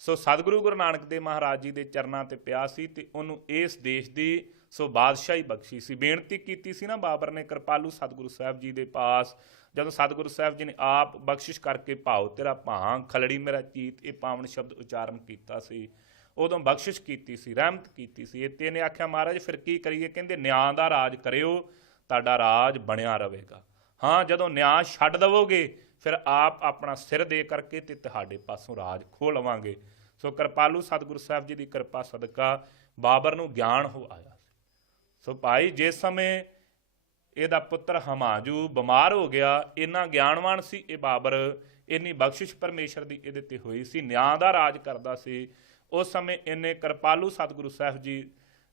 ਸੋ ਸਤਿਗੁਰੂ ਗੁਰੂ ਨਾਨਕ ਦੇਵ ਮਹਾਰਾਜ ਜੀ ਦੇ ਚਰਨਾਂ ਤੇ ਪਿਆ ਸੀ ਤੇ ਉਹਨੂੰ ਇਸ ਦੇਸ਼ ਦੀ ਸੋ ਬਾਦਸ਼ਾਹੀ ਬਖਸ਼ੀ ਸੀ। ਬੇਨਤੀ ਕੀਤੀ ਸੀ ਨਾ ਬਾਬਰ ਨੇ ਕਿਰਪਾਲੂ ਸਤਿਗੁਰੂ ਸਾਹਿਬ ਜੀ ਦੇ ਪਾਸ, ਜਦੋਂ ਸਤਿਗੁਰੂ ਸਾਹਿਬ ਜੀ ਨੇ ਆਪ ਬਖਸ਼ਿਸ਼ ਕਰਕੇ ਭਾਉ ਤੇਰਾ ਭਾਂ ਖਲੜੀ ਮੇਰਾ ਚੀਤ, ਇਹ ਪਾਵਨ ਸ਼ਬਦ ਉਚਾਰਨ ਕੀਤਾ ਸੀ, ਉਦੋਂ ਬਖਸ਼ਿਸ਼ ਕੀਤੀ ਸੀ, ਰਹਿਮਤ ਕੀਤੀ ਸੀ। ਤੇ ਇਹਨੇ ਆਖਿਆ ਮਹਾਰਾਜ ਫਿਰ ਕੀ ਕਰੀਏ? ਕਹਿੰਦੇ ਨਿਆਂ ਦਾ ਰਾਜ ਕਰਿਓ, ਤੁਹਾਡਾ ਰਾਜ ਬਣਿਆ ਰਹੇਗਾ। ਹਾਂ, ਜਦੋਂ ਨਿਆਂ ਛੱਡ ਦੇਵੋਗੇ ਫਿਰ ਆਪ ਆਪਣਾ ਸਿਰ ਦੇ ਕਰਕੇ ਤੇ ਤੁਹਾਡੇ ਪਾਸੋਂ ਰਾਜ ਖੋਹ ਲਵਾਂਗੇ। ਸੋ ਕਿਰਪਾਲੂ ਸਤਿਗੁਰੂ ਸਾਹਿਬ ਜੀ ਦੀ ਕਿਰਪਾ ਸਦਕਾ ਬਾਬਰ ਨੂੰ ਗਿਆਨ ਹੋ ਆਇਆ। ਸੋ ਭਾਈ ਜਿਸ ਸਮੇਂ ਇਹਦਾ ਪੁੱਤਰ ਹਮਾਯੂ ਬਿਮਾਰ ਹੋ ਗਿਆ, ਇੰਨਾ ਗਿਆਨਵਾਨ ਸੀ ਇਹ ਬਾਬਰ, ਇੰਨੀ ਬਖਸ਼ਿਸ਼ ਪਰਮੇਸ਼ਰ ਦੀ ਇਹਦੇ ਤੇ ਹੋਈ ਸੀ, ਨਿਆਂ ਦਾ ਰਾਜ ਕਰਦਾ ਸੀ। ਉਸ ਸਮੇਂ ਇਹਨੇ ਕਿਰਪਾਲੂ ਸਤਿਗੁਰੂ ਸਾਹਿਬ ਜੀ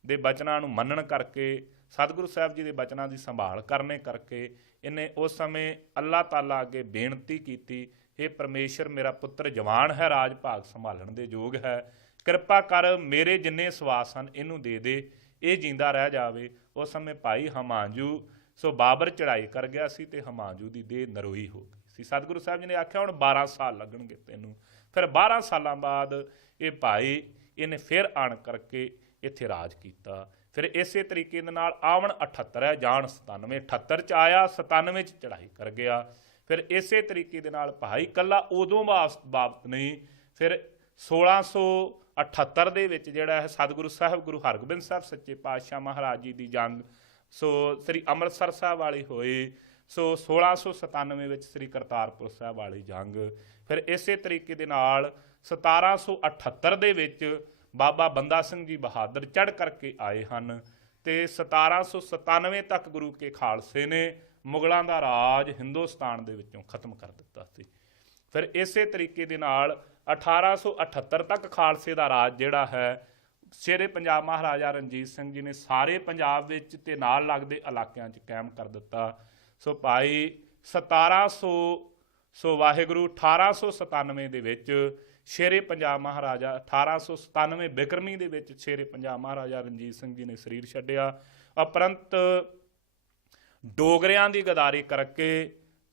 ਦੇ ਬਚਨਾਂ ਨੂੰ ਮੰਨਣ ਕਰਕੇ, ਸਤਿਗੁਰੂ ਸਾਹਿਬ ਜੀ ਦੇ ਬਚਨਾਂ ਦੀ ਸੰਭਾਲ ਕਰਨੇ ਕਰਕੇ ਇਹਨੇ ਉਸ ਸਮੇਂ ਅੱਲਾਹ ਤਾਲਾ ਅੱਗੇ ਬੇਨਤੀ ਕੀਤੀ, ਇਹ ਪਰਮੇਸ਼ਰ ਮੇਰਾ ਪੁੱਤਰ ਜਵਾਨ ਹੈ, ਰਾਜ ਭਾਗ ਸੰਭਾਲਣ ਦੇ ਯੋਗ ਹੈ, ਕਿਰਪਾ ਕਰ ਮੇਰੇ ਜਿੰਨੇ ਸਵਾਸ ਹਨ ਇਹਨੂੰ ਦੇ ਦੇ, ਇਹ ਜਿੰਦਾ ਰਹਿ ਜਾਵੇ। ਉਸ ਸਮੇਂ ਭਾਈ ਹਮਾਯੂ ਸੋ ਬਾਬਰ ਚੜ੍ਹਾਈ ਕਰ ਗਿਆ ਸੀ ਤੇ ਹਮਾਯੂ ਦੀ ਦੇਹ ਨਰੋਈ ਹੋ ਗਈ ਸੀ। ਸਤਿਗੁਰੂ ਸਾਹਿਬ ਜੀ ਨੇ ਆਖਿਆ ਹੁਣ 12 ਸਾਲ ਲੱਗਣਗੇ ਤੈਨੂੰ। ਫਿਰ 12 ਸਾਲਾਂ ਬਾਅਦ ਇਹ ਭਾਈ ਇਹਨੇ ਫਿਰ ਆਣ ਕਰਕੇ ਇੱਥੇ ਰਾਜ ਕੀਤਾ। ਫਿਰ ਇਸੇ ਤਰੀਕੇ ਦੇ ਨਾਲ ਆਵਣ 78 ਹੈ, ਜਾਣ 97, 78 'ਚ ਆਇਆ, 97 'ਚ ਚੜ੍ਹਾਈ ਕਰ ਗਿਆ। ਫਿਰ ਇਸੇ ਤਰੀਕੇ ਦੇ ਨਾਲ ਭਾਈ ਇਕੱਲਾ ਉਦੋਂ ਬਾਬਤ ਨਹੀਂ, ਫਿਰ 1678 ਦੇ ਵਿੱਚ ਜਿਹੜਾ ਹੈ ਸਤਿਗੁਰੂ ਸਾਹਿਬ ਗੁਰੂ ਹਰਗੋਬਿੰਦ ਸਾਹਿਬ ਸੱਚੇ ਪਾਤਸ਼ਾਹ ਮਹਾਰਾਜ ਜੀ ਦੀ ਜੰਗ ਸੋ ਸ੍ਰੀ ਅੰਮ੍ਰਿਤਸਰ ਸਾਹਿਬ ਵਾਲੀ ਹੋਈ। ਸੋ 1697 ਵਿੱਚ ਸ੍ਰੀ ਕਰਤਾਰਪੁਰ ਸਾਹਿਬ ਵਾਲੀ ਜੰਗ। ਫਿਰ ਇਸੇ ਤਰੀਕੇ ਦੇ ਨਾਲ 1778 ਦੇ ਵਿੱਚ ਬਾਬਾ ਬੰਦਾ ਸਿੰਘ ਜੀ ਬਹਾਦਰ ਚੜ੍ਹ ਕਰਕੇ ਆਏ ਹਨ ਤੇ 1797 ਤੱਕ ਗੁਰੂ ਕੇ ਖਾਲਸੇ ਨੇ ਮੁਗਲਾਂ ਦਾ ਰਾਜ ਹਿੰਦੁਸਤਾਨ ਦੇ ਵਿੱਚੋਂ ਖਤਮ ਕਰ ਦਿੱਤਾ ਸੀ। ਫਿਰ ਇਸੇ ਤਰੀਕੇ ਦੇ ਨਾਲ 1878 ਤੱਕ ਖਾਲਸੇ ਦਾ ਰਾਜ ਜਿਹੜਾ ਹੈ ਸ਼ੇਰੇ ਪੰਜਾਬ ਮਹਾਰਾਜਾ ਰਣਜੀਤ ਸਿੰਘ ਜੀ ਨੇ ਸਾਰੇ ਪੰਜਾਬ ਵਿੱਚ ਤੇ ਨਾਲ ਲੱਗਦੇ ਇਲਾਕਿਆਂ 'ਚ ਕਾਇਮ ਕਰ ਦਿੱਤਾ। ਸੋ ਭਾਈ 1700 ਸੋ ਵਾਹਿਗੁਰੂ 1897 ਦੇ ਵਿੱਚ ਸ਼ੇਰੇ ਪੰਜਾਬ ਮਹਾਰਾਜਾ 1897 ਬਿਕਰਮੀ ਦੇ ਵਿੱਚ ਸ਼ੇਰੇ ਪੰਜਾਬ ਮਹਾਰਾਜਾ ਰਣਜੀਤ ਸਿੰਘ ਜੀ ਨੇ ਸਰੀਰ ਛੱਡਿਆ। ਉਪਰੰਤ ਡੋਗਰਿਆਂ ਦੀ ਗਦਾਰੀ ਕਰਕੇ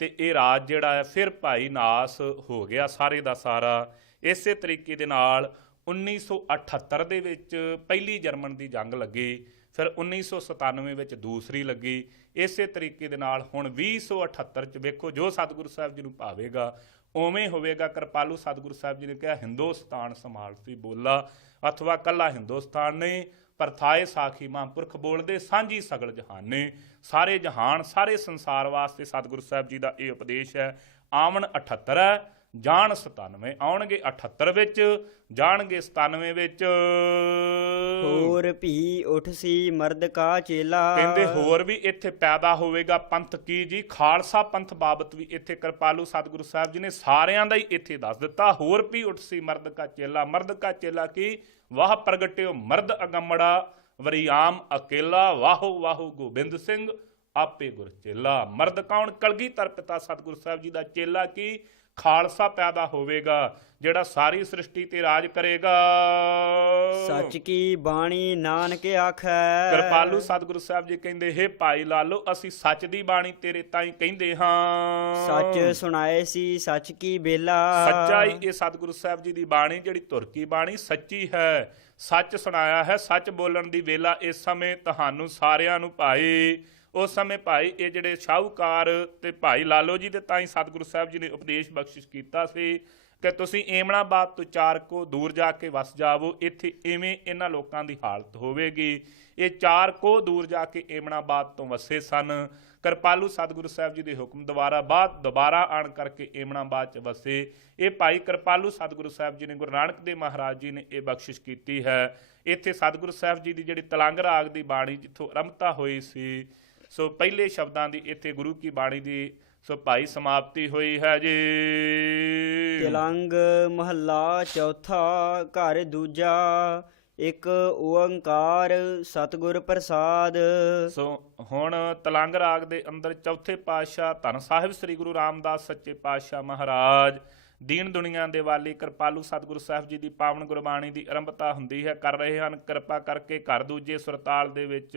ਤੇ ਇਹ ਰਾਜ ਜਿਹੜਾ ਹੈ ਫਿਰ ਭਾਈ ਨਾਸ ਹੋ ਗਿਆ ਸਾਰੇ ਦਾ ਸਾਰਾ। ਇਸੇ ਤਰੀਕੇ ਦੇ ਨਾਲ 1978 ਦੇ ਵਿੱਚ ਪਹਿਲੀ ਜਰਮਨ ਦੀ ਜੰਗ ਲੱਗੀ, ਫਿਰ 1997 ਵਿੱਚ ਦੂਸਰੀ ਲੱਗੀ। ਇਸੇ ਤਰੀਕੇ ਦੇ ਨਾਲ ਹੁਣ 2078 'ਚ ਵੇਖੋ ਜੋ ਸਤਿਗੁਰੂ ਸਾਹਿਬ ਜੀ ਨੂੰ ਭਾਵੇਗਾ ਉਵੇਂ ਹੋਵੇਗਾ। ਕਿਰਪਾਲੂ ਸਤਿਗੁਰੂ ਸਾਹਿਬ ਜੀ ਨੇ ਕਿਹਾ ਹਿੰਦੁਸਤਾਨ ਸੰਭਾਲਤੀ ਬੋਲਾ, ਅਥਵਾ ਕੱਲਾ ਹਿੰਦੁਸਤਾਨ ਨਹੀਂ ਪਰ ਥਾਏ ਸਾਖੀ ਮਹਾਂਪੁਰਖ ਬੋਲਦੇ ਸਾਂਝੀ ਸਗਲ ਜਹਾਨੇ। ਸਾਰੇ ਜਹਾਨ ਸਾਰੇ ਸੰਸਾਰ ਵਾਸਤੇ ਸਤਿਗੁਰੂ ਸਾਹਿਬ ਜੀ ਦਾ ਇਹ ਉਪਦੇਸ਼ ਹੈ। ਆਵਣ 78 ਹੈ, ਜਾਣ 97 ਆਉਣਗੇ 78 ਵਿੱਚ, ਜਾਣਗੇ 97 ਵਿੱਚ। ਹੋਰ ਭੀ ਉਠ ਸੀ ਮਰਦ ਕਾ ਚੇਲਾ। ਕਹਿੰਦੇ ਹੋਰ ਵੀ ਇੱਥੇ ਪੈਦਾ ਹੋਵੇਗਾ ਪੰਥ ਕੀ ਜੀ, ਖਾਲਸਾ ਪੰਥ ਬਾਬਤ ਵੀ ਇੱਥੇ ਕਿਰਪਾਲੂ ਸਤਿਗੁਰੂ ਸਾਹਿਬ ਜੀ ਨੇ ਸਾਰਿਆਂ ਦਾ ਹੀ ਇੱਥੇ ਦੱਸ ਦਿੱਤਾ। ਹੋਰ ਵੀ ਉੱਠ ਸੀ ਮਰਦ ਕਾ ਚੇਲਾ। ਮਰਦ ਕਾ ਚੇਲਾ ਕੀ, ਵਾਹ ਪ੍ਰਗਟਿਓ ਮਰਦ ਅਗੰਮੜਾ, ਵਰਿਆਮ ਅਕੇਲਾ, ਵਾਹੋ ਵਾਹੋ ਗੋਬਿੰਦ ਸਿੰਘ ਆਪੇ ਗੁਰ ਚੇਲਾ। ਮਰਦ ਕੌਣ? ਕਲਗੀਧਰ ਪਿਤਾ ਸਤਿਗੁਰੂ ਸਾਹਿਬ ਜੀ ਦਾ ਚੇਲਾ ਕੀ, ਖਾਲਸਾ ਪੈਦਾ ਹੋਵੇਗਾ ਜਿਹੜਾ ਸਾਰੀ ਸ੍ਰਿਸ਼ਟੀ ਤੇ ਰਾਜ ਕਰੇਗਾ। ਸੱਚ ਕੀ ਬਾਣੀ ਨਾਨਕ ਆਖੈ। ਕਿਰਪਾਲੂ ਸਤਿਗੁਰੂ ਸਾਹਿਬ ਜੀ ਕਹਿੰਦੇ, ਹੇ ਭਾਈ ਲਾਲੋ, ਅਸੀਂ ਸੱਚ ਦੀ ਬਾਣੀ ਤੇਰੇ ਤਾਈਂ ਕਹਿੰਦੇ ਹਾਂ। ਸੱਚ ਸੁਣਾਏ ਸੀ ਸੱਚ ਕੀ ਬੇਲਾ। ਸੱਚਾ ਹੀ ਇਹ ਸਤਿਗੁਰੂ ਸਾਹਿਬ ਜੀ ਦੀ ਬਾਣੀ ਜਿਹੜੀ ਧੁਰ ਕੀ ਬਾਣੀ ਸੱਚੀ ਹੈ। ਸੱਚ ਸੁਣਾਇਆ ਹੈ, ਸੱਚ ਬੋਲਣ ਦੀ ਵੇਲਾ ਇਸ ਸਮੇਂ ਤੁਹਾਨੂੰ ਸਾਰਿਆਂ ਨੂੰ ਭਾਈ। ਉਸ ਸਮੇਂ ਭਾਈ ਇਹ ਜਿਹੜੇ ਸ਼ਾਹੂਕਾਰ ਤੇ ਭਾਈ ਲਾਲੋ ਜੀ ਦੇ ਤਾਂ ਹੀ ਸਤਿਗੁਰੂ ਸਾਹਿਬ ਜੀ ਨੇ ਉਪਦੇਸ਼ ਬਖਸ਼ਿਸ਼ ਕੀਤਾ ਸੀ ਕਿ ਤੁਸੀਂ ਏਮਣਾਬਾਦ ਤੋਂ 4 ਕੋ ਦੂਰ ਜਾ ਕੇ ਵਸ ਜਾਵੋ। ਇੱਥੇ ਇਵੇਂ ਇਹਨਾਂ ਲੋਕਾਂ ਦੀ ਹਾਲਤ ਹੋਵੇਗੀ। ਇਹ 4 ਕੋ ਦੂਰ ਜਾ ਕੇ ਏਮਣਾਬਾਦ ਤੋਂ ਵਸੇ ਸਨ। ਕਿਰਪਾਲੂ ਸਤਿਗੁਰੂ ਸਾਹਿਬ ਜੀ ਦੇ ਹੁਕਮ ਦੁਬਾਰਾ ਆਣ ਕਰਕੇ ਏਮਣਾਬਾਦ 'ਚ ਵਸੇ। ਇਹ ਭਾਈ ਕਿਰਪਾਲੂ ਸਤਿਗੁਰੂ ਸਾਹਿਬ ਜੀ ਨੇ ਗੁਰੂ ਨਾਨਕ ਦੇਵ ਮਹਾਰਾਜ ਜੀ ਨੇ ਇਹ ਬਖਸ਼ਿਸ਼ ਕੀਤੀ ਹੈ। ਇੱਥੇ ਸਤਿਗੁਰੂ ਸਾਹਿਬ ਜੀ ਦੀ ਜਿਹੜੀ ਤਲੰਗ ਰਾਗ ਦੀ ਬਾਣੀ ਜਿੱਥੋਂ ਆਰੰਭਤਾ ਹੋਈ ਸੀ, ਸੋ ਪਹਿਲੇ ਸ਼ਬਦਾਂ ਦੀ ਇੱਥੇ ਗੁਰੂ ਕੀ ਬਾਣੀ ਦੀ ਸੋ ਭਾਈ ਸਮਾਪਤੀ ਹੋਈ ਹੈ ਜੀ। ਤਿਲੰਗ ਮਹੱਲਾ ਚੌਥਾ। ਘਰ ਦੂਜਾ। ਇੱਕ ਓੰਕਾਰ ਸਤਿਗੁਰ ਪ੍ਰਸਾਦ। ਸੋ ਹੁਣ ਤਲੰਗ ਰਾਗ ਦੇ ਅੰਦਰ ਚੌਥੇ ਪਾਤਸ਼ਾਹ ਧੰਨ ਸਾਹਿਬ ਸ੍ਰੀ ਗੁਰੂ ਰਾਮਦਾਸ ਸੱਚੇ ਪਾਤਸ਼ਾਹ ਮਹਾਰਾਜ ਦੀਨ ਦੁਨੀਆ ਦੇ ਵਾਲੀ ਕਿਰਪਾਲੂ ਸਤਿਗੁਰੂ ਸਾਹਿਬ ਜੀ ਦੀ ਪਾਵਨ ਗੁਰਬਾਣੀ ਦੀ ਆਰੰਭਤਾ ਹੁੰਦੀ ਹੈ ਕਰ ਰਹੇ ਹਨ। ਕਿਰਪਾ ਕਰਕੇ ਘਰ ਦੂਜੇ ਸੁਰਤਾਲ ਦੇ ਵਿੱਚ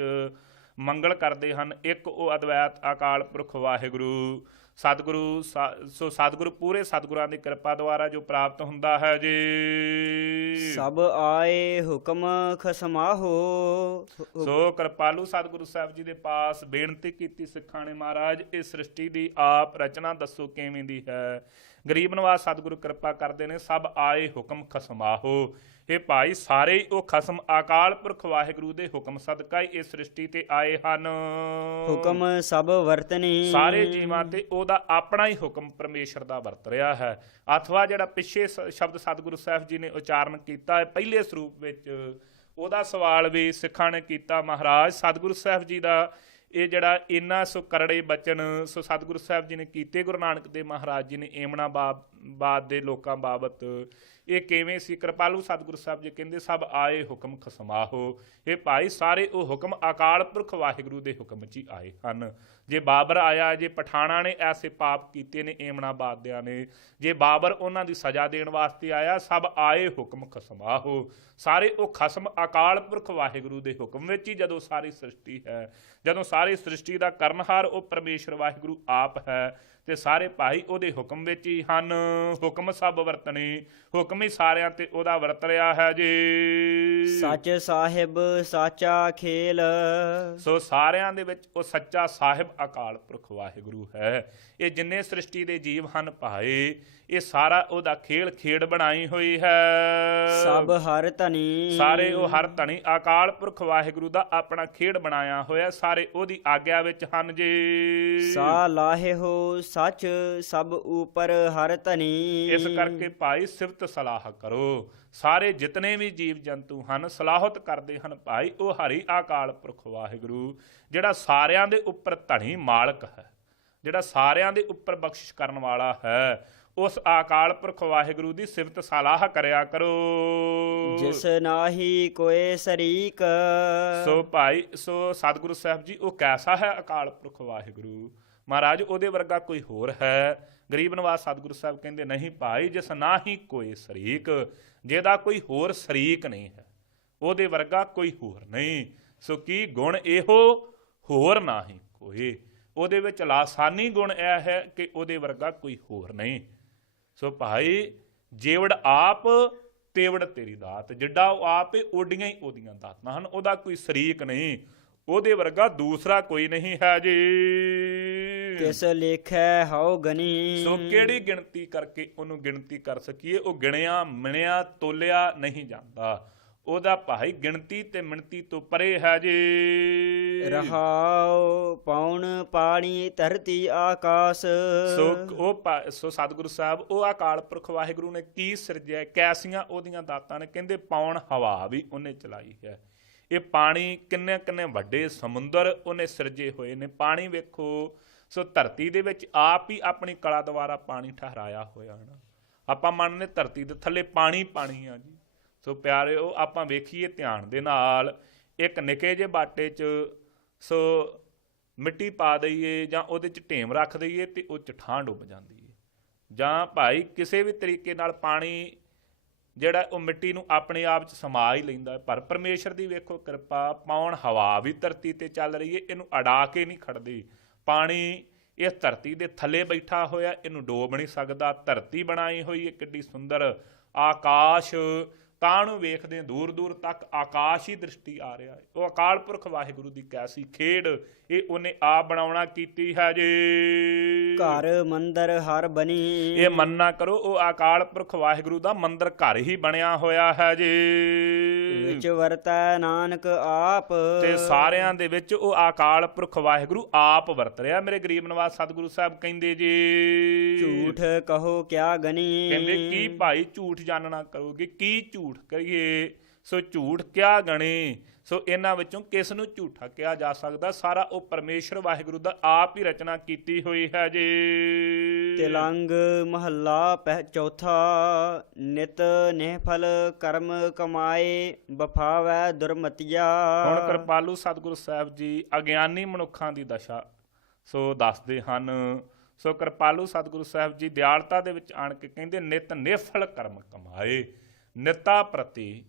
ਮੰਗਲ ਕਰਦੇ ਹਨ। ਇੱਕ ਉਹ ਅਦਵੈਤ ਅਕਾਲ ਪੁਰਖ ਵਾਹਿਗੁਰੂ ਸਤਿਗੁਰੂ। ਸੋ ਸਤਿਗੁਰੂ ਪੂਰੇ ਸਤਿਗੁਰਾਂ ਦੀ ਕਿਰਪਾ ਦੁਆਰਾ ਜੋ ਪ੍ਰਾਪਤ ਹੁੰਦਾ ਹੈ ਜੀ। ਸਭ ਆਏ ਹੁਕਮ ਖਸਮਾਹੋ। ਸੋ ਕਿਰਪਾਲੂ ਸਤਿਗੁਰੂ ਸਾਹਿਬ ਜੀ ਦੇ ਪਾਸ ਬੇਨਤੀ ਕੀਤੀ ਸਿੱਖਾਂ ਨੇ, ਮਹਾਰਾਜ ਇਹ ਸ੍ਰਿਸ਼ਟੀ ਦੀ ਆਪ ਰਚਨਾ ਦੱਸੋ ਕਿਵੇਂ ਦੀ ਹੈ। ਗਰੀਬ ਨਵਾਜ਼ ਸਤਿਗੁਰੂ ਕਿਰਪਾ ਕਰਦੇ ਨੇ, ਸਭ ਆਏ ਹੁਕਮ ਖਸਮਾਹੋ। ਇਹ ਭਾਈ ਸਾਰੇ ਹੀ ਉਹ ਖਸਮ ਅਕਾਲ ਪੁਰਖ ਵਾਹਿਗੁਰੂ ਦੇ ਹੁਕਮ ਸਦਕਾ ਹੀ ਇਹ ਸ੍ਰਿਸ਼ਟੀ ਤੇ ਆਏ ਹਨ। ਹੁਕਮ ਸਭ ਵਰਤਨੀ। ਸਾਰੇ ਜੀਵਾਂ ਤੇ ਉਹਦਾ ਆਪਣਾ ਹੀ ਹੁਕਮ ਪਰਮੇਸ਼ਰ ਦਾ ਵਰਤ ਰਿਹਾ ਹੈ। ਅਥਵਾ ਜਿਹੜਾ ਪਿੱਛੇ ਸ਼ਬਦ ਸਤਿਗੁਰੂ ਸਾਹਿਬ ਜੀ ਨੇ ਉਚਾਰਨ ਕੀਤਾ ਹੈ ਪਹਿਲੇ ਸਰੂਪ ਵਿੱਚ, ਉਹਦਾ ਸਵਾਲ ਵੀ ਸਿੱਖਾਂ ਨੇ ਕੀਤਾ, ਮਹਾਰਾਜ ਸਤਿਗੁਰੂ ਸਾਹਿਬ ਜੀ ਦਾ ਇਹ ਜਿਹੜਾ ਇੰਨਾ ਸੋ ਕਰੜੇ ਬਚਨ ਸੋ ਸਤਿਗੁਰੂ ਸਾਹਿਬ ਜੀ ਨੇ ਕੀਤੇ ਗੁਰੂ ਨਾਨਕ ਦੇਵ ਮਹਾਰਾਜ ਜੀ ਨੇ ਏਮਣਾਬਾਦ ਦੇ ਲੋਕਾਂ ਬਾਬਤ, ਇਹ ਕਿਵੇਂ ਸੀ। ਕਿਰਪਾਲੂ ਸਤਿਗੁਰੂ ਸਾਹਿਬ ਜੀ ਕਹਿੰਦੇ, ਸਭ ਆਏ ਹੁਕਮ ਖਸਮਾਹੋ। ਇਹ ਭਾਈ ਸਾਰੇ ਉਹ ਹੁਕਮ ਅਕਾਲ ਪੁਰਖ ਵਾਹਿਗੁਰੂ ਦੇ ਹੁਕਮ 'ਚ ਹੀ ਆਏ ਹਨ। ਜੇ ਬਾਬਰ ਆਇਆ, ਜੇ ਪਠਾਣਾ ਨੇ ਐਸੇ ਪਾਪ ਕੀਤੇ ਨੇ ਏਮਣਾਬਾਦਿਆਂ ਨੇ, ਜੇ ਬਾਬਰ ਉਹਨਾਂ ਦੀ ਸਜ਼ਾ ਦੇਣ ਵਾਸਤੇ ਆਇਆ, ਸਭ ਆਏ ਹੁਕਮ ਖਸਮਾਹੋ। ਸਾਰੇ ਉਹ ਖਸਮ ਅਕਾਲ ਪੁਰਖ ਵਾਹਿਗੁਰੂ ਦੇ ਹੁਕਮ ਵਿੱਚ ਹੀ ਜਦੋਂ ਸਾਰੀ ਸ੍ਰਿਸ਼ਟੀ ਹੈ, ਜਦੋਂ ਸਾਰੀ ਸ੍ਰਿਸ਼ਟੀ ਦਾ ਕਰਨਹਾਰ ਉਹ ਪਰਮੇਸ਼ਰ ਵਾਹਿਗੁਰੂ ਆਪ ਹੈ, ਤੇ ਸਾਰੇ ਭਾਈ ਉਹਦੇ ਹੁਕਮ ਵਿੱਚ ਹੀ ਹਨ। ਹੁਕਮ ਸਭ ਵਰਤਣੇ, ਹੁਕਮ ਹੀ ਸਾਰਿਆਂ ਤੇ ਉਹਦਾ ਵਰਤ ਰਿਹਾ ਹੈ ਜੀ। ਸੱਚ ਸਾਹਿਬ ਸਾਚਾ ਖੇਲ। ਸੋ ਸਾਰਿਆਂ ਦੇ ਵਿੱਚ ਉਹ ਸੱਚਾ ਸਾਹਿਬ ਅਕਾਲ ਪੁਰਖ ਵਾਹਿਗੁਰੂ ਹੈ। ਇਹ ਜਿੰਨੇ ਸ੍ਰਿਸ਼ਟੀ ਦੇ ਜੀਵ ਹਨ ਭਾਈ, ਇਹ ਸਾਰਾ ਉਹਦਾ ਖੇਡ ਬਣਾਈ ਹੋਈ ਹੈ। ਸਭ ਹਰ ਧਨੀ। ਸਾਰੇ ਉਹ ਹਰ ਧਨੀ ਅਕਾਲ ਪੁਰਖ ਵਾਹਿਗੁਰੂ ਦਾ ਆਪਣਾ ਖੇਡ ਬਣਾਇਆ ਹੋਇਆ, ਸਾਰੇ ਉਹਦੀ ਆਗਿਆ ਵਿੱਚ ਹਨ ਜੀ। ਸਾ ਲਾਹੇ ਹੋ ਸੱਚ ਸਭ ਉਪਰ ਹਰ ਧਨੀ। ਇਸ ਕਰਕੇ ਭਾਈ ਸਿਫਤ ਸਲਾਹ ਕਰੋ। ਸਾਰੇ ਜਿਤਨੇ ਵੀ ਜੀਵ ਜੰਤੂ ਹਨ ਸਲਾਹਤ ਕਰਦੇ ਹਨ ਭਾਈ ਉਹ ਹਰੀ ਅਕਾਲ ਪੁਰਖ ਵਾਹਿਗੁਰੂ, ਜਿਹੜਾ ਸਾਰਿਆਂ ਦੇ ਉੱਪਰ ਧਨੀ ਮਾਲਕ ਹੈ, ਜਿਹੜਾ ਸਾਰਿਆਂ ਦੇ ਉੱਪਰ ਬਖਸ਼ਿਸ਼ ਕਰਨ ਵਾਲਾ ਹੈ। ਉਸ ਅਕਾਲ ਪੁਰਖ ਵਾਹਿਗੁਰੂ ਦੀ ਸਿਫਤ ਸਲਾਹ ਕਰਿਆ ਕਰੋ। ਜਿਸ ਨਾਹੀ ਕੋਏ ਸ਼ਰੀਕ। ਸੋ ਭਾਈ ਸੋ ਸਤਿਗੁਰੂ ਸਾਹਿਬ ਜੀ ਉਹ ਕੈਸਾ ਹੈ ਅਕਾਲ ਪੁਰਖ ਵਾਹਿਗੁਰੂ, ਮਹਾਰਾਜ ਉਹਦੇ ਵਰਗਾ ਕੋਈ ਹੋਰ ਹੈ। ਗਰੀਬ ਨਵਾਜ਼ ਸਤਿਗੁਰੂ ਸਾਹਿਬ ਕਹਿੰਦੇ, ਨਹੀਂ ਭਾਈ ਜਿਸ ਨਾਹੀ ਕੋਈ ਸ਼ਰੀਕ, ਜਿਹਦਾ ਕੋਈ ਹੋਰ ਸ਼ਰੀਕ ਨਹੀਂ ਹੈ, ਉਹਦੇ ਵਰਗਾ ਕੋਈ ਹੋਰ ਨਹੀਂ। ਸੋ ਕੀ ਗੁਣ ਇਹੋ ਹੋਰ ਨਾਹੀ ਕੋਈ, ਉਹਦੇ ਵਿੱਚ ਲਾਸਾਨੀ ਗੁਣ ਇਹ ਹੈ ਕਿ ਉਹਦੇ ਵਰਗਾ ਕੋਈ ਹੋਰ ਨਹੀਂ। ਸੋ ਭਾਈ ਜੇਵੜ ਆਪ ਤੇਵੜ ਤੇਰੀ ਦਾਤ, ਜਿੱਡਾ ਉਹ ਆਪ ਹੈ ਓਡੀਆਂ ਹੀ ਉਹਦੀਆਂ ਦਾਤਾਂ ਹਨ, ਉਹਦਾ ਕੋਈ ਸ਼ਰੀਕ ਨਹੀਂ, ਉਹਦੇ ਵਰਗਾ ਦੂਸਰਾ ਕੋਈ ਨਹੀਂ ਹੈ ਜੀ। ਕਿਸ ਲੇਖੈ ਹਉ ਗਨੀ। ਸੋ ਕਿਹੜੀ ਗਿਣਤੀ ਕਰਕੇ ਉਹਨੂੰ ਗਿਣਤੀ ਕਰ ਸਕੀਏ, ਉਹ ਗਿਣਿਆ ਮਿਣਿਆ ਤੋਲਿਆ ਨਹੀਂ ਜਾਂਦਾ। ਉਹਦਾ ਭਾਈ ਗਿਣਤੀ ਤੇ ਮਿਣਤੀ ਤੋਂ ਪਰੇ ਹੈ ਜੀ। ਰਹਾਉ ਪੌਣ ਪਾਣੀ ਧਰਤੀ ਆਕਾਸ। ਸੋ ਸਤਿਗੁਰੂ ਸਾਹਿਬ ਉਹ ਅਕਾਲ ਪੁਰਖ ਵਾਹਿਗੁਰੂ ਨੇ ਕੀ ਸਿਰਜਿਆ, ਕੈਸੀਆਂ ਉਹਦੀਆਂ ਦਾਤਾਂ ਨੇ। ਕਹਿੰਦੇ ਪੌਣ ਹਵਾ ਵੀ ਉਹਨੇ ਚਲਾਈ ਹੈ। ਇਹ ਪਾਣੀ ਕਿੰਨੇ ਕਿੰਨੇ ਵੱਡੇ ਸਮੁੰਦਰ ਉਹਨੇ ਸਿਰਜੇ ਹੋਏ ਨੇ। ਪਾਣੀ ਵੇਖੋ, ਸੋ ਧਰਤੀ ਦੇ ਵਿੱਚ ਆਪ ਹੀ ਆਪਣੀ ਕਲਾ ਦੁਆਰਾ ਪਾਣੀ ਠਹਿਰਾਇਆ ਹੋਇਆ ਨਾ। ਆਪਾਂ ਮੰਨਦੇ ਧਰਤੀ ਦੇ ਥੱਲੇ ਪਾਣੀ ਪਾਣੀ ਆ ਜੀ। ਸੋ ਪਿਆਰਿਓ, ਆਪਾਂ ਵੇਖੀਏ ਧਿਆਨ ਦੇ ਨਾਲ, ਇੱਕ ਨਿੱਕੇ ਜਿਹੇ ਬਾਟੇ 'ਚ ਸੋ ਮਿੱਟੀ ਪਾ ਦਈਏ ਜਾਂ ਉਹਦੇ 'ਚ ਢੇਮ ਰੱਖ ਦਈਏ ਤੇ ਉਹ 'ਚ ਠਾਂ ਡੁੱਬ ਜਾਂਦੀ ਹੈ। ਜਾਂ ਭਾਈ ਕਿਸੇ ਵੀ ਤਰੀਕੇ ਨਾਲ ਪਾਣੀ ਜਿਹੜਾ ਉਹ ਮਿੱਟੀ ਨੂੰ ਆਪਣੇ ਆਪ 'ਚ ਸਮਾ ਹੀ ਲੈਂਦਾ। ਪਰ ਪਰਮੇਸ਼ਰ ਦੀ ਵੇਖੋ ਕਿਰਪਾ, ਪੌਣ ਹਵਾ ਵੀ ਧਰਤੀ 'ਤੇ ਚੱਲ ਰਹੀ ਹੈ, ਇਹਨੂੰ ਅੜਾ ਕੇ ਨਹੀਂ ਖੜਦੀ। ਪਾਣੀ ਇਸ ਧਰਤੀ ਦੇ ਥੱਲੇ ਬੈਠਾ ਹੋਇਆ, ਇਹਨੂੰ ਡੋਬ ਨਹੀਂ ਸਕਦਾ। ਧਰਤੀ ਬਣਾਈ ਹੋਈ ਹੈ ਕਿੱਡੀ ਸੁੰਦਰ। ਆਕਾਸ਼ ਤਾਂ ਨੂੰ ਵੇਖਦੇ ਦੂਰ ਦੂਰ ਤੱਕ ਆਕਾਸ਼ ਹੀ ਦ੍ਰਿਸ਼ਟੀ ਆ ਰਿਹਾ ਹੈ। ਉਹ ਅਕਾਲ ਪੁਰਖ ਵਾਹਿਗੁਰੂ ਦੀ ਕੈਸੀ ਖੇਡ, ਇਹ ਉਹਨੇ ਆਪ ਬਣਾਉਣਾ ਕੀਤੀ ਹੈ ਜੀ। ਘਰ ਮੰਦਰ ਹਰ ਬਣੀ। ਇਹ ਮੰਨਣਾ ਕਰੋ, ਉਹ ਅਕਾਲ ਪੁਰਖ ਵਾਹਿਗੁਰੂ ਦਾ ਮੰਦਰ ਘਰ ਹੀ ਬਣਿਆ ਹੋਇਆ ਹੈ ਜੀ। ਵਿੱਚ ਵਰਤੈ ਨਾਨਕ ਆਪ। ਤੇ ਸਾਰਿਆਂ ਦੇ ਵਿੱਚ ਉਹ ਅਕਾਲ ਪੁਰਖ ਵਾਹਿਗੁਰੂ ਆਪ ਵਰਤ ਰਿਹਾ। ਮੇਰੇ ਗਰੀਬ ਨਵਾਜ਼ ਸਤਿਗੁਰੂ ਸਾਹਿਬ ਕਹਿੰਦੇ ਜੀ, ਝੂਠ ਕਹੋ ਕਿਆ ਗਨੀ। ਕਹਿੰਦੇ ਕੀ ਭਾਈ ਝੂਠ ਜਾਣਨਾ ਕਰੋਗੇ, ਕੀ ਝੂਠ ਕਰੀਏ। ਸੋ ਝੂਠ ਕਿਆ ਗਣੇ। ਸੋ ਇਹਨਾਂ ਵਿੱਚੋਂ ਕਿਸ ਨੂੰ ਝੂਠਾ ਕਿਹਾ ਜਾ ਸਕਦਾ। ਸਾਰਾ ਉਹ ਪਰਮੇਸ਼ਰ ਵਾਹਿਗੁਰੂ ਦਾ ਆਪ ਹੀ ਰਚਨਾ ਕੀਤੀ ਹੋਈ ਹੈ ਜੀ। ਤਿਲੰਗ ਮਹੱਲਾ ਚੌਥਾ। ਨਿਤ ਨਿਹਫਲ ਕਰਮ ਕਮਾਏ ਬਫਾਵੈ ਦੁਰਮਤੀਆ। ਹੁਣ ਕਿਰਪਾਲੂ ਸਤਿਗੁਰੂ ਸਾਹਿਬ ਜੀ ਅਗਿਆਨੀ ਮਨੁੱਖਾਂ ਦੀ ਦਸ਼ਾ ਸੋ ਦੱਸਦੇ ਹਨ। ਸੋ ਕਿਰਪਾਲੂ ਸਤਿਗੁਰੂ ਸਾਹਿਬ ਜੀ ਦਿਆਲਤਾ ਦੇ ਵਿੱਚ ਆਣ ਕੇ ਕਹਿੰਦੇ ਨਿਤ ਨਿਫਲ ਕਰਮ ਕਮਾਏ। ਨਿੱਤਾ ਪ੍ਰਤੀ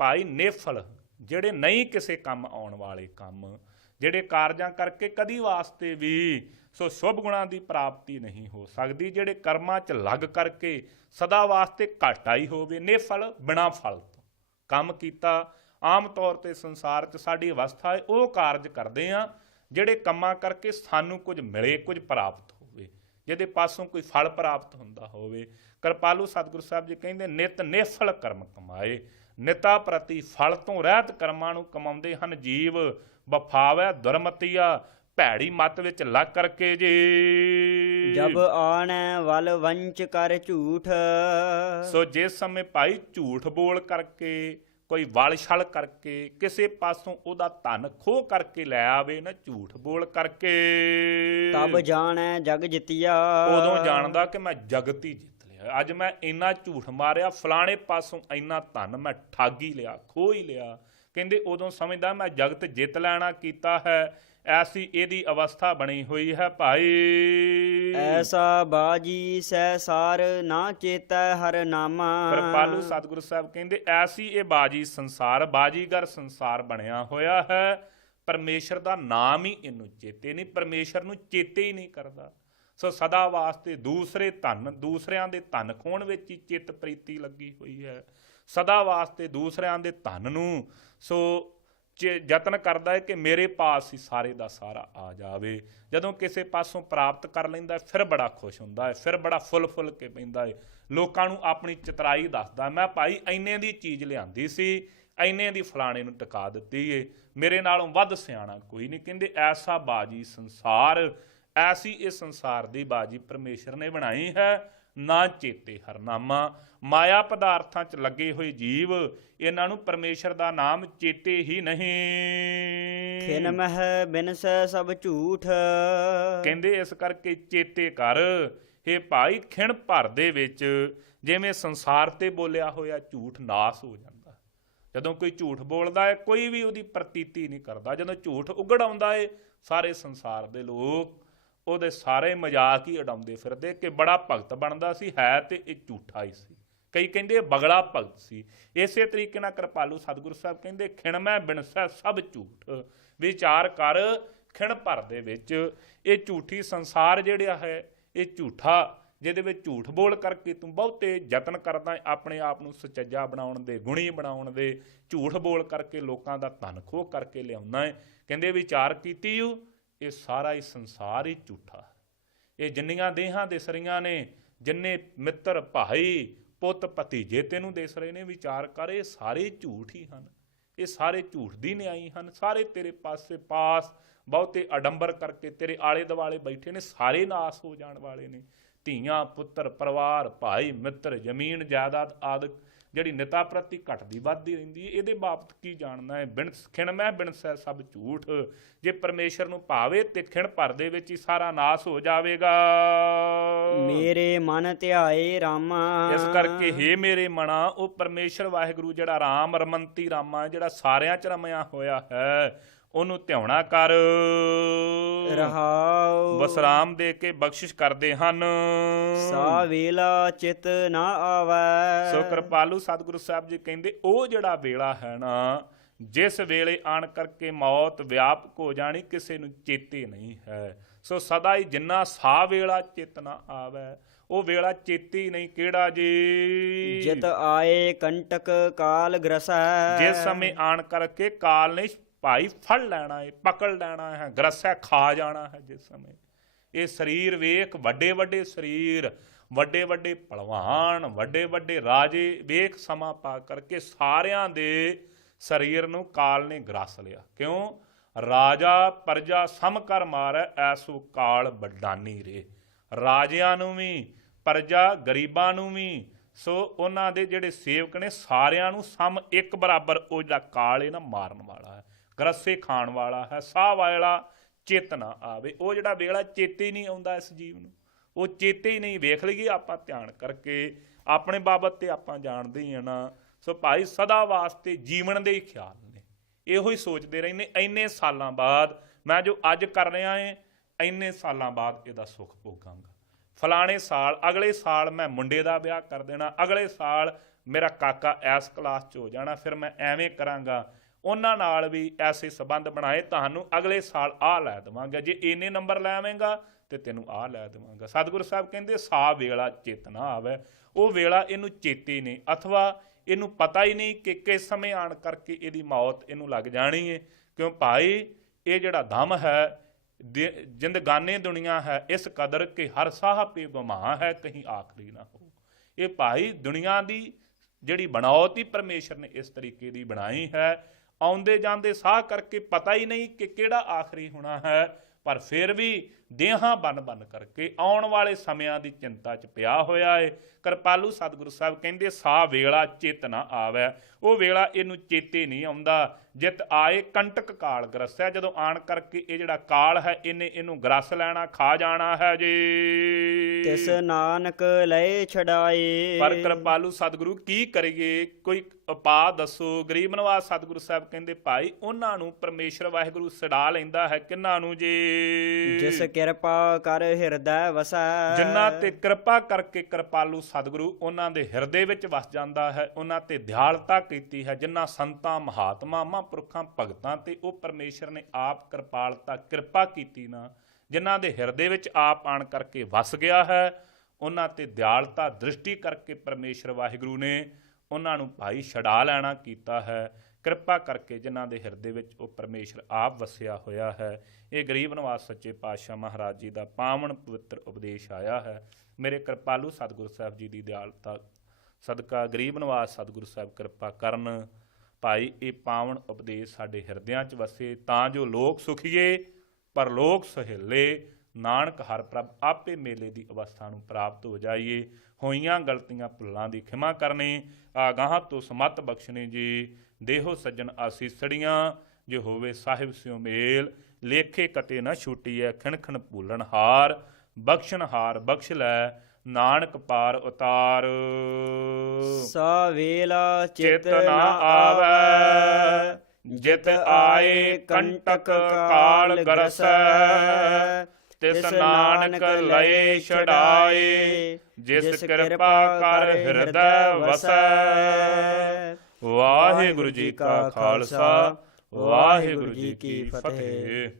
ਭਾਈ ਨਿਫਲ, ਜਿਹੜੇ ਨਹੀਂ ਕਿਸੇ ਕੰਮ ਆਉਣ ਵਾਲੇ ਕੰਮ, ਜਿਹੜੇ ਕਾਰਜਾਂ ਕਰਕੇ ਕਦੀ ਵਾਸਤੇ ਵੀ ਸੋ ਸ਼ੁਭ ਗੁਣਾਂ ਦੀ ਪ੍ਰਾਪਤੀ ਨਹੀਂ ਹੋ ਸਕਦੀ, ਜਿਹੜੇ ਕਰਮਾਂ 'ਚ ਲੱਗ ਕਰਕੇ ਸਦਾ ਵਾਸਤੇ ਘਾਟਾ ਹੀ ਹੋਵੇ। ਨਿਫਲ ਬਿਨਾਂ ਫਲ ਤੋਂ ਕੰਮ ਕੀਤਾ। ਆਮ ਤੌਰ 'ਤੇ ਸੰਸਾਰ 'ਚ ਸਾਡੀ ਅਵਸਥਾ ਹੈ, ਉਹ ਕਾਰਜ ਕਰਦੇ ਹਾਂ ਜਿਹੜੇ ਕੰਮਾਂ ਕਰਕੇ ਸਾਨੂੰ ਕੁਝ ਮਿਲੇ, ਕੁਝ ਪ੍ਰਾਪਤ ਹੋਵੇ, ਜਿਹਦੇ ਪਾਸੋਂ ਕੋਈ ਫਲ ਪ੍ਰਾਪਤ ਹੁੰਦਾ ਹੋਵੇ। ਕਿਰਪਾਲੂ ਸਤਿਗੁਰੂ ਸਾਹਿਬ ਜੀ ਕਹਿੰਦੇ ਨਿਤ ਨਿਫਲ ਕਰਮ ਕਮਾਏ। ਨਿਤਾ ਪ੍ਰਤੀ ਫਲ ਤੋਂ ਰਹਿਤ ਕਰਮਾਂ ਨੂੰ ਕਮਾਉਂਦੇ ਹਨ ਜੀਵ। ਬਫਾਵੈ ਦੁਰਮਤੀਆ, ਭੈੜੀ ਮੱਤ ਵਿੱਚ ਲੱਗ ਕਰਕੇ ਜੀ। ਜਬ ਆਣੈ ਵਲ ਵੰਚ ਕਰ ਝੂਠ। ਸੋ ਜਿਸ ਸਮੇਂ ਭਾਈ ਝੂਠ ਬੋਲ ਕਰਕੇ, ਕੋਈ ਵਲ ਛਲ ਕਰਕੇ, ਕਿਸੇ ਪਾਸੋਂ ਉਹਦਾ ਧਨ ਖੋਹ ਕਰਕੇ ਲੈ ਆਵੇ ਨਾ, ਝੂਠ ਬੋਲ ਕਰਕੇ, ਤਬ ਜਾਣੈ ਜਗ ਜਿਤਿਆ। ਉਦੋਂ ਜਾਣਦਾ ਕਿ ਮੈਂ ਜਗਤ ਹੀ ਜਿੱਤ ਲਿਆ। ਅੱਜ ਮੈਂ ਇੰਨਾ ਝੂਠ ਮਾਰਿਆ, ਫਲਾਣੇ ਪਾਸੋਂ ਇੰਨਾ ਧਨ ਮੈਂ ਠੱਗ ਹੀ ਲਿਆ, ਖੋਹ ਹੀ ਲਿਆ। ਕਹਿੰਦੇ ਉਦੋਂ ਸਮਝਦਾ ਮੈਂ ਜਗਤ ਜਿੱਤ ਲੈਣਾ ਕੀਤਾ ਹੈ। ਐਸੀ ਇਹਦੀ ਅਵਸਥਾ ਬਣੀ ਹੋਈ ਹੈ ਭਾਈ। ਐਸਾ ਬਾਜੀ ਸਹਿ ਸਾਰ ਨਾ ਚੇਤੈ ਹਰ ਨਾਮਾ। ਕਿਰਪਾਲੂ ਸਤਿਗੁਰੂ ਸਾਹਿਬ ਕਹਿੰਦੇ ਐਸੀ ਇਹ ਬਾਜੀ ਸੰਸਾਰ, ਬਾਜੀਗਰ ਸੰਸਾਰ ਬਣਿਆ ਹੋਇਆ ਹੈ। ਪਰਮੇਸ਼ਰ ਦਾ ਨਾਮ ਹੀ ਇਹਨੂੰ ਚੇਤੇ ਨਹੀਂ, ਪਰਮੇਸ਼ਰ ਨੂੰ ਚੇਤੇ ਹੀ ਨਹੀਂ ਕਰਦਾ। ਸੋ ਸਦਾ ਵਾਸਤੇ ਦੂਸਰੇ ਧਨ, ਦੂਸਰਿਆਂ ਦੇ ਧਨ ਖੋਣ ਵਿੱਚ ਹੀ ਚਿੱਤ ਪ੍ਰੀਤੀ ਲੱਗੀ ਹੋਈ ਹੈ। ਸਦਾ ਵਾਸਤੇ ਦੂਸਰਿਆਂ ਦੇ ਧਨ ਨੂੰ ਸੋ ਯਤਨ ਕਰਦਾ ਹੈ ਕਿ ਮੇਰੇ ਪਾਸ ਹੀ ਸਾਰੇ ਦਾ ਸਾਰਾ ਆ ਜਾਵੇ। ਜਦੋਂ ਕਿਸੇ ਪਾਸੋਂ ਪ੍ਰਾਪਤ ਕਰ ਲੈਂਦਾ ਫਿਰ ਬੜਾ ਖੁਸ਼ ਹੁੰਦਾ ਹੈ, ਫਿਰ ਬੜਾ ਫੁੱਲ ਕੇ ਪੈਂਦਾ ਹੈ। ਲੋਕਾਂ ਨੂੰ ਆਪਣੀ ਚਤਰਾਈ ਦੱਸਦਾ, ਮੈਂ ਭਾਈ ਇੰਨੇ ਦੀ ਚੀਜ਼ ਲਿਆਂਦੀ ਸੀ, ਇੰਨੇ ਦੀ ਫਲਾਣੇ ਨੂੰ ਟਿਕਾ ਦਿੱਤੀ ਏ, ਮੇਰੇ ਨਾਲੋਂ ਵੱਧ ਸਿਆਣਾ ਕੋਈ ਨਹੀਂ। ਕਹਿੰਦੇ ਐਸਾ ਬਾਜੀ ਸੰਸਾਰ, ਐਸੀ ਇਹ ਸੰਸਾਰ ਦੀ ਬਾਜੀ ਪਰਮੇਸ਼ਰ ਨੇ ਬਣਾਈ ਹੈ। ਨਾ ਚੇਤੇ ਹਰਨਾਮਾ। ਮਾਇਆ ਪਦਾਰਥਾਂ 'ਚ ਲੱਗੇ ਹੋਏ ਜੀਵ, ਇਹਨਾਂ ਨੂੰ ਪਰਮੇਸ਼ਰ ਦਾ ਨਾਮ ਚੇਤੇ ਹੀ ਨਹੀਂ। ਖਿਨ ਮਹਿ ਬਿਨਸੈ ਸਭ ਝੂਠ। ਕਹਿੰਦੇ ਇਸ ਕਰਕੇ ਚੇਤੇ ਕਰ ਇਹ ਭਾਈ, ਖਿਣ ਭਰ ਦੇ ਵਿੱਚ ਜਿਵੇਂ ਸੰਸਾਰ ਤੇ ਬੋਲਿਆ ਹੋਇਆ ਝੂਠ ਨਾਸ ਹੋ ਜਾਂਦਾ। ਜਦੋਂ ਕੋਈ ਝੂਠ ਬੋਲਦਾ ਹੈ ਕੋਈ ਵੀ ਉਹਦੀ ਪ੍ਰਤੀਤੀ ਨਹੀਂ ਕਰਦਾ। ਜਦੋਂ ਝੂਠ ਉਗੜ ਆਉਂਦਾ ਹੈ ਸਾਰੇ ਸੰਸਾਰ ਦੇ ਲੋਕ ਉਹਦੇ ਸਾਰੇ ਮਜ਼ਾਕ ਹੀ ਉਡਾਉਂਦੇ ਫਿਰਦੇ ਕਿ ਬੜਾ ਭਗਤ ਬਣਦਾ ਸੀ, ਹੈ ਤੇ ਇਹ ਝੂਠਾ ਹੀ ਸੀ। ਕਈ ਕਹਿੰਦੇ ਬਗੜਾ ਭਗਤ ਸੀ। ਇਸੇ ਤਰੀਕੇ ਨਾਲ ਕਿਰਪਾਲੂ ਸਤਿਗੁਰੂ ਸਾਹਿਬ ਕਹਿੰਦੇ ਖਿਣਮੈ ਬਿਨਸੈ ਸਭ ਝੂਠ। ਵਿਚਾਰ ਕਰ ਖਿਣ ਭਰ ਦੇ ਵਿੱਚ ਇਹ ਝੂਠੀ ਸੰਸਾਰ ਜਿਹੜਾ ਹੈ ਇਹ ਝੂਠਾ, ਜਿਹਦੇ ਵਿੱਚ ਝੂਠ ਬੋਲ ਕਰਕੇ ਤੂੰ ਬਹੁਤੇ ਯਤਨ ਕਰਦਾ ਆਪਣੇ ਆਪ ਨੂੰ ਸੁਚੱਜਾ ਬਣਾਉਣ ਦੇ, ਗੁਣੀ ਬਣਾਉਣ ਦੇ, ਝੂਠ ਬੋਲ ਕਰਕੇ ਲੋਕਾਂ ਦਾ ਧਨ ਖੋਹ ਕਰਕੇ ਲਿਆਉਣਾ ਹੈ। ਕਹਿੰਦੇ ਵਿਚਾਰ ਕੀਤੀ ਇਹ ਸਾਰਾ ਹੀ ਸੰਸਾਰ ਹੀ ਝੂਠਾ। ਇਹ ਜਿੰਨੀਆਂ ਦੇਹਾਂ ਦੇ ਸਰੀਆਂ ਨੇ, ਜਿੰਨੇ ਮਿੱਤਰ ਭਾਈ ਪੁੱਤ ਭਤੀਜੇ ਤੈਨੂੰ ਦਿਸ ਰਹੇ ਨੇ, ਵਿਚਾਰ ਕਰ, ਇਹ ਸਾਰੇ ਝੂਠ ਹੀ ਹਨ, ਇਹ ਸਾਰੇ ਝੂਠ ਦੀ ਨਿਆਈ ਹਨ, ਸਾਰੇ ਤੇਰੇ ਪਾਸੇ ਪਾਸ ਬਹੁਤੇ ਅਡੰਬਰ ਕਰਕੇ ਤੇਰੇ ਆਲੇ ਦੁਆਲੇ ਬੈਠੇ ਨੇ, ਸਾਰੇ ਨਾਸ ਹੋ ਜਾਣ ਵਾਲੇ ਨੇ। ਧੀਆਂ ਪੁੱਤਰ ਪਰਿਵਾਰ ਭਾਈ ਮਿੱਤਰ ਜ਼ਮੀਨ ਜਾਇਦਾਦ ਆਦਿ ਜਿਹੜੀ ਨਿਤਾ ਪ੍ਰਤੀ ਘਟਦੀ ਵੱਧਦੀ ਰਹਿੰਦੀ ਹੈ, ਇਹਦੇ ਬਾਬਤ ਕੀ ਜਾਣਨਾ ਹੈ। ਬਿਨ ਖਿਣ ਮੈਂ ਬਿਨ ਸਹਿ ਸਭ ਝੂਠ, ਜੇ ਪਰਮੇਸ਼ਰ ਨੂੰ ਭਾਵੇ ਤੇ ਖਿਣ ਭਰ ਦੇ ਵਿੱਚ ਹੀ ਸਾਰਾ ਨਾਸ ਹੋ ਜਾਵੇਗਾ। ਮੇਰੇ ਮਨ ਧਿਆਏ ਰਾਮਾ, ਇਸ ਕਰਕੇ ਹੇ ਮੇਰੇ ਮਨਾ, ਉਹ ਪਰਮੇਸ਼ਰ ਵਾਹਿਗੁਰੂ ਜਿਹੜਾ ਰਾਮ ਰਮੰਤੀ ਰਾਮਾ, ਜਿਹੜਾ ਸਾਰਿਆਂ ਚ ਰਮਿਆ ਹੋਇਆ ਹੈ, ਉਹਨੂੰ ਧਿਆਉਣਾ ਕਰ। ਰਹਾਉ ਵਿਸਰਾਮ ਦੇ ਕੇ ਬਖਸ਼ਿਸ਼ ਕਰਦੇ ਹਨ। ਸਾ ਵੇਲਾ ਚਿਤ ਨਾ ਆਵੈ। ਸੋ ਕਿਰਪਾਲੂ ਸਤਿਗੁਰੂ ਸਾਹਿਬ ਜੀ ਕਹਿੰਦੇ ਉਹ ਜਿਹੜਾ ਵੇਲਾ ਹੈ ਨਾ, ਜਿਸ ਵੇਲੇ ਆਣ ਕਰਕੇ ਮੌਤ ਵਿਆਪਕ ਹੋ ਜਾਣੀ, ਕਿਸੇ ਨੂੰ ਚੇਤੇ ਨਹੀਂ ਹੈ। ਸੋ ਸਦਾ ਹੀ ਜਿੰਨਾ ਸਾ ਵੇਲਾ ਚਿਤ ਨਾ ਆਵੈ, ਉਹ ਵੇਲਾ ਚੇਤੀ ਨਹੀਂ। ਕਿਹੜਾ ਜੀ? ਜਿਤ ਆਏ ਕੰਟਕ ਕਾਲ ਗ੍ਰਸੈ। ਜਿਸ ਸਮੇਂ ਆਣ ਕਰਕੇ ਕਾਲ ਨੇ ਭਾਈ ਫੜ ਲੈਣਾ ਹੈ, ਪਕੜ ਲੈਣਾ ਹੈ, ਗ੍ਰਸੈ ਖਾ ਜਾਣਾ ਹੈ। ਜਿਸ ਸਮੇਂ ਇਹ ਸਰੀਰ ਵੇਖ, ਵੱਡੇ ਵੱਡੇ ਸਰੀਰ, ਵੱਡੇ ਵੱਡੇ ਭਲਵਾਨ, ਵੱਡੇ ਵੱਡੇ ਰਾਜੇ ਵੇਖ, ਸਮਾਂ ਪਾ ਕਰਕੇ ਸਾਰਿਆਂ ਦੇ ਸਰੀਰ ਨੂੰ ਕਾਲ ਨੇ ਗ੍ਰਸ ਲਿਆ। ਕਿਉਂ? ਰਾਜਾ ਪ੍ਰਜਾ ਸਮ ਕਰ ਮਾਰੈ, ਐਸੋ ਕਾਲ ਬਡਾਨੀ ਰੇ। ਰਾਜਿਆਂ ਨੂੰ ਵੀ, ਪ੍ਰਜਾ ਗਰੀਬਾਂ ਨੂੰ ਵੀ, ਸੋ ਉਹਨਾਂ ਦੇ ਜਿਹੜੇ ਸੇਵਕ ਨੇ ਸਾਰਿਆਂ ਨੂੰ ਸਮ ਇੱਕ ਬਰਾਬਰ ਉਹ ਜਿਹੜਾ ਕਾਲ ਹੈ ਨਾ ਮਾਰਨ ਵਾਲਾ ਹੈ, ਗ੍ਰਸੇ ਖਾਣ ਵਾਲਾ ਹੈ। ਸਾਹ ਵਾਲਾ ਚਿੱਤ ਨਾ ਆਵੇ, ਉਹ ਜਿਹੜਾ ਵੇਲਾ ਚੇਤੇ ਹੀ ਨਹੀਂ ਆਉਂਦਾ ਇਸ ਜੀਵ ਨੂੰ, ਉਹ ਚੇਤੇ ਹੀ ਨਹੀਂ। ਵੇਖ ਲਈਏ ਆਪਾਂ ਧਿਆਨ ਕਰਕੇ ਆਪਣੇ ਬਾਬਤ ਤੇ ਆਪਾਂ ਜਾਣਦੇ ਹੀ ਆ ਨਾ। ਸੋ ਭਾਈ ਸਦਾ ਵਾਸਤੇ ਜੀਵਨ ਦੇ ਹੀ ਖਿਆਲ ਨੇ, ਇਹੋ ਹੀ ਸੋਚਦੇ ਰਹਿੰਦੇ। ਇੰਨੇ ਸਾਲਾਂ ਬਾਅਦ ਮੈਂ ਜੋ ਅੱਜ ਕਰ ਰਿਹਾ ਏ, ਇੰਨੇ ਸਾਲਾਂ ਬਾਅਦ ਇਹਦਾ ਸੁੱਖ ਭੋਗਾਂਗਾ। ਫਲਾਣੇ ਸਾਲ, ਅਗਲੇ ਸਾਲ ਮੈਂ ਮੁੰਡੇ ਦਾ ਵਿਆਹ ਕਰ ਦੇਣਾ, ਅਗਲੇ ਸਾਲ ਮੇਰਾ ਕਾਕਾ ਐਸ ਕਲਾਸ 'ਚ ਹੋ ਜਾਣਾ, ਫਿਰ ਮੈਂ ਐਵੇਂ ਕਰਾਂਗਾ। ਉਹਨਾਂ ਨਾਲ ਵੀ ਐਸੇ ਸੰਬੰਧ ਬਣਾਏ, ਤੁਹਾਨੂੰ ਅਗਲੇ ਸਾਲ ਆਹ ਲੈ ਦੇਵਾਂਗਾ, ਜੇ ਇੰਨੇ ਨੰਬਰ ਲੈ ਆਵੇਂਗਾ ਤੇ ਤੈਨੂੰ ਆਹ ਲੈ ਦੇਵਾਂਗਾ। ਸਤਿਗੁਰੂ ਸਾਹਿਬ ਕਹਿੰਦੇ ਸਾ ਵੇਲਾ ਚੇਤ ਨਾ ਆਵੇ, ਉਹ ਵੇਲਾ ਇਹਨੂੰ ਚੇਤੇ ਨਹੀਂ, ਅਥਵਾ ਇਹਨੂੰ ਪਤਾ ਹੀ ਨਹੀਂ ਕਿ ਕਿਸ ਸਮੇਂ ਆਣ ਕਰਕੇ ਇਹਦੀ ਮੌਤ ਇਹਨੂੰ ਲੱਗ ਜਾਣੀ ਹੈ। ਕਿਉਂ ਭਾਈ? ਇਹ ਜਿਹੜਾ ਦਮ ਹੈ, ਜ਼ਿੰਦਗਾਨੇ ਦੁਨੀਆ ਹੈ, ਇਸ ਕਦਰ ਕਿ ਹਰ ਸਾਹ ਪੇ ਬਮਾ ਹੈ, ਕਹੀਂ ਆਖਰੀ ਨਾ ਹੋ। ਇਹ ਭਾਈ ਦੁਨੀਆ ਦੀ ਜਿਹੜੀ ਬਣਾਉਤ ਹੀ ਪਰਮੇਸ਼ਰ ਨੇ ਇਸ ਤਰੀਕੇ ਦੀ ਬਣਾਈ ਹੈ, ਆਉਂਦੇ ਜਾਂਦੇ ਸਾਹ ਕਰਕੇ ਪਤਾ ਹੀ ਨਹੀਂ ਕਿ ਕਿਹੜਾ ਆਖਰੀ ਹੋਣਾ ਹੈ। ਪਰ ਫਿਰ ਵੀ ਦੇਹਾਂ ਬਨ ਕਰਕੇ ਆਉਣ ਵਾਲੇ ਸਮਿਆਂ ਦੀ ਚਿੰਤਾ 'ਚ ਪਿਆ ਹੋਇਆ ਹੈ। ਕਿਰਪਾਲੂ ਸਤਿਗੁਰੂ ਸਾਹਿਬ ਕਹਿੰਦੇ ਸਾ ਵੇਲਾ ਚਿਤ ਨਾ ਆਵੈ, ਉਹ ਵੇਲਾ ਇਹਨੂੰ ਚੇਤੇ ਨਹੀਂ ਆਉਂਦਾ। ਜਿਤ ਆਏ ਕੰਟਕ ਕਾਲ ਗ੍ਰਸੈ, ਜਦੋਂ ਆਣ ਕਰਕੇ ਇਹ ਜਿਹੜਾ ਕਾਲ ਹੈ ਇਹਨੂੰ ਗ੍ਰਸ ਲੈਣਾ, ਖਾ ਜਾਣਾ ਹੈ ਜੀ। ਤਿਸ ਨਾਨਕ ਲਏ ਛਡਾਏ। ਪਰ ਕਿਰਪਾਲੂ ਸਤਿਗੁਰੂ ਕੀ ਕਰੀਏ, ਕੋਈ ਉਪਾਅ ਦੱਸੋ। ਗਰੀਬ ਨਵਾਜ ਸਤਿਗੁਰੂ ਸਾਹਿਬ ਕਹਿੰਦੇ ਭਾਈ ਉਹਨਾਂ ਨੂੰ ਪਰਮੇਸ਼ਰ ਵਾਹਿਗੁਰੂ ਛਡਾ ਲੈਂਦਾ ਹੈ। ਕਿਹਨਾਂ ਨੂੰ ਜੀ? ਜਿਸ ਕਿਰਪਾ ਕਰ ਹਿਰਦੈ ਵਸੈ। ਜਿਨ੍ਹਾਂ ਤੇ ਕਿਰਪਾ ਕਰਕੇ ਕਿਰਪਾਲੂ ਸਤਿਗੁਰੂ ਉਹਨਾਂ ਦੇ ਹਿਰਦੇ ਵਿੱਚ ਵਸ ਜਾਂਦਾ ਹੈ, ਉਹਨਾਂ ਤੇ ਦਿਆਲਤਾ ਕੀਤੀ ਹੈ। ਜਿਨ੍ਹਾਂ ਸੰਤਾਂ ਮਹਾਤਮਾ ਮਹਾਂਪੁਰਖਾਂ ਭਗਤਾਂ ਤੇ ਉਹ ਪਰਮੇਸ਼ਰ ਨੇ ਆਪ ਕਿਰਪਾਲਤਾ ਕਿਰਪਾ ਕੀਤੀ ਨਾ, ਜਿਨ੍ਹਾਂ ਦੇ ਹਿਰਦੇ ਵਿੱਚ ਆਪ ਆਣ ਕਰਕੇ ਵਸ ਗਿਆ ਹੈ, ਉਹਨਾਂ ਤੇ ਦਿਆਲਤਾ ਦ੍ਰਿਸ਼ਟੀ ਕਰਕੇ ਪਰਮੇਸ਼ਰ ਵਾਹਿਗੁਰੂ ਨੇ ਉਹਨਾਂ ਨੂੰ ਭਾਈ ਛਡਾ ਲੈਣਾ ਕੀਤਾ ਹੈ। ਕਿਰਪਾ ਕਰਕੇ ਜਿਨ੍ਹਾਂ ਦੇ ਹਿਰਦੇ ਵਿੱਚ ਉਹ ਪਰਮੇਸ਼ਰ ਆਪ ਵਸਿਆ ਹੋਇਆ ਹੈ। ਇਹ ਗਰੀਬ ਨਿਵਾਜ ਸੱਚੇ ਪਾਤਸ਼ਾਹ ਮਹਾਰਾਜ ਜੀ ਦਾ ਪਾਵਨ ਪਵਿੱਤਰ ਉਪਦੇਸ਼ ਆਇਆ ਹੈ। ਮੇਰੇ ਕਿਰਪਾਲੂ ਸਤਿਗੁਰੂ ਸਾਹਿਬ ਜੀ ਦੀ ਦਿਆਲਤਾ ਸਦਕਾ ਗਰੀਬ ਨਿਵਾਜ ਸਤਿਗੁਰੂ ਸਾਹਿਬ ਕਿਰਪਾ ਕਰਨ ਭਾਈ ਇਹ ਪਾਵਨ ਉਪਦੇਸ਼ ਸਾਡੇ ਹਿਰਦਿਆਂ 'ਚ ਵਸੇ, ਤਾਂ ਜੋ ਲੋਕ ਸੁਖੀਏ ਪਰ ਲੋਕ ਸਹੇਲੇ। ਨਾਨਕ ਹਰ ਪ੍ਰਭ ਆਪੇ ਮੇਲੇ ਦੀ ਅਵਸਥਾ ਨੂੰ ਪ੍ਰਾਪਤ ਹੋ ਜਾਈਏ। ਹੋਈਆਂ ਗਲਤੀਆਂ ਭੁੱਲਾਂ ਦੀ ਖਿਮਾ ਕਰਨੀ, ਆਗਾਹਾਂ ਤੋਂ ਸਮਤ ਬਖਸ਼ਣੀ ਜੀ। ਦੇਹੋ ਸੱਜਣ ਆਸੀਸੜੀਆਂ, ਜੇ ਹੋਵੇ ਸਾਹਿਬ ਸਿਉ ਮੇਲ। ਲੇਖੇ ਕਤੇ ਨਾ ਛੂਟੀਐ, ਖਿਣ ਖਿਣ ਭੂਲਣ ਹਾਰ। ਬਖਸ਼ਣ ਹਾਰ ਬਖਸ਼ ਲੈ, ਨਾਨਕ ਪਾਰ ਉਤਾਰ। ਸਾ ਵੇਲਾ ਚਿਤ ਨਾ ਆਵੈ, ਜਿਤ ਆਏ ਕੰਟਕ ਕਾਲ ਗ੍ਰਸੈ। ਤਿਸ ਨਾਨਕ ਲਏ ਛਡਾਏ, ਜਿਸ ਕਿਰਪਾ ਕਰ ਹਿਰਦੈ ਵਸੈ। ਵਾਹਿਗੁਰੂ ਜੀ ਕਾ ਖਾਲਸਾ, ਵਾਹਿਗੁਰੂ ਜੀ ਕੀ ਫਤਿਹ।